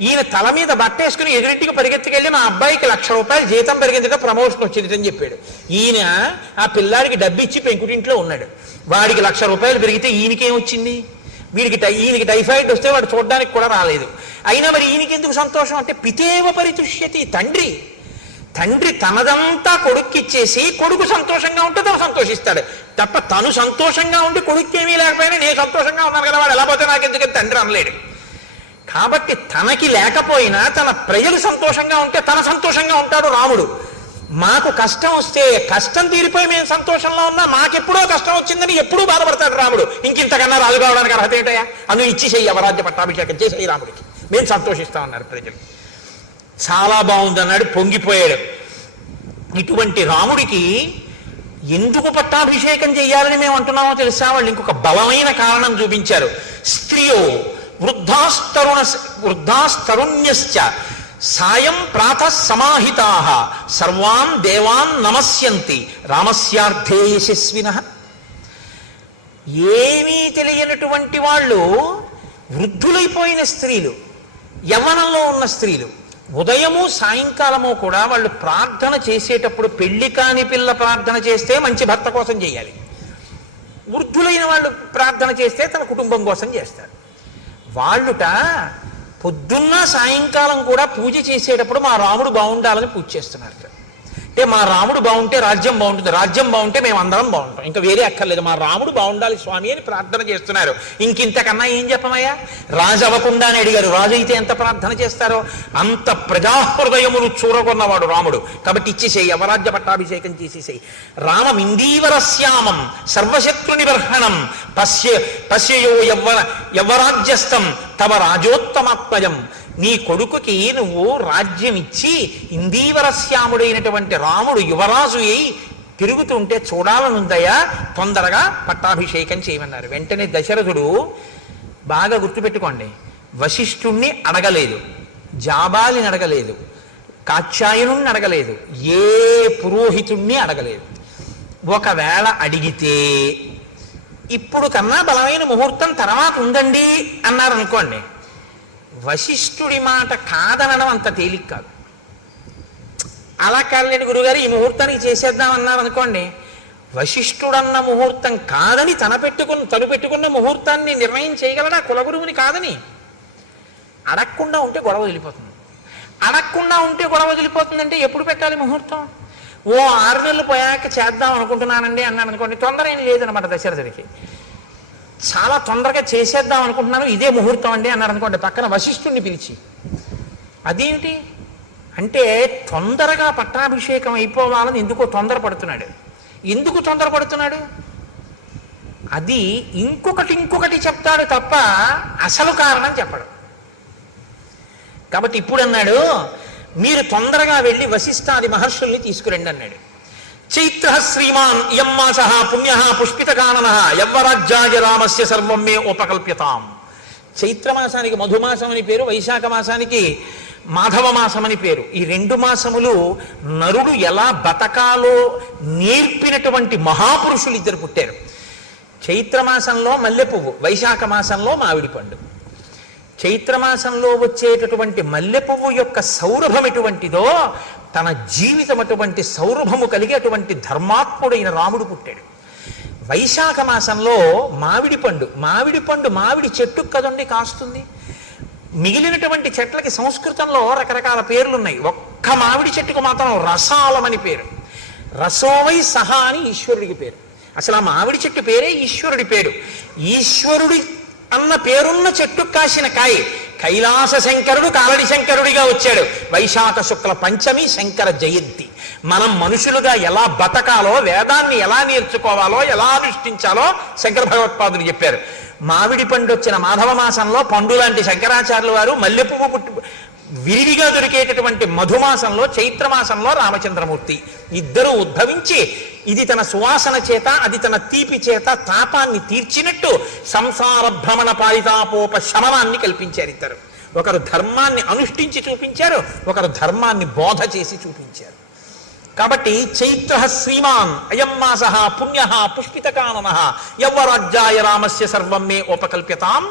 ఈయన తల మీద బట్ట వేసుకుని ఎదురింటికి పరిగెత్తుకెళ్ళి మా అబ్బాయికి 1,00,000 రూపాయలు జీతం పెరిగిందిట, ప్రమోషన్ వచ్చింది అని చెప్పాడు. ఈయన ఆ పిల్లాడికి డబ్బిచ్చి పెంకుటింట్లో ఉన్నాడు. వాడికి 1,00,000 రూపాయలు పెరిగితే ఈయనకేం వచ్చింది? ఈయనకి టైఫాయిడ్ వస్తే వాడు చూడడానికి కూడా రాలేదు. అయినా మరి ఈయనకి ఎందుకు సంతోషం అంటే పితేవ పరితుష్యతి. తండ్రి తనదంతా కొడుక్కిచ్చేసి కొడుకు సంతోషంగా ఉంటే తను సంతోషిస్తాడు తప్ప తను సంతోషంగా ఉండి కొడుకు ఏమీ లేకపోయినా నేను సంతోషంగా ఉన్నాను కదా వాడు ఎలా పోతే నాకు ఎందుకని తండ్రి అనలేడు. కాబట్టి తనకి లేకపోయినా తన ప్రజలు సంతోషంగా ఉంటే తన సంతోషంగా ఉంటాడు రాముడు. మాకు కష్టం వస్తే కష్టం తీరిపోయి మేము సంతోషంలో ఉన్నా మాకెప్పుడో కష్టం వచ్చిందని ఎప్పుడూ బాధపడతాడు రాముడు. ఇంకింతకన్నా రాజు కావడానికి అర్హత ఏంటయ్యా? అందుకు ఇచ్చేసేయి అవరాజ్య పట్టాభిషేకం చేసేయి రాముడికి, మేము సంతోషిస్తామన్నారు ప్రజలు. చాలా బాగుంది అన్నాడు, పొంగిపోయాడు. ఇటువంటి రాముడికి ఎందుకు పట్టాభిషేకం చేయాలని మేము అంటున్నామో తెలుసా? వాళ్ళు ఇంకొక బలమైన కారణం చూపించారు. స్త్రియో వృద్ధాస్తరుణ్యశ్చ సాయం ప్రాతః సమాహితాః సర్వాన్ దేవాన్ నమస్యంతి రామస్యార్థే యశస్వినః. ఏమీ తెలియనటువంటి వాళ్ళు, వృద్ధులైపోయిన స్త్రీలు, యవ్వనంలో ఉన్న స్త్రీలు ఉదయము సాయంకాలము కూడా వాళ్ళు ప్రార్థన చేసేటప్పుడు పెళ్లి కాని పిల్ల ప్రార్థన చేస్తే మంచి భర్త కోసం చేయాలి, వృద్ధులైన వాళ్ళు ప్రార్థన చేస్తే తన కుటుంబం కోసం చేస్తారు. వాళ్ళుట పొద్దున్న సాయంకాలం కూడా పూజ చేసేటప్పుడు మా రాముడు బాగుండాలని పూజ చేస్తున్నారు. అంటే మా రాముడు బాగుంటే రాజ్యం బాగుంటుంది, రాజ్యం బాగుంటే మేము అందరం బాగుంటాం, ఇంకా వేరే అక్కర్లేదు, మా రాముడు బాగుండాలి స్వామి అని ప్రార్థన చేస్తున్నారు. ఇంకింతకన్నా ఏం చెప్పమయ్యా? రాజు అవ్వకుండా అని అడిగారు. రాజు అయితే ఎంత ప్రార్థన చేస్తారో అంత ప్రజాహృదయములు చూరగొన్నవాడు రాముడు. కాబట్టి ఇచ్చేసేయి, అవరాజ్య పట్టాభిషేకం చేసేసేయి. రామమిందీవరశ్యామం సర్వశత్రు నిబర్హణం పశ్యయో యవ్వరాజ్యస్థం తవ రాజోత్తమాత్మజం. నీ కొడుకుకి నువ్వు రాజ్యం ఇచ్చి ఇందీవరశ్యాముడైనటువంటి రాముడు యువరాజు అయి తిరుగుతుంటే చూడాలనుందయ్యా, తొందరగా పట్టాభిషేకం చేయమన్నారు. వెంటనే దశరథుడు, బాగా గుర్తుపెట్టుకోండి, వశిష్ఠుణ్ణి అడగలేదు, జాబాలిని అడగలేదు, కాత్యాయనుణ్ణి అడగలేదు, ఏ పురోహితుణ్ణి అడగలేదు. ఒకవేళ అడిగితే ఇప్పుడు కన్నా బలమైన ముహూర్తం తర్వాత ఉందండి అన్నారనుకోండి, వశిష్ఠుడి మాట కాదనడం అంత తేలిక కాదు. అలా కాదులేండి గురుగారు ఈ ముహూర్తానికి చేసేద్దాం అన్నారు అనుకోండి, వశిష్ఠుడన్న ముహూర్తం కాదని తను పెట్టుకున్న ముహూర్తాన్ని నిర్ణయం చేయగలడా కులగురువుని కాదని? అడగకుండా ఉంటే గొడవ వదిలిపోతుంది. అడగకుండా ఉంటే గొడవ వదిలిపోతుందంటే ఎప్పుడు పెట్టాలి ముహూర్తం? ఓ 6 నెలలు పోయాక చేద్దాం అనుకుంటున్నానండి అన్నాను అనుకోండి, తొందర ఏం లేదనమాట దశరథుడికి. చాలా తొందరగా చేసేద్దాం అనుకుంటున్నాను, ఇదే ముహూర్తం అండి అన్నాడు అనుకోండి, పక్కన వశిష్ఠుణ్ణి పిలిచి, అదేమిటి అంటే తొందరగా పట్టాభిషేకం అయిపోవాలని ఎందుకో తొందరపడుతున్నాడు. ఎందుకు తొందరపడుతున్నాడు? అది ఇంకొకటి చెప్తాడు తప్ప అసలు కారణం చెప్పడు. కాబట్టి ఇప్పుడు అన్నాడు, మీరు తొందరగా వెళ్ళి వశిష్ఠాది మహర్షుల్ని తీసుకురండి అన్నాడు. చైత్ర శ్రీమాన్ ఇయం మాస పుణ్య పుష్పితకానన యవ్వరాజ్యాయ రామస్య సర్వం మే ఉపకల్ప్యతాం. చైత్రమాసానికి మధుమాసం అని పేరు, వైశాఖ మాసానికి మాధవ మాసం అని పేరు. ఈ 2 మాసములు నరుడు ఎలా బతకాలో నేర్పినటువంటి మహాపురుషులు 2 పుట్టారు. చైత్రమాసంలో మల్లెపువ్వు, వైశాఖ మాసంలో మామిడి పండు. చైత్రమాసంలో వచ్చేటటువంటి మల్లెపువ్వు యొక్క సౌరభం ఎటువంటిదో తన జీవితం అటువంటి సౌరభము కలిగి అటువంటి ధర్మాత్ముడైన రాముడు పుట్టాడు. వైశాఖ మాసంలో మామిడి పండు మామిడి చెట్టు కదండి కాస్తుంది. మిగిలినటువంటి చెట్లకి సంస్కృతంలో రకరకాల పేర్లున్నాయి. ఒక్క మామిడి చెట్టుకు మాత్రం రసాలమని పేరు. రసోవై సహా అని ఈశ్వరుడికి పేరు. అసలు ఆ మామిడి చెట్టు పేరే ఈశ్వరుడి పేరు. ఈశ్వరుడి అన్న పేరున్న చెట్టు కాసిన కాయ. కైలాస శంకరుడు కాలడి శంకరుడిగా వచ్చాడు. వైశాఖ శుక్ల పంచమి శంకర జయంతి. మనం మనుషులుగా ఎలా బతకాలో, వేదాన్ని ఎలా నేర్చుకోవాలో, ఎలా అనుష్ఠించాలో శంకర భగవత్పాదులు చెప్పారు. మామిడి పండు వచ్చిన మాధవ మాసంలో పండు లాంటి శంకరాచార్యుల వారు మల్లెపువ్వు విరివిగా దొరికేటటువంటి మధుమాసంలో చైత్రమాసంలో రామచంద్రమూర్తి ఇద్దరూ ఉద్భవించి ఇది తన సువాసన చేత అది తన తీపి చేత తాపాన్ని తీర్చినట్టు సంసార భ్రమణ పారితాపోప శమనాన్ని కల్పించారు ఇద్దరు. ఒకరు ధర్మాన్ని అనుష్ఠించి చూపించారు, ఒకరు ధర్మాన్ని బోధ చేసి చూపించారు. కాబట్టి చైత్ర శ్రీమాన్ అయం మాస పుణ్య పుష్పితకానన యవ్వరాజ్యాయ రామస్య సర్వం మే ఉపకల్ప్యతాం.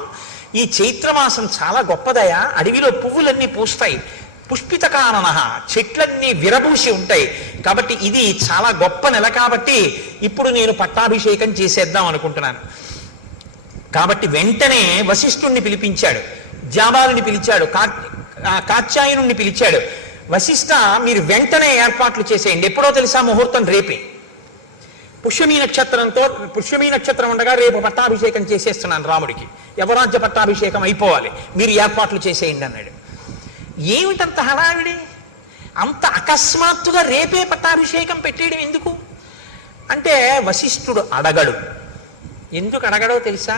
ఈ చైత్రమాసం చాలా గొప్పదయా. అడవిలో పువ్వులన్నీ పూస్తాయి, పుష్పితకానన చెట్లన్నీ విరబూసి ఉంటాయి. కాబట్టి ఇది చాలా గొప్ప నెల. కాబట్టి ఇప్పుడు నేను పట్టాభిషేకం చేసేద్దాం అనుకుంటున్నాను. కాబట్టి వెంటనే వశిష్ఠుణ్ణి పిలిపించాడు, జాబాలుని పిలిచాడు, కాత్యాయనుణ్ణి పిలిచాడు. వశిష్ఠ, మీరు వెంటనే ఏర్పాట్లు చేసేయండి. ఎప్పుడో తెలుసా? ముహూర్తం రేపే. పుష్యమీ నక్షత్రం ఉండగా రేపు పట్టాభిషేకం చేసేస్తున్నాను రాముడికి, యవరాజ్య పట్టాభిషేకం అయిపోవాలి, మీరు ఏర్పాట్లు చేసేయండి అన్నాడు. ఏమిటంత హడావిడి? అంత అకస్మాత్తుగా రేపే పట్టాభిషేకం పెట్టేయడం ఎందుకు అంటే వశిష్ఠుడు అడగడు. ఎందుకు అడగడో తెలుసా?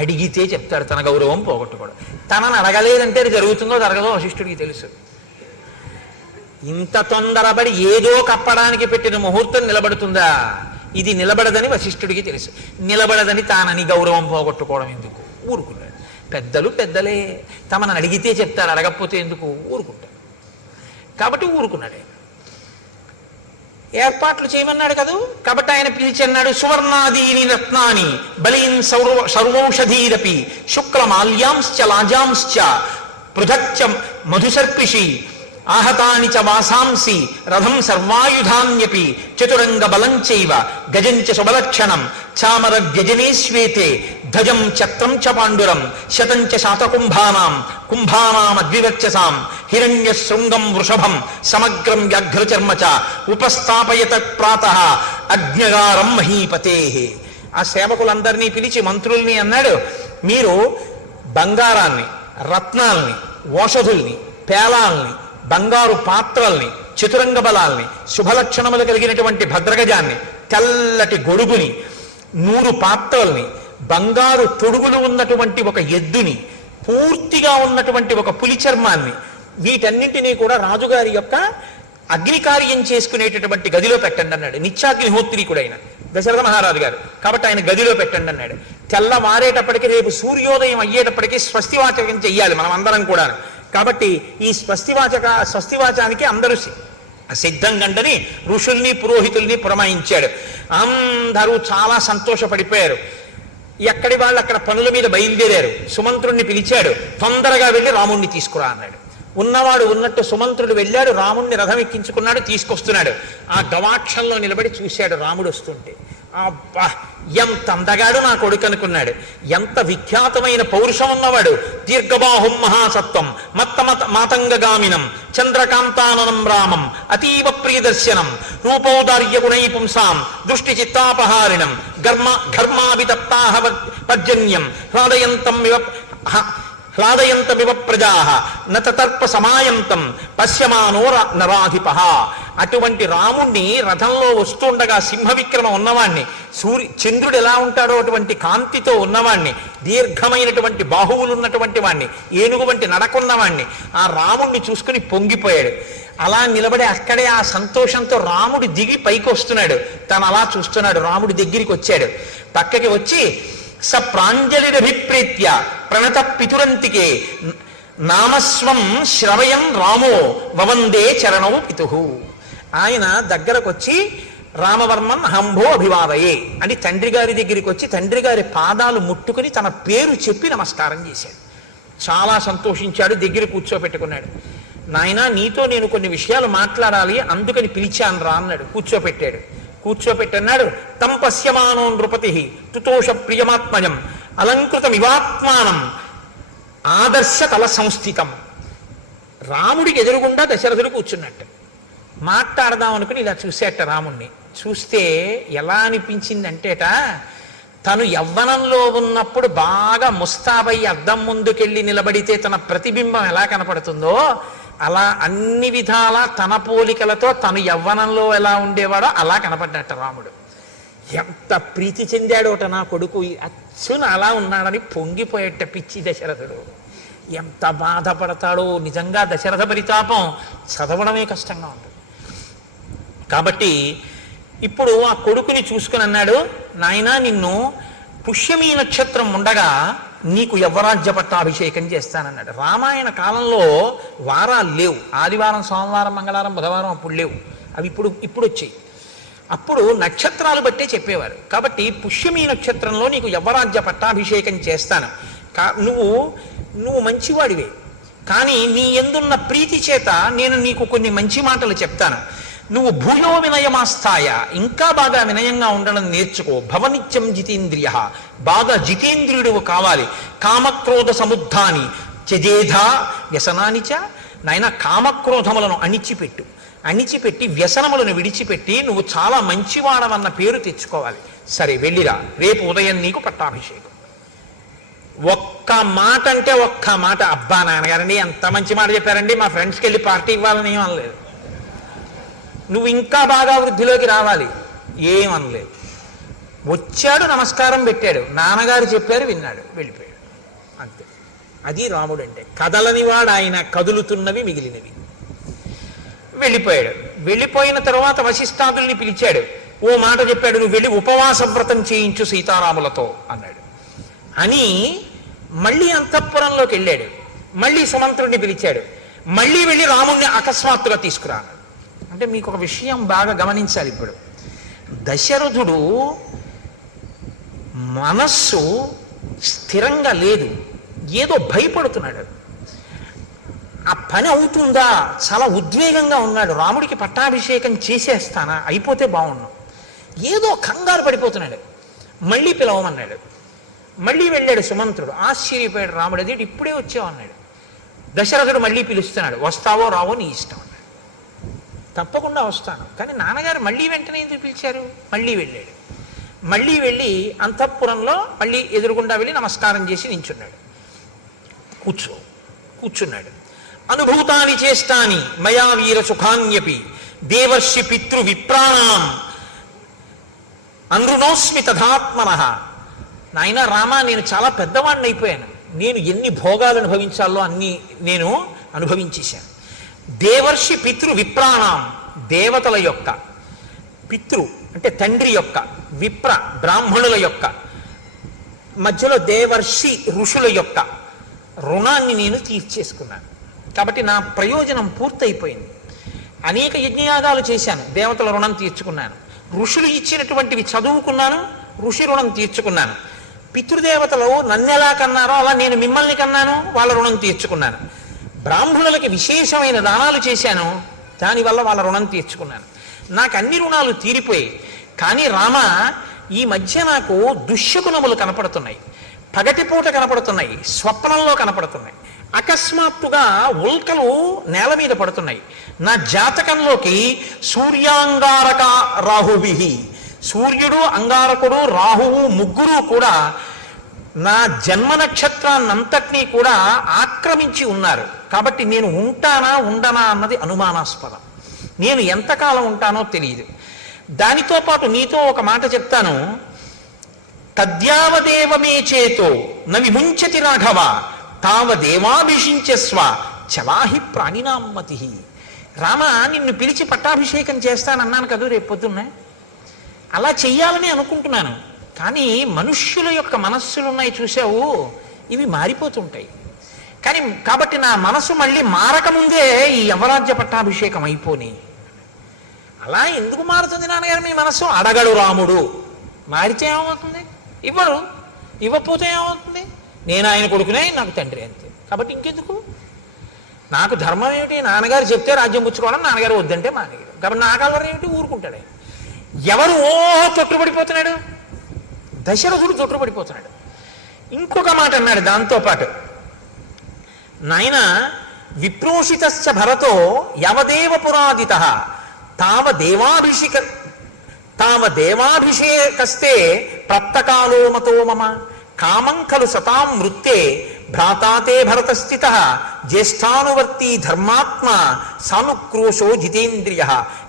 అడిగితే చెప్తాడు, తన గౌరవం పోగొట్టుకోడు. తనని అడగలేదంటే జరుగుతుందో జరగదో వశిష్ఠుడికి తెలుసు. ఇంత తొందరపడి ఏదో కప్పడానికి పెట్టిన ముహూర్తం నిలబడుతుందా? ఇది నిలబడదని వశిష్ఠుడికి తెలుసు. నిలబడదని తానని గౌరవం పోగొట్టుకోవడం ఎందుకు? ఊరుకున్నాడు. పెద్దలు పెద్దలే, తమను అడిగితే చెప్తారు, అడగకపోతే ఎందుకు? ఊరుకుంటాడు. కాబట్టి ఊరుకున్నాడు. ఏర్పాట్లు చేయమన్నాడు కదూ. కాబట్టి ఆయన పిలిచి అన్నాడు, సువర్ణాదీని రత్నాని బలీన్ సర్వౌషధీరపి శుక్లమాల్యాంశ్చ లాజాంశ్చ పృథక్చ మధుసర్పిషి ఆహతాని చ వాసాంసి రథం సర్వాయుధాన్యపి చతురంగ బలంచైవ గజంచ శుభలక్షణం చామర వ్యజనే శ్వేతే ధ్వజం చక్రం చ పాండురం శతంచ శాతకుంభానాం కుంభానామద్వివర్చసాం హిరణ్య శృంగం వృషభం సమగ్రం వ్యాఘ్రచర్మ చ ఉపస్థాపయత ప్రాతః అగ్నిగారం మహీపతే. ఆ సేవకులందరినీ పిలిచి మంత్రుల్ని అన్నాడు, మీరు బంగారాన్ని, రత్నాల్ని, ఓషధుల్ని, పేలాల్ని, బంగారు పాత్రల్ని, చతురంగ బలాల్ని, శుభలక్షణములు కలిగినటువంటి భద్రగజాన్ని, తెల్లటి గొడుగుని, 100 పాత్రల్ని, బంగారు తొడుగులు ఉన్నటువంటి ఒక ఎద్దుని, పూర్తిగా ఉన్నటువంటి ఒక పులి చర్మాన్ని, వీటన్నింటినీ కూడా రాజుగారి యొక్క అగ్నికార్యం చేసుకునేటటువంటి గదిలో పెట్టండి అన్నాడు. నిత్యాగ్నిహోత్రీకుడు అయిన దశరథ మహారాజు గారు. కాబట్టి ఆయన గదిలో పెట్టండి అన్నాడు. తెల్లవారేటప్పటికి, రేపు సూర్యోదయం అయ్యేటప్పటికీ స్వస్తివాచకం చెయ్యాలి మనం అందరం కూడా. కాబట్టి ఈ స్వస్తివాచానికి అందరూ సిద్ధంగంటని ఋషుల్ని పురోహితుల్ని పురమాయించాడు. అందరూ చాలా సంతోషపడిపోయారు. ఎక్కడి వాళ్ళు అక్కడ పనుల మీద బయలుదేరారు. సుమంత్రుణ్ణి పిలిచాడు, తొందరగా వెళ్ళి రాముణ్ణి తీసుకురా అన్నాడు. ఉన్నవాడు ఉన్నట్టు సుమంత్రుడు వెళ్ళాడు, రాముణ్ణి రథం ఎక్కించుకున్నాడు, తీసుకొస్తున్నాడు. ఆ గవాక్షంలో నిలబడి చూశాడు రాముడు వస్తుంటే. అబ్బా, ఎంత అందగాడు నా కొడుకు అనుకున్నాడు. ఎంత విఖ్యాతమైన పౌరుషం ఉన్నవాడు. దీర్ఘబాహుం మహాసత్వం మాతంగగామినం చంద్రకాంతాననం రామం అతీవ ప్రియదర్శనం రూపౌదార్య గుణై పుంసాం దృష్టి చిత్తాపహారిణం ఘర్మావితప్తాహ పర్జన్యం హ్లాదయంతమివ ప్రజాః నతర్ప సమాయంతం పశ్యమానో నరాధిపః. అటువంటి రాముణ్ణి రథంలో వస్తుండగా సింహవిక్రమం ఉన్నవాణ్ణి, చంద్రుడు ఎలా ఉంటాడో అటువంటి కాంతితో ఉన్నవాణ్ణి, దీర్ఘమైనటువంటి బాహువులు ఉన్నటువంటి వాణ్ణి, ఏనుగు వంటి నడకున్నవాణ్ణి, ఆ రాముణ్ణి చూసుకుని పొంగిపోయాడు. అలా నిలబడి అక్కడే ఆ సంతోషంతో రాముడు దిగి పైకి వస్తున్నాడు. తను అలా చూస్తున్నాడు. రాముడి దగ్గరికి వచ్చాడు. పక్కకి వచ్చి స ప్రాంజలిరభిప్రీత్య ప్రణత పితురంతికే నామస్వం శ్రవయం రామో వవందే చరణౌ పితుహు. ఆయన దగ్గరకు వచ్చి రామవర్మన్ హంభో అభివాదయే అని తండ్రి గారి దగ్గరికి వచ్చి తండ్రి గారి పాదాలు ముట్టుకుని తన పేరు చెప్పి నమస్కారం చేశాడు. చాలా సంతోషించాడు. దగ్గర కూర్చోపెట్టుకున్నాడు. నాయనా, నీతో నేను కొన్ని విషయాలు మాట్లాడాలి, అందుకని పిలిచాను రా అన్నాడు. కూర్చోపెట్టాడు. కూర్చోపెట్టన్నాడు, తం పశ్యమానో నృపతి తుతోష ప్రియమాత్మజం అలంకృతమివాత్మానం ఆదర్శ తల సంస్థితం. రాముడికి ఎదురుగుండా దశరథుడు కూర్చున్నట్టు. మాట్లాడదాం అనుకుని ఇలా చూసేట రాముణ్ణి. చూస్తే ఎలా అనిపించిందంటేట, తను యవ్వనంలో ఉన్నప్పుడు బాగా ముస్తాబై అద్దం ముందుకెళ్ళి నిలబడితే తన ప్రతిబింబం ఎలా కనపడుతుందో అలా అన్ని విధాలా తన పోలికలతో తను యవ్వనంలో ఎలా ఉండేవాడో అలా కనపడ్డట రాముడు. ఎంత ప్రీతి చెందాడోట నా కొడుకు. శున అలా ఉన్నాడని పొంగిపోయేట పిచ్చి దశరథుడు. ఎంత బాధపడతాడో నిజంగా. దశరథ పరితాపం చదవడమే కష్టంగా ఉంటుంది. కాబట్టి ఇప్పుడు ఆ కొడుకుని చూసుకుని అన్నాడు, నాయనా నిన్ను పుష్యమీ నక్షత్రం ఉండగా నీకు యవ్వరాజ్య పట్టాభిషేకం చేస్తానన్నాడు. రామాయణ కాలంలో వారాలు లేవు. ఆదివారం, సోమవారం, మంగళవారం, బుధవారం అప్పుడు లేవు. అవి ఇప్పుడు వచ్చాయి. అప్పుడు నక్షత్రాలు బట్టే చెప్పేవారు. కాబట్టి పుష్యమీ నక్షత్రంలో నీకు యవ్వరాజ్య పట్టాభిషేకం చేస్తాను. నువ్వు మంచివాడివే, కానీ నీ ఎందున్న ప్రీతి చేత నేను నీకు కొన్ని మంచి మాటలు చెప్తాను. నువ్వు భూయో వినయమాస్థాయ, ఇంకా బాగా వినయంగా ఉండడం నేర్చుకో. భవనిత్యం జితేంద్రియ, బాగా జితేంద్రియుడు కావాలి. కామక్రోధ సముద్ధాని త్యజేధా వ్యసనానిచ, నాయన కామక్రోధములను అణిచిపెట్టి వ్యసనములను విడిచిపెట్టి నువ్వు చాలా మంచివాడవన్న పేరు తెచ్చుకోవాలి. సరే వెళ్ళిరా, రేపు ఉదయం నీకు పట్టాభిషేకం. ఒక్క మాట అంటే ఒక్క మాట. అబ్బా నాన్నగారండి ఎంత మంచి మాట చెప్పారండి, మా ఫ్రెండ్స్కి వెళ్ళి పార్టీ ఇవ్వాలని ఏం అనలేదు. నువ్వు ఇంకా బాగా వృద్ధిలోకి రావాలి ఏమనలేదు. వచ్చాడు, నమస్కారం పెట్టాడు, నాన్నగారు చెప్పారు, విన్నాడు, వెళ్ళిపోయాడు. అంతే. అది రాముడు అంటే. కదలనివాడు ఆయన, కదులుతున్నవి మిగిలినవి. వెళ్ళిపోయాడు. వెళ్ళిపోయిన తర్వాత వశిష్ఠాదుల్ని పిలిచాడు. ఓ మాట చెప్పాడు, నువ్వు వెళ్ళి ఉపవాస వ్రతం చేయించు సీతారాములతో అన్నాడు. అని మళ్ళీ అంతఃపురంలోకి వెళ్ళాడు. మళ్ళీ సుమంత్రుడిని పిలిచాడు. మళ్ళీ వెళ్ళి రాముణ్ణి అకస్మాత్తుగా తీసుకురా. అంటే మీకు ఒక విషయం బాగా గమనించాలి. ఇప్పుడు దశరథుడు మనస్సు స్థిరంగా లేదు, ఏదో భయపడుతున్నాడు. ఆ పని అవుతుందా, చాలా ఉద్వేగంగా ఉన్నాడు. రాముడికి పట్టాభిషేకం చేసేస్తానా, అయిపోతే బాగున్నాం, ఏదో కంగారు పడిపోతున్నాడు. మళ్ళీ పిలవమన్నాడు. మళ్ళీ వెళ్ళాడు సుమంత్రుడు. ఆశ్చర్యపోయాడు రాముడు. అదేంటి ఇప్పుడే వచ్చావు అన్నాడు. దశరథుడు మళ్ళీ పిలుస్తున్నాడు. వస్తావో రావో నీ ఇష్టం అన్నాడు. తప్పకుండా వస్తాను, కానీ నాన్నగారు మళ్ళీ వెంటనే ఎందుకు పిలిచారు? మళ్ళీ వెళ్ళాడు. మళ్ళీ వెళ్ళి అంతఃపురంలో మళ్ళీ ఎదురుగుండా వెళ్ళి నమస్కారం చేసి నించున్నాడు. కూర్చున్నాడు. అనుభూతాని చేష్టాని మయా వీర సుఖాన్యపి దేవర్షి పితృ విప్రాణాం అనృణోస్మి తథాత్మనః. నాయన రామ, నేను చాలా పెద్దవాడిని అయిపోయాను. నేను ఎన్ని భోగాలు అనుభవించాలో అన్ని నేను అనుభవించేశాను. దేవర్షి పితృ విప్రాణాం, దేవతల యొక్క, పితృ అంటే తండ్రి యొక్క, విప్ర బ్రాహ్మణుల యొక్క, మధ్యలో దేవర్షి ఋషుల యొక్క రుణాన్ని నేను తీర్చేసుకున్నాను. కాబట్టి నా ప్రయోజనం పూర్తయిపోయింది. అనేక యజ్ఞయాగాలు చేశాను, దేవతల రుణం తీర్చుకున్నాను. ఋషులు ఇచ్చినటువంటివి చదువుకున్నాను, ఋషి రుణం తీర్చుకున్నాను. పితృదేవతలు నన్నెలా కన్నారో అలా నేను మిమ్మల్ని కన్నాను, వాళ్ళ రుణం తీర్చుకున్నాను. బ్రాహ్మణులకి విశేషమైన దానాలు చేశాను, దానివల్ల వాళ్ళ రుణం తీర్చుకున్నాను. నాకు అన్ని రుణాలు తీరిపోయాయి. కానీ రామ, ఈ మధ్య నాకు దుశ్శకునములు కనపడుతున్నాయి, పగటిపూట కనపడుతున్నాయి, స్వప్నంలో కనపడుతున్నాయి. అకస్మాత్తుగా ఉల్కలు నేల మీద పడుతున్నాయి. నా జాతకంలోకి సూర్యాంగారక రాహుభి, సూర్యుడు, అంగారకుడు, రాహువు ముగ్గురు కూడా నా జన్మ నక్షత్రాన్నంతటినీ కూడా ఆక్రమించి ఉన్నారు. కాబట్టి నేను ఉంటానా ఉండనా అన్నది అనుమానాస్పదం. నేను ఎంతకాలం ఉంటానో తెలియదు. దానితో పాటు నీతో ఒక మాట చెప్తాను. తద్యావదేవమే చేతో నవిముంచతి రాఘవ తావదేవాభిషించస్వ చలాహి ప్రాణినామ్మతి. రామ, నిన్ను పిలిచి పట్టాభిషేకం చేస్తానన్నాను కదా రేపు పొద్దున్నే. అలా చెయ్యాలని అనుకుంటున్నాను, కానీ మనుష్యుల యొక్క మనస్సులు ఉన్నాయి చూసావు, ఇవి మారిపోతుంటాయి. కాబట్టి నా మనసు మళ్ళీ మారకముందే ఈ యవరాజ్య పట్టాభిషేకం అయిపోని. అలా ఎందుకు మారుతుంది నాన్నగారు మీ మనస్సు? అడగడు రాముడు. మారితే ఏమవుతుంది? ఇవ్వడు. ఇవ్వకపోతే ఏమవుతుంది? నేను ఆయన కొడుకునే, నాకు తండ్రి అంతే. కాబట్టి ఇంకెందుకు? నాకు ధర్మం ఏమిటి? నాన్నగారు చెప్తే రాజ్యం పుచ్చుకోవడం, నాన్నగారు వద్దంటే మానేయడం. కాబట్టి నా కలవరం ఏమిటి? ఊరుకుంటాడే. ఎవరు తొట్టుపడిపోతున్నాడు? దశరథుడు తొట్టుపడిపోతున్నాడు. ఇంకొక మాట అన్నాడు దాంతోపాటు. నాయన, విప్రోషితశ్చ భరతో యవదేవ పురాదిత తావదేవాభిషేకస్తే ప్రత్తకాలో మతో మమ కామం ఖలు సతాం వృత్తే భ్రాతాతే భరతస్థిత జ్యేష్ఠానువర్తీ ధర్మాత్మ సానుక్రోశో జితేంద్రియ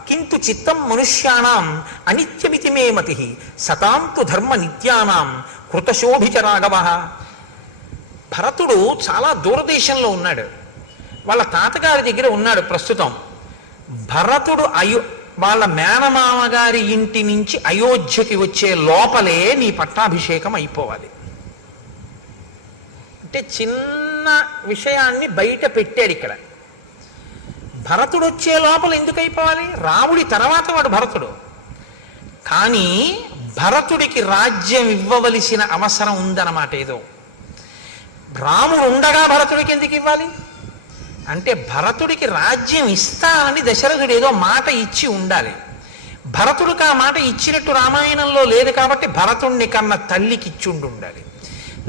కింటు చిత్తం మనుష్యానాం అనిత్యమితి మే మతి సతాం తు ధర్మ నిత్యానాం కృతశోభిచ రాఘవ. భరతుడు చాలా దూరదేశంలో ఉన్నాడు, వాళ్ళ తాతగారి దగ్గర ఉన్నాడు ప్రస్తుతం. భరతుడు వాళ్ళ మేనమామ గారి ఇంటి నుంచి అయోధ్యకి వచ్చే లోపలే నీ పట్టాభిషేకం అయిపోవాలి. అంటే చిన్న విషయాన్ని బయట పెట్టాడు ఇక్కడ. భరతుడు వచ్చే లోపల ఎందుకు అయిపోవాలి? రాముడి తర్వాత వాడు భరతుడు. కానీ భరతుడికి రాజ్యం ఇవ్వవలసిన అవసరం ఉందన్నమాట. ఏదో రాముడు ఉండగా భరతుడికి ఎందుకు ఇవ్వాలి అంటే, భరతుడికి రాజ్యం ఇస్తానని దశరథుడు ఏదో మాట ఇచ్చి ఉండాలి. భరతుడికి ఆ మాట ఇచ్చినట్టు రామాయణంలో లేదు కాబట్టి భరతుణ్ణి కన్నా తల్లికి ఇచ్చి ఉండాలి,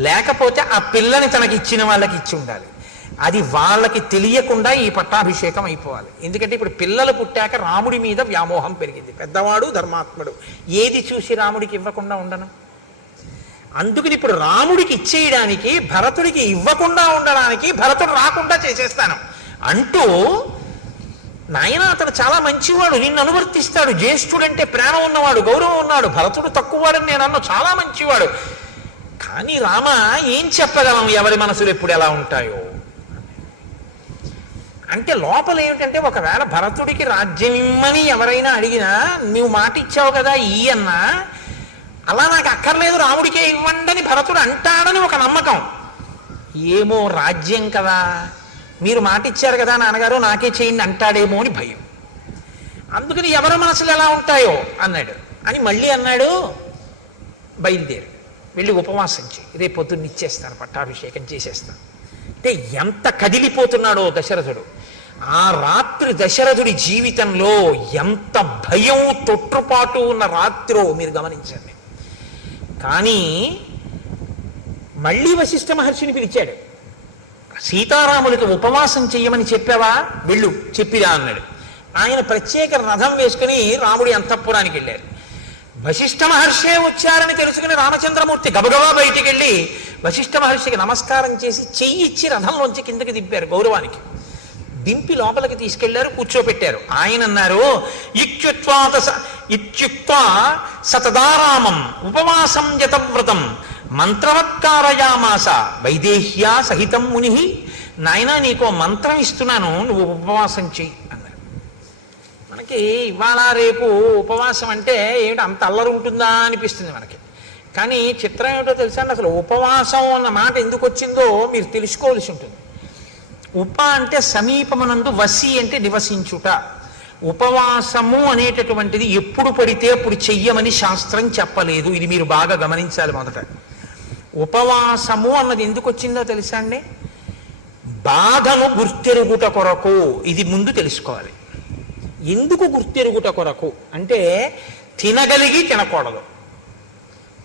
లేకపోతే ఆ పిల్లని తనకి ఇచ్చిన వాళ్ళకి ఇచ్చి ఉండాలి. అది వాళ్ళకి తెలియకుండా ఈ పట్టాభిషేకం అయిపోవాలి. ఎందుకంటే ఇప్పుడు పిల్లలు పుట్టాక రాముడి మీద వ్యామోహం పెరిగింది. పెద్దవాడు ధర్మాత్ముడు, ఏది చూసి రాముడికి ఇవ్వకుండా ఉండను. అందుకని ఇప్పుడు రాముడికి ఇచ్చేయడానికి, భరతుడికి ఇవ్వకుండా ఉండడానికి భరతుడు రాకుండా చేసేస్తాను అంటూ, నాయన అతను చాలా మంచివాడు, నిన్ను అనువర్తిస్తాడు, జ్యేష్ఠుడంటే ప్రేమ ఉన్నవాడు, గౌరవం ఉన్నాడు, భరతుడు తక్కువవాడని నేను అన్న, చాలా మంచివాడు. కానీ రామ ఏం చెప్పగలం, ఎవరి మనసులు ఎప్పుడు ఎలా ఉంటాయో అంటే. లోపల ఏమిటంటే, ఒకవేళ భరతుడికి రాజ్యం ఇమ్మని ఎవరైనా అడిగినా నువ్వు మాట ఇచ్చావు కదా ఈ అన్నా, అలా నాకు అక్కర్లేదు రాముడికే ఇవ్వండి అని భరతుడు అంటాడని ఒక నమ్మకం. ఏమో రాజ్యం కదా, మీరు మాట ఇచ్చారు కదా నాన్నగారు నాకే చేయండి అంటాడేమో అని భయం. అందుకని ఎవరి మనసులు ఎలా ఉంటాయో అన్నాడు. అని మళ్ళీ అన్నాడు, బయలుదేరు వెళ్ళి ఉపవాసం చేయి, రేపు పొద్దున్న ఇచ్చేస్తాను, పట్టాభిషేకం చేసేస్తాను అంటే. ఎంత కదిలిపోతున్నాడో దశరథుడు. ఆ రాత్రి దశరథుడి జీవితంలో ఎంత భయం తొట్టుపాటు ఉన్న రాత్రో మీరు గమనించండి. కానీ మళ్ళీ వశిష్ఠ మహర్షిని పిలిచాడు. సీతారాములకి ఉపవాసం చెయ్యమని చెప్పావా, వెళ్ళు చెప్పిరా అన్నాడు. ఆయన ప్రత్యేక రథం వేసుకుని రాముడి అంతఃపురానికి వెళ్ళారు. వశిష్ఠ మహర్షే వచ్చారని తెలుసుకుని రామచంద్రమూర్తి గబగబా బయటికి వెళ్ళి వశిష్ఠ మహర్షికి నమస్కారం చేసి చెయ్యిచ్చి రథంలోంచి కిందకి దింపారు గౌరవానికి. దింపి లోపలికి తీసుకెళ్లారు, కూర్చోపెట్టారు. ఆయన అన్నారు, ఇత్యుక్త్వా సతదారామం ఉపవాసం యతవ్రతం మంత్రవత్కారయామాస వైదేహ్యా సహితం ముని. నాయనా నీకో మంత్రం ఇస్తున్నాను, నువ్వు ఉపవాసం చెయ్యి అన్నారు. మనకి ఇవాళ రేపు ఉపవాసం అంటే ఏమిటి అంత అల్లరి ఉంటుందా అనిపిస్తుంది మనకి. కానీ చిత్రం ఏమిటో తెలుసా అండి, అసలు ఉపవాసం అన్న మాట ఎందుకు వచ్చిందో మీరు తెలుసుకోవాల్సి ఉంటుంది. ఉప అంటే సమీపమునందు, వసి అంటే నివసించుట. ఉపవాసము అనేటటువంటిది ఎప్పుడు పడితే అప్పుడు చెయ్యమని శాస్త్రం చెప్పలేదు. ఇది మీరు బాగా గమనించాలి. మొదట ఉపవాసము అన్నది ఎందుకు వచ్చిందో తెలుసా అండి, బాధను గుర్తెరుగుట కొరకు. ఇది ముందు తెలుసుకోవాలి. ఎందుకు గుర్తెరుగుట కొరకు అంటే, తినగలిగి తినకూడదు.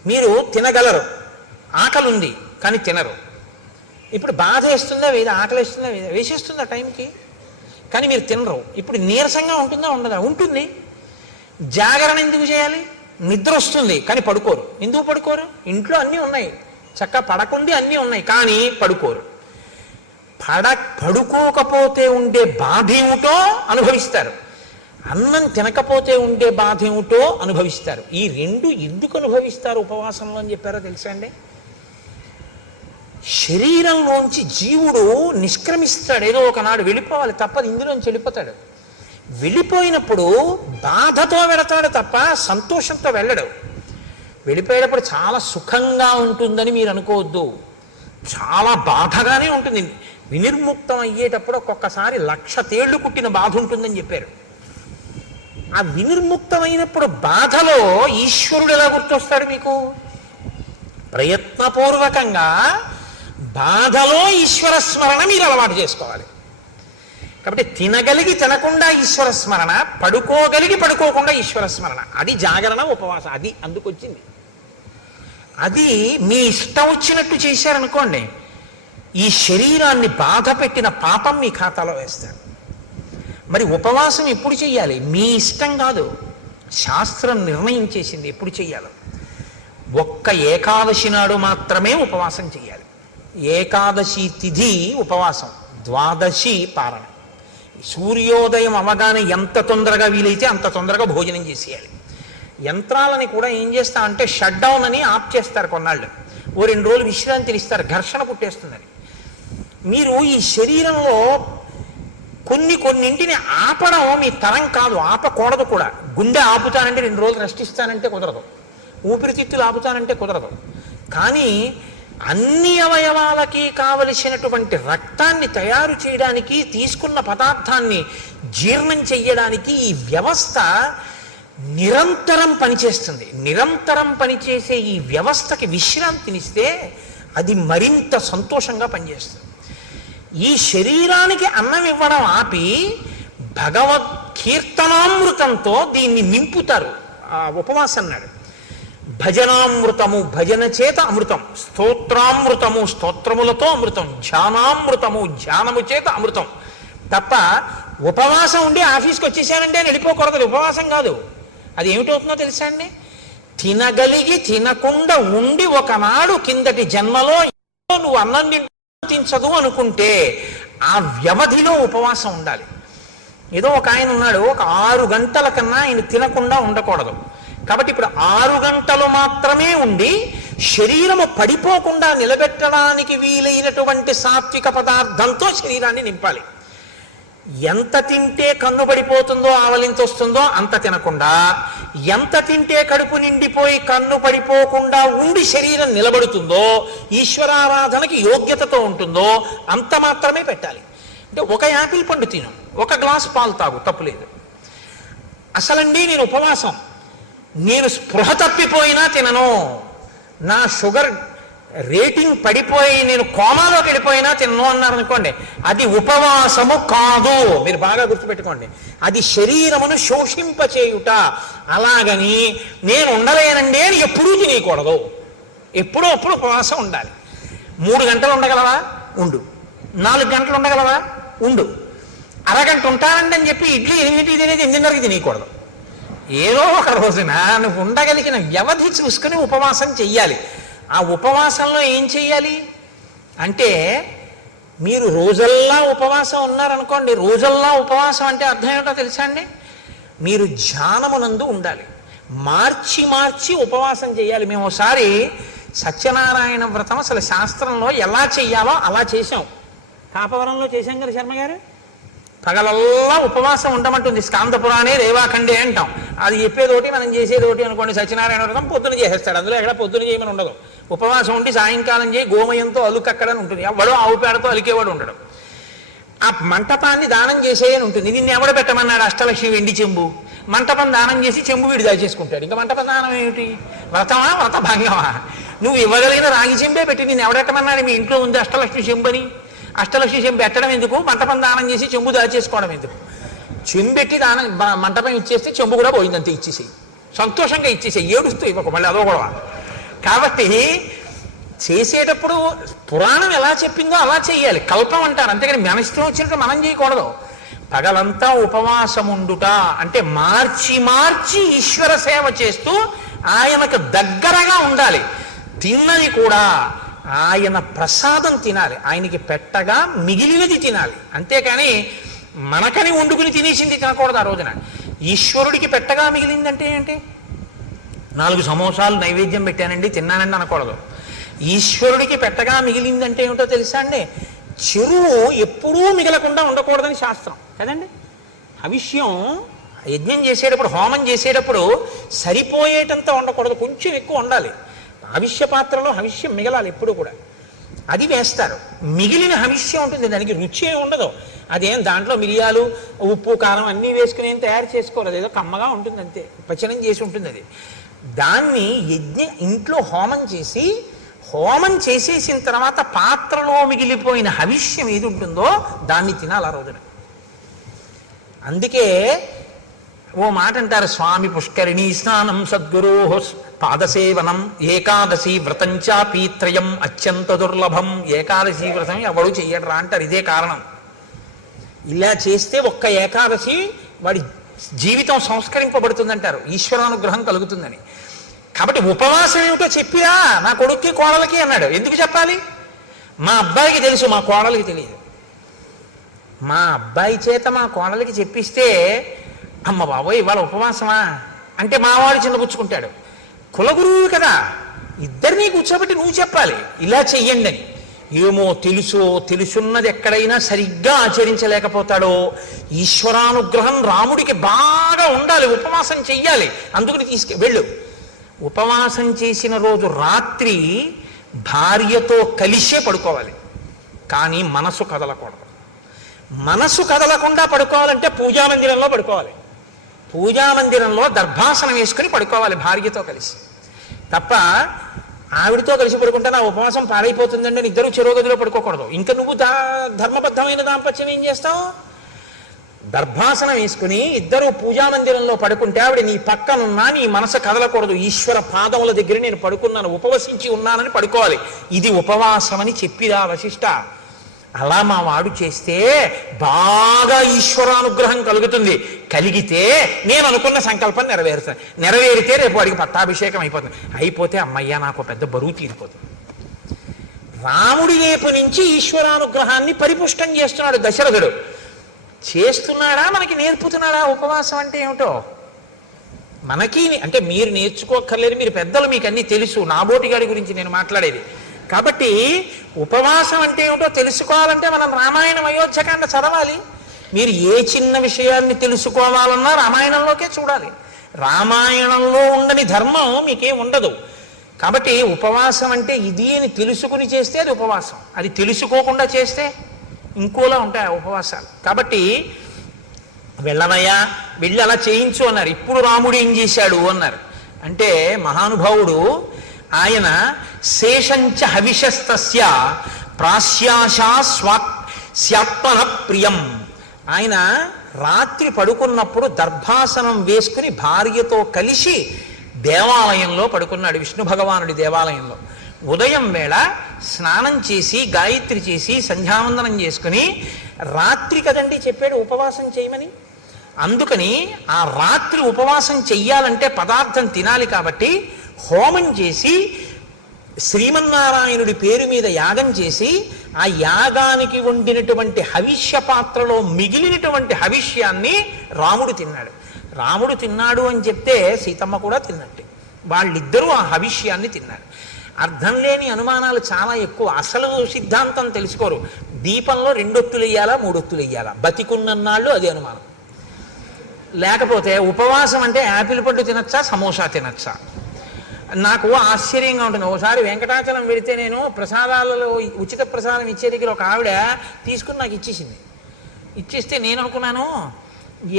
మీరు తినగలరు, ఆకలి ఉంది కానీ తినరు. ఇప్పుడు బాధ వేస్తుందా వేద, ఆకలి వేస్తుందా వేద, వేసేస్తుందా టైంకి, కానీ మీరు తినరు. ఇప్పుడు నీరసంగా ఉంటుందా ఉండదా, ఉంటుంది. జాగరణ ఎందుకు చేయాలి, నిద్ర వస్తుంది కానీ పడుకోరు. ఎందుకు పడుకోరు, ఇంట్లో అన్నీ ఉన్నాయి, చక్కగా పడకుంది అన్నీ ఉన్నాయి కానీ పడుకోరు. పడుకోకపోతే ఉండే బాధ ఏమిటో అనుభవిస్తారు, అన్నం తినకపోతే ఉండే బాధ ఏమిటో అనుభవిస్తారు. ఈ రెండు ఎందుకు అనుభవిస్తారు ఉపవాసంలో అని చెప్పారో తెలుసా అండి. శరీరంలోంచి జీవుడు నిష్క్రమిస్తాడు, ఏదో ఒకనాడు వెళ్ళిపోవాలి, తప్పదు, ఇందులోంచి వెళ్ళిపోతాడు. వెళ్ళిపోయినప్పుడు బాధతో వెళతాడు తప్ప సంతోషంతో వెళ్ళడు. వెళ్ళిపోయేటప్పుడు చాలా సుఖంగా ఉంటుందని మీరు అనుకోవద్దు, చాలా బాధగానే ఉంటుంది. వినిర్ముక్తం అయ్యేటప్పుడు ఒక్కొక్కసారి 1,00,000 తేళ్లు కుట్టిన బాధ ఉంటుందని చెప్పారు. ఆ వినిర్ముక్తమైనప్పుడు బాధలో ఈశ్వరుడు ఎలా గుర్తొస్తాడు మీకు, ప్రయత్నపూర్వకంగా బాధలో ఈశ్వర స్మరణ మీరు అలవాటు చేసుకోవాలి. కాబట్టి తినగలిగి తినకుండా ఈశ్వర స్మరణ, పడుకోగలిగి పడుకోకుండా ఈశ్వర స్మరణ, అది జాగరణ ఉపవాసం. అది అందుకొచ్చింది. అది మీ ఇష్టం వచ్చినట్టు చేశారనుకోండి, ఈ శరీరాన్ని బాధ పెట్టిన పాపం మీ ఖాతాలో వేస్తారు. మరి ఉపవాసం ఎప్పుడు చెయ్యాలి, మీ ఇష్టం కాదు, శాస్త్రం నిర్ణయం చేసింది ఎప్పుడు చెయ్యాలో. ఒక్క ఏకాదశి నాడు మాత్రమే ఉపవాసం చెయ్యాలి. ఏకాదశి తిథి ఉపవాసం, ద్వాదశి పారణ. సూర్యోదయం అవగానే ఎంత తొందరగా వీలైతే అంత తొందరగా భోజనం చేసేయాలి. యంత్రాలని కూడా ఏం చేస్తా అంటే షట్ డౌన్ అని ఆఫ్ చేస్తారు కొన్నాళ్ళు. ఓ 2 రోజులు విశ్రాంతిని ఇస్తారు, ఘర్షణ పుట్టేస్తుందని. మీరు ఈ శరీరంలో కొన్నింటిని ఆపడం మీ తరం కాదు, ఆపకూడదు కూడా. గుండె ఆపుతానంటే 2 రోజులు రెస్ట్ ఇస్తానంటే కుదరదు, ఊపిరితిత్తులు ఆపుతానంటే కుదరదు. కానీ అన్ని అవయవాలకి కావలసినటువంటి రక్తాన్ని తయారు చేయడానికి, తీసుకున్న పదార్థాన్ని జీర్ణం చెయ్యడానికి ఈ వ్యవస్థ నిరంతరం పనిచేస్తుంది. నిరంతరం పనిచేసే ఈ వ్యవస్థకి విశ్రాంతినిస్తే అది మరింత సంతోషంగా పనిచేస్తుంది. ఈ శరీరానికి అన్నం ఇవ్వడం ఆపి భగవత్ కీర్తనామృతంతో దీన్ని నింపుతారు. ఉపవాసం అన్నాడు. భజనామృతము, భజన చేత అమృతం, స్తోత్రామృతము, స్తోత్రములతో అమృతం, ధ్యానామృతము, ధ్యానము చేత అమృతం. తప్ప ఉపవాసం ఉండి ఆఫీస్కి వచ్చేసానంటే అని వెళ్ళిపోకూడదు. ఉపవాసం కాదు. అది ఏమిటవుతుందో తెలుసా అండి? తినగలిగి తినకుండా ఉండి ఒకనాడు కిందటి జన్మలో నువ్వు అన్నం తించదు అనుకుంటే ఆ వ్యవధిలో ఉపవాసం ఉండాలి. ఏదో ఒక ఆయన ఉన్నాడు, ఒక 6 గంటల కన్నా ఆయన తినకుండా ఉండకూడదు. కాబట్టి ఇప్పుడు 6 గంటలు మాత్రమే ఉండి శరీరము పడిపోకుండా నిలబెట్టడానికి వీలైనటువంటి సాత్విక పదార్థంతో శరీరాన్ని నింపాలి. ఎంత తింటే కన్ను పడిపోతుందో, ఆవలింత వస్తుందో అంత తినకుండా, ఎంత తింటే కడుపు నిండిపోయి కన్ను పడిపోకుండా ఉండి శరీరం నిలబడుతుందో, ఈశ్వరారాధనకి యోగ్యతతో ఉంటుందో అంత మాత్రమే పెట్టాలి. అంటే ఒక యాపిల్ పండు తిను, ఒక గ్లాసు పాలు తాగు, తప్పులేదు. అసలండి నేను ఉపవాసం, నేను స్పృహ తప్పిపోయినా తినను, నా షుగర్ రేటింగ్ పడిపోయి నేను కోమాలోకి వెళ్ళిపోయినా తినను అన్నారనుకోండి, అది ఉపవాసము కాదు. మీరు బాగా గుర్తుపెట్టుకోండి, అది శరీరమును శోషింపచేయుట. అలాగని నేను ఉండలేనండి అని ఎప్పుడూ తినకూడదు. ఎప్పుడో అప్పుడు ఉపవాసం ఉండాలి. 3 గంటలు ఉండగలవా? ఉండు. 4 గంటలు ఉండగలవా? ఉండు. అరగంట ఉంటానండి అని చెప్పి ఇడ్లీ 8 తినేది 8:30కి తినకూడదు. ఏదో ఒక రోజున నువ్వు ఉండగలిగిన వ్యవధి చూసుకుని ఉపవాసం చెయ్యాలి. ఆ ఉపవాసంలో ఏం చెయ్యాలి అంటే, మీరు రోజల్లా ఉపవాసం ఉన్నారనుకోండి, రోజల్లా ఉపవాసం అంటే అర్థం ఏమిటో తెలుసా అండి? మీరు ధ్యానమునందు ఉండాలి. మార్చి మార్చి ఉపవాసం చేయాలి. మేము ఒకసారి సత్యనారాయణ వ్రతం అసలు శాస్త్రంలో ఎలా చెయ్యాలో అలా చేశాం. కాపవరంలో చేశాం కదా శర్మ గారు. పగలల్లా ఉపవాసం ఉండమంటుంది. స్కాందపురాణే రేవాఖండే అంటాం. అది చెప్పేదోటి మనం చేసేదోటి అనుకోండి. సత్యనారాయణ వ్రతం పొద్దున చేసేస్తాడు, అందులో ఎక్కడ పొద్దున చేయమని ఉండదు. ఉపవాసం ఉండి సాయంకాలం చేయి గోమయంతో అలుకక్కడని ఉంటుంది. ఎవడో ఆవు పేడతో అలికేవాడు ఉండడం. ఆ మంటపాన్ని దానం చేసేయని ఉంటుంది. నిన్ను ఎవడ పెట్టమన్నాడు? అష్టలక్ష్మి వెండి చెంబు. మంటపం దానం చేసి చెంబు వీడు దాచేసుకుంటాడు. ఇంకా మంటపం దానం ఏమిటి? వ్రతమా వ్రత భంగమా? నువ్వు ఇవ్వగలిగిన రాగి చెంబే పెట్టి నిన్ను ఎవడెట్టమన్నాడు? మీ ఇంట్లో ఉంది అష్టలక్ష్మి చెంబని. అష్టలక్ష్మి చెంబు పెట్టడం ఎందుకు? మంటపం దానం చేసి చెంబు దాచేసుకోవడం ఎందుకు? చెంబెట్టి దానం మంటపం ఇచ్చేస్తే చెంబు కూడా పోయిందంతే. ఇచ్చేసేయి, సంతోషంగా ఇచ్చేసేయి, ఏడుస్తూ ఇవ్వకు మళ్ళీ అదో గొడవ. కాబట్టి చేసేటప్పుడు పురాణం ఎలా చెప్పిందో అలా చెయ్యాలి. కల్పం అంటారు, అంతేగాని మన ఇష్టం వచ్చినట్టు మనం చేయకూడదు. పగలంతా ఉపవాసముండుట అంటే మార్చి మార్చి ఈశ్వర సేవ చేస్తూ ఆయనకు దగ్గరగా ఉండాలి. తిన్నది కూడా ఆయన ప్రసాదం తినాలి. ఆయనకి పెట్టగా మిగిలినది తినాలి. అంతేకాని మనకని వండుకుని తినేసింది తినకూడదు. ఆ రోజున ఈశ్వరుడికి పెట్టగా మిగిలిందంటే ఏంటి? 4 సమోసాలు నైవేద్యం పెట్టానండి తిన్నానండి అనకూడదు. ఈశ్వరుడికి పెట్టగా మిగిలిందంటే ఏమిటో తెలుసా అండి? చెరువు ఎప్పుడూ మిగలకుండా ఉండకూడదని శాస్త్రం కదండి. హవిష్యం యజ్ఞం చేసేటప్పుడు, హోమం చేసేటప్పుడు సరిపోయేటంత ఉండకూడదు, కొంచెం ఎక్కువ ఉండాలి. హవిష్య పాత్రలో హవిష్యం మిగలాలి ఎప్పుడు కూడా. అది వేస్తారు. మిగిలిన హవిష్యం ఉంటుంది, దానికి రుచి ఏమి ఉండదు. అదేం దాంట్లో మిరియాలు ఉప్పు కారం అన్నీ వేసుకుని ఏం తయారు చేసుకోరు. అదేదో కమ్మగా ఉంటుంది అంతే, పచనం చేసి ఉంటుంది. అది దాన్ని ఇంట్లో హోమం చేసేసిన తర్వాత పాత్రలో మిగిలిపోయిన హవిష్యం ఏది ఉంటుందో దాన్ని తినాలి ఆ రోజున. అందుకే ఓ మాట అంటారు, స్వామి పుష్కరిణీ స్నానం సద్గురో పాదసేవనం ఏకాదశి వ్రతంచాపి త్రయం అత్యంత దుర్లభం. ఏకాదశి వ్రతం ఎవడు చెయ్యడరా అంటారు. ఇదే కారణం. ఇలా చేస్తే ఒక్క ఏకాదశి వాడి జీవితం సంస్కరింపబడుతుందంటారు, ఈశ్వరానుగ్రహం కలుగుతుందని. కాబట్టి ఉపవాసం ఏమిటో చెప్పిరా నా కొడుక్కి కోడలకి అన్నాడు. ఎందుకు చెప్పాలి? మా అబ్బాయికి తెలుసు, మా కోడలికి తెలియదు. మా అబ్బాయి చేత మా కోడలికి చెప్పిస్తే అమ్మ బాబోయ్ ఇవాళ ఉపవాసమా అంటే మావాడు చిన్నపుచ్చుకుంటాడు. కులగురువు కదా, ఇద్దరినీ కూర్చోబెట్టి నువ్వు చెప్పాలి ఇలా చెయ్యండి అని. ఏమో తెలుసున్నది ఎక్కడైనా సరిగ్గా ఆచరించలేకపోతాడో, ఈశ్వరానుగ్రహం రాముడికి బాగా ఉండాలి, ఉపవాసం చెయ్యాలి, అందుకని వెళ్ళు. ఉపవాసం చేసిన రోజు రాత్రి భార్యతో కలిసే పడుకోవాలి, కానీ మనసు కదలకూడదు. మనసు కదలకుండా పడుకోవాలంటే పూజామందిరంలో పడుకోవాలి. పూజామందిరంలో దర్భాసనం వేసుకుని పడుకోవాలి భార్యతో కలిసి. తప్ప ఆవిడతో కలిసి పడుకుంటే నా ఉపవాసం పాడైపోతుందండి అని ఇద్దరు చెరో గదిలో పడుకోకూడదు. ఇంకా నువ్వు ధర్మబద్ధమైన దాంపత్యం ఏం చేస్తావు? దర్భాసనం వేసుకుని ఇద్దరు పూజామందిరంలో పడుకుంటే ఆవిడ నీ పక్కనున్నా నీ మనసు కదలకూడదు. ఈశ్వర పాదముల దగ్గర నేను పడుకున్నాను, ఉపవసించి ఉన్నానని పడుకోవాలి. ఇది ఉపవాసం అని చెప్పిరా వశిష్ఠ. అలా మా వాడు చేస్తే బాగా ఈశ్వరానుగ్రహం కలుగుతుంది. కలిగితే నేను అనుకున్న సంకల్పం నెరవేరుతాను. నెరవేరితే రేపు వాడికి పట్టాభిషేకం అయిపోతుంది. అయిపోతే అమ్మయ్య నాకు పెద్ద బరువు తీరిపోతుంది. రాముడి వైపు నుంచి ఈశ్వరానుగ్రహాన్ని పరిపుష్టం చేస్తున్నాడు దశరథుడు. చేస్తున్నాడా, మనకి నేర్పుతున్నాడా ఉపవాసం అంటే ఏమిటో? మనకి అంటే మీరు నేర్చుకోక్కర్లేదు, మీరు పెద్దలు, మీకు అన్నీ తెలుసు. నాబోటి గారి గురించి నేను మాట్లాడేది. కాబట్టి ఉపవాసం అంటే ఏమిటో తెలుసుకోవాలంటే మనం రామాయణం అయోధ్యకాండ చదవాలి. మీరు ఏ చిన్న విషయాన్ని తెలుసుకోవాలన్నా రామాయణంలోకే చూడాలి. రామాయణంలో ఉండని ధర్మం మీకేం ఉండదు. కాబట్టి ఉపవాసం అంటే ఇది అని తెలుసుకుని చేస్తే అది ఉపవాసం, అది తెలుసుకోకుండా చేస్తే ఇంకోలా ఉంటాయి ఉపవాసాలు. కాబట్టి వెళ్ళవయ్యా, వెళ్ళి అలా చేయించు అన్నారు. ఇప్పుడు రాముడు ఏం చేశాడు అన్నారు అంటే, మహానుభావుడు ఆయన శేషంచ హవిషస్తస్య ప్రాశ్యాశా స్యాత్మన ప్రియం. ఆయన రాత్రి పడుకున్నప్పుడు దర్భాసనం వేసుకుని భార్యతో కలిసి దేవాలయంలో పడుకున్నాడు, విష్ణు భగవానుడి దేవాలయంలో. ఉదయం వేళ స్నానం చేసి గాయత్రి చేసి సంధ్యావందనం చేసుకుని, రాత్రి కదండి చెప్పాడు ఉపవాసం చేయమని. అందుకని ఆ రాత్రి ఉపవాసం చెయ్యాలంటే పదార్థం తినాలి కాబట్టి హోమం చేసి శ్రీమన్నారాయణుడి పేరు మీద యాగం చేసి ఆ యాగానికి వండినటువంటి హవిష్య పాత్రలో మిగిలినటువంటి హవిష్యాన్ని రాముడు తిన్నాడు. రాముడు తిన్నాడు అని చెప్తే సీతమ్మ కూడా తిన్నట్టే. వాళ్ళిద్దరూ ఆ హవిష్యాన్ని తిన్నారు. అర్థం లేని అనుమానాలు చాలా ఎక్కువ. అసలు సిద్ధాంతం తెలుసుకోరు. దీపంలో 2 ఒత్తులు వేయాలా 3 ఒత్తులు వేయాలా, బతికున్నన్నాళ్ళు అది అనుమానం. లేకపోతే ఉపవాసం అంటే యాపిల్ పండు తినచ్చా సమోసా తినచ్చా. నాకు ఆశ్చర్యంగా ఉంటుంది. ఒకసారి వెంకటాచలం వెళితే నేను ప్రసాదాలలో ఉచిత ప్రసాదం ఇచ్చే దగ్గర ఒక ఆవిడ తీసుకుని నాకు ఇచ్చేసింది. ఇచ్చేస్తే నేను అనుకున్నాను,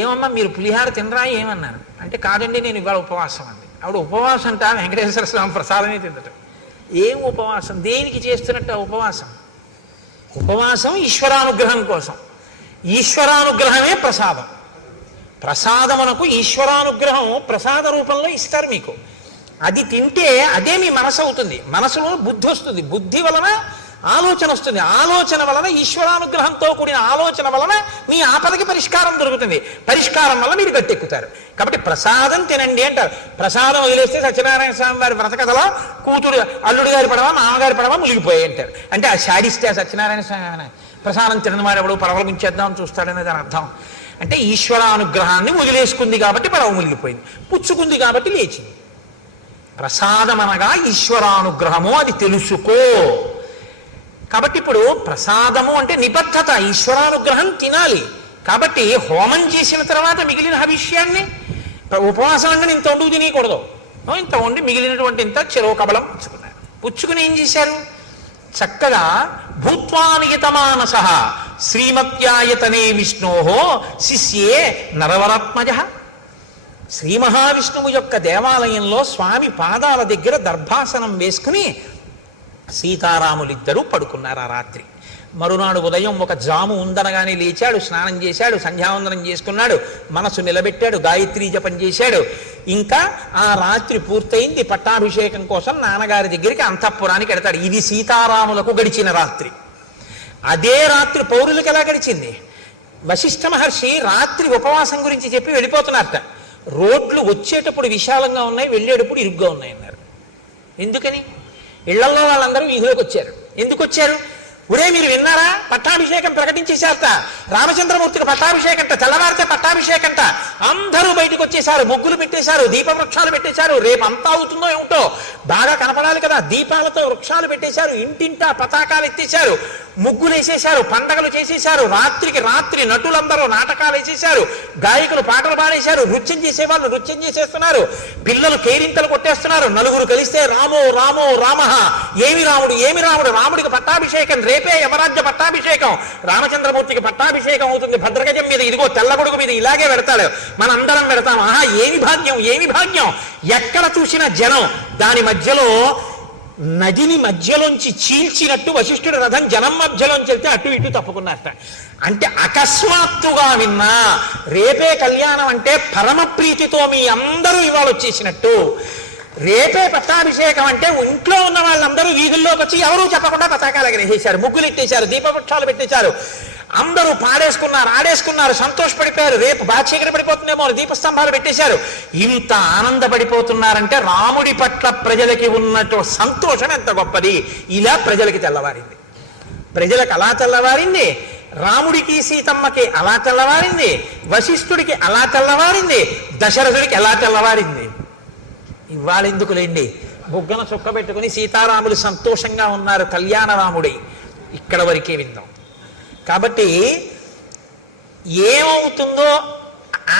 ఏమమ్మా మీరు పులిహార తినరా ఏమన్నాను అంటే, కాదండి నేను ఇవాళ ఉపవాసం అంది. ఆవిడ ఉపవాసం అంట వెంకటేశ్వర స్వామి ప్రసాదమే తిందట. ఏం ఉపవాసం, దేనికి చేస్తున్నట్టు ఉపవాసం? ఉపవాసం ఈశ్వరానుగ్రహం కోసం. ఈశ్వరానుగ్రహమే ప్రసాదం. ప్రసాదమునకు ఈశ్వరానుగ్రహం ప్రసాద రూపంలో ఇస్తారు మీకు. అది తింటే అదే మీ మనసు అవుతుంది. మనసులో బుద్ధి వస్తుంది, బుద్ధి వలన ఆలోచన వస్తుంది, ఆలోచన వలన ఈశ్వరానుగ్రహంతో కూడిన ఆలోచన వలన మీ ఆపదకి పరిష్కారం దొరుకుతుంది, పరిష్కారం వల్ల మీరు గట్టెక్కుతారు. కాబట్టి ప్రసాదం తినండి అంటారు. ప్రసాదం వదిలేస్తే సత్యనారాయణ స్వామి వారి వ్రతకథలో కూతురు అల్లుడి గారి పడవ మామగారి పడవ మునిగిపోయాయి అంటారు. అంటే ఆ శాడిస్తే సత్యనారాయణ స్వామి ప్రసాదం తినని వాడు ఎవడు పడవల ముంచేద్దామని చూస్తాడనే దాని అర్థం. అంటే ఈశ్వరానుగ్రహాన్ని వదిలేసుకుంది కాబట్టి పడవ మునిగిపోయింది, పుచ్చుకుంది కాబట్టి లేచింది. ప్రసాదం అనగా ఈశ్వరానుగ్రహము, అది తెలుసుకో. కాబట్టి ఇప్పుడు ప్రసాదము అంటే నిబద్ధత, ఈశ్వరానుగ్రహం తినాలి. కాబట్టి హోమం చేసిన తర్వాత మిగిలిన హవిష్యాన్ని, ఉపవాసం అంటే ఇంత వండుకు తినకూడదు, ఇంత వండి మిగిలినటువంటి ఇంత చెరో కబలం పుచ్చుకున్నారు. పుచ్చుకుని ఏం చేశారు? చక్కగా భూత్వానియతమానస శ్రీమత్యాయతనే విష్ణోహో శిష్యే నరవరాత్మజ. శ్రీ మహావిష్ణువు యొక్క దేవాలయంలో స్వామి పాదాల దగ్గర దర్భాసనం వేసుకుని సీతారాములిద్దరూ పడుకున్నారు ఆ రాత్రి. మరునాడు ఉదయం ఒక జాము ఉందనగానే లేచాడు, స్నానం చేశాడు, సంధ్యావందనం చేసుకున్నాడు, మనసు నిలబెట్టాడు, గాయత్రీ జపం చేశాడు. ఇంకా ఆ రాత్రి పూర్తయింది. పట్టాభిషేకం కోసం నాన్నగారి దగ్గరికి అంతఃపురానికి వెడతాడు. ఇది సీతారాములకు గడిచిన రాత్రి. అదే రాత్రి పౌరులకు ఎలా గడిచింది? వశిష్ఠ మహర్షి రాత్రి ఉపవాసం గురించి చెప్పి వెళ్ళిపోతున్నారట. రోడ్లు వచ్చేటప్పుడు విశాలంగా ఉన్నాయి, వెళ్ళేటప్పుడు ఇరుగ్గా ఉన్నాయి అన్నారు. ఎందుకని? ఇళ్లలో వాళ్ళందరూ వీధిలోకి వచ్చారు. ఎందుకు వచ్చారు? ఒరే మీరు విన్నారా, పట్టాభిషేకం ప్రకటించేశారట, రామచంద్రమూర్తికి పట్టాభిషేకంట, తెల్లవారితే పట్టాభిషేకంట. అందరూ బయటకు వచ్చేసారు, ముగ్గులు పెట్టేశారు, దీప వృక్షాలు పెట్టేశారు. రేపు అంతా అవుతుందో ఏమిటో, బాగా కనపడాలి కదా, దీపాలతో వృక్షాలు పెట్టేశారు, ఇంటింటా పతాకాలు ఎత్తేశారు, ముగ్గులు వేసేశారు, పండగలు చేసేశారు. రాత్రికి రాత్రి నటులందరూ నాటకాలు వేసేశారు, గాయకులు పాటలు పాడేశారు, నృత్యం చేసేవాళ్ళు నృత్యం చేసేస్తున్నారు, పిల్లలు కేరింతలు కొట్టేస్తున్నారు. నలుగురు కలిస్తే రామో రామో రామ, ఏమి రాముడు ఏమి రాముడు, రాముడికి పట్టాభిషేకం, రేపే యమరాజ్య పట్టాభిషేకం, రామచంద్రమూర్తికి పట్టాభిషేకం అవుతుంది భద్రగజం మీద, ఇదిగో తెల్లగొడుగు మీద ఇలాగే పెడతాడు, మనందరం పెడతాం. ఆహా ఏమి భాగ్యం ఏమి భాగ్యం. ఎక్కడ చూసిన జనం, దాని మధ్యలో నదిని మధ్యలోంచి చీల్చినట్టు వశిష్ఠుడి రథం జనం మధ్యలోంచి వెళ్తే అటు ఇటు తప్పుకున్నారట. అంటే అకస్మాత్తుగా విన్నా రేపే కళ్యాణం అంటే పరమ ప్రీతితో మీ అందరూ ఇవాళ వచ్చేసినట్టు, రేపే పట్టాభిషేకం అంటే ఇంట్లో ఉన్న వాళ్ళందరూ వీధుల్లోకి వచ్చి ఎవరూ చెప్పకుండా పతాకాలు ఎగరేసేశారు, ముగ్గులు ఎత్తేశారు, దీపవృక్షాలు పెట్టేశారు, అందరూ పాడేసుకున్నారు, ఆడేసుకున్నారు, సంతోషపడిపోయారు. రేపు బాగా చీకటి పడిపోతుందేమో దీపస్తంభాలు పెట్టేశారు. ఇంత ఆనందపడిపోతున్నారంటే రాముడి పట్ల ప్రజలకి ఉన్నట్టు సంతోషం ఎంత గొప్పది. ఇలా ప్రజలకి తెల్లవారింది, ప్రజలకు అలా తెల్లవారింది, రాముడికి సీతమ్మకి అలా తెల్లవారింది, వశిష్ఠుడికి అలా తెల్లవారింది, దశరథుడికి ఎలా తెల్లవారింది. ఇవాళ ఎందుకులేండి, బుగ్గన చుక్క పెట్టుకుని సీతారాములు సంతోషంగా ఉన్నారు, కళ్యాణ రాముడి. ఇక్కడ వరకే విందాం. కాబట్టి ఏమవుతుందో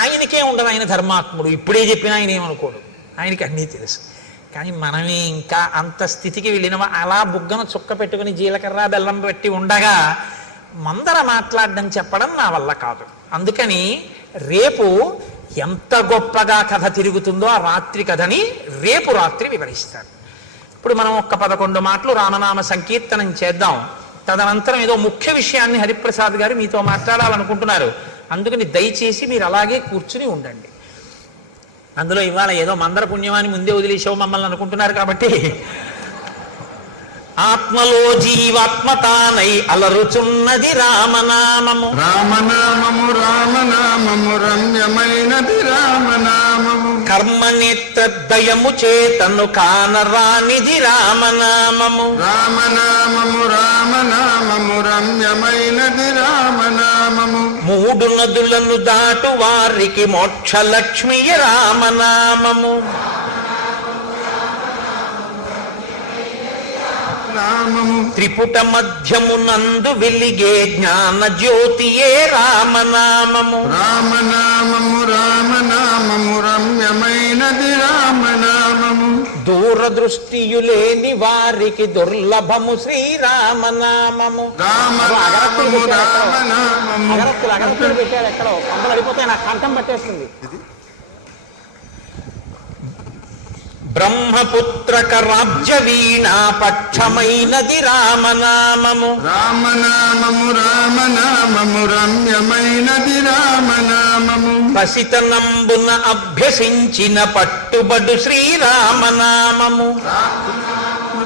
ఆయనకే ఉండదు, ఆయన ధర్మాత్ముడు, ఇప్పుడే చెప్పినా ఆయన ఏమనుకోడు, ఆయనకి అన్నీ తెలుసు. కానీ మనమే ఇంకా అంత స్థితికి వెళ్ళిన అలా బుగ్గన చుక్క పెట్టుకుని జీలకర్ర బెల్లం పెట్టి ఉండగా మందర మాట్లాడడం చెప్పడం నా వల్ల కాదు. అందుకని రేపు ఎంత గొప్పగా కథ తిరుగుతుందో ఆ రాత్రి కథని రేపు రాత్రి వివరిస్తారు. ఇప్పుడు మనం ఒక్క 11 మాటలు రామనామ సంకీర్తనం చేద్దాం. తదనంతరం ఏదో ముఖ్య విషయాన్ని హరిప్రసాద్ గారు మీతో మాట్లాడాలనుకుంటున్నారు, అందుకని దయచేసి మీరు అలాగే కూర్చుని ఉండండి. అందులో ఇవాళ ఏదో మందర పుణ్యమాని ముందే వదిలేసావు మమ్మల్ని అనుకుంటున్నారు కాబట్టి, ఆత్మలో జీవాత్మతానై అలరుచున్నది రామనామము, రామనామము రామనామము రమ్యమైనది రామనామము, కర్మనేత్రదయము చేతను కానరానిది రామనామము, రామనామము రామనామము రమ్యమైనది రామనామము, 3 నదులను దాటు వారికి మోక్షలక్ష్మియ రామనామము, త్రిపుట మధ్యమునందు వెలిగే జ్ఞాన జ్యోతియే రామనామము, రామనామము రామనామము రమ్యమైనది రామనామము, దూరదృష్టియులేని వారికి దుర్లభము శ్రీరామనామము. రామనామము రామనామము అగరత్తులు పెట్టారు, ఎక్కడో కొందరు అడిపోతే నాకు కంఠం పట్టేస్తుంది. బ్రహ్మపుత్రక రాజ్య వీణా పక్షమైనది రామనామము, రామనామము రామనామము రమ్యమైనది రామనామము, పసితనంబున అభ్యసించిన పట్టుబడు శ్రీరామనామము,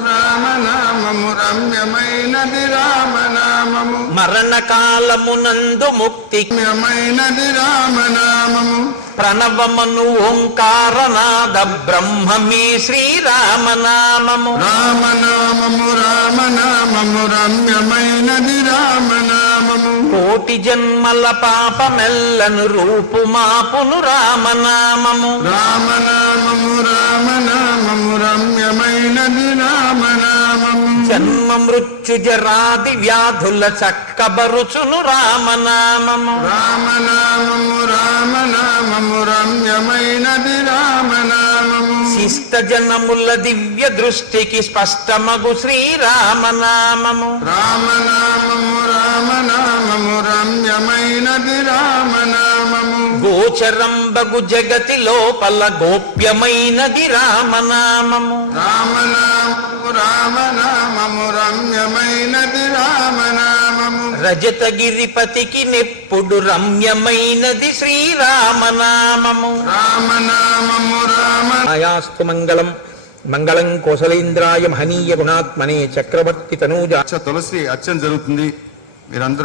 రామనామము రమ్యమైనది రామనామము, మరణకాలమునందు ముక్తి రమ్యమైనది రామనామము, ప్రణవమను ఓంకారనాద బ్రహ్మమే శ్రీరామనామము, రామనామము రామనామము రమ్యమైనది రామనామము, కోటి జన్మల పాపమెల్లను రూపుమాపును రామనామము, రామనామము రామనామము రమ్యమైనది రామనామము, జన్మ మృత్యు జరాది వ్యాధుల చక్కబరుచును రామనామము, రామనామము రామనామము రమ్యమైనది రామనామము, శిష్ట జనముల దివ్య దృష్టికి స్పష్టమగు శ్రీరామనామము, రామనామము రామనామము రమ్యమైనది రామనామము, గోచరంబగు జగతి లోపల గోప్యమైనది రామనామము, రామనామము రామనామము రమ్యమైనది రామనామము, రజతగిరిపతికి నెప్పుడు రమ్యమైనది శ్రీరామనామము, రామనామము రామ ఆయాస్తు మంగళం మంగళం కోసలేంద్రాయ మహనీయ గుణాత్మనే చక్రవర్తి తనూజా. తులసి అర్చన జరుగుతుంది. మీరందరూ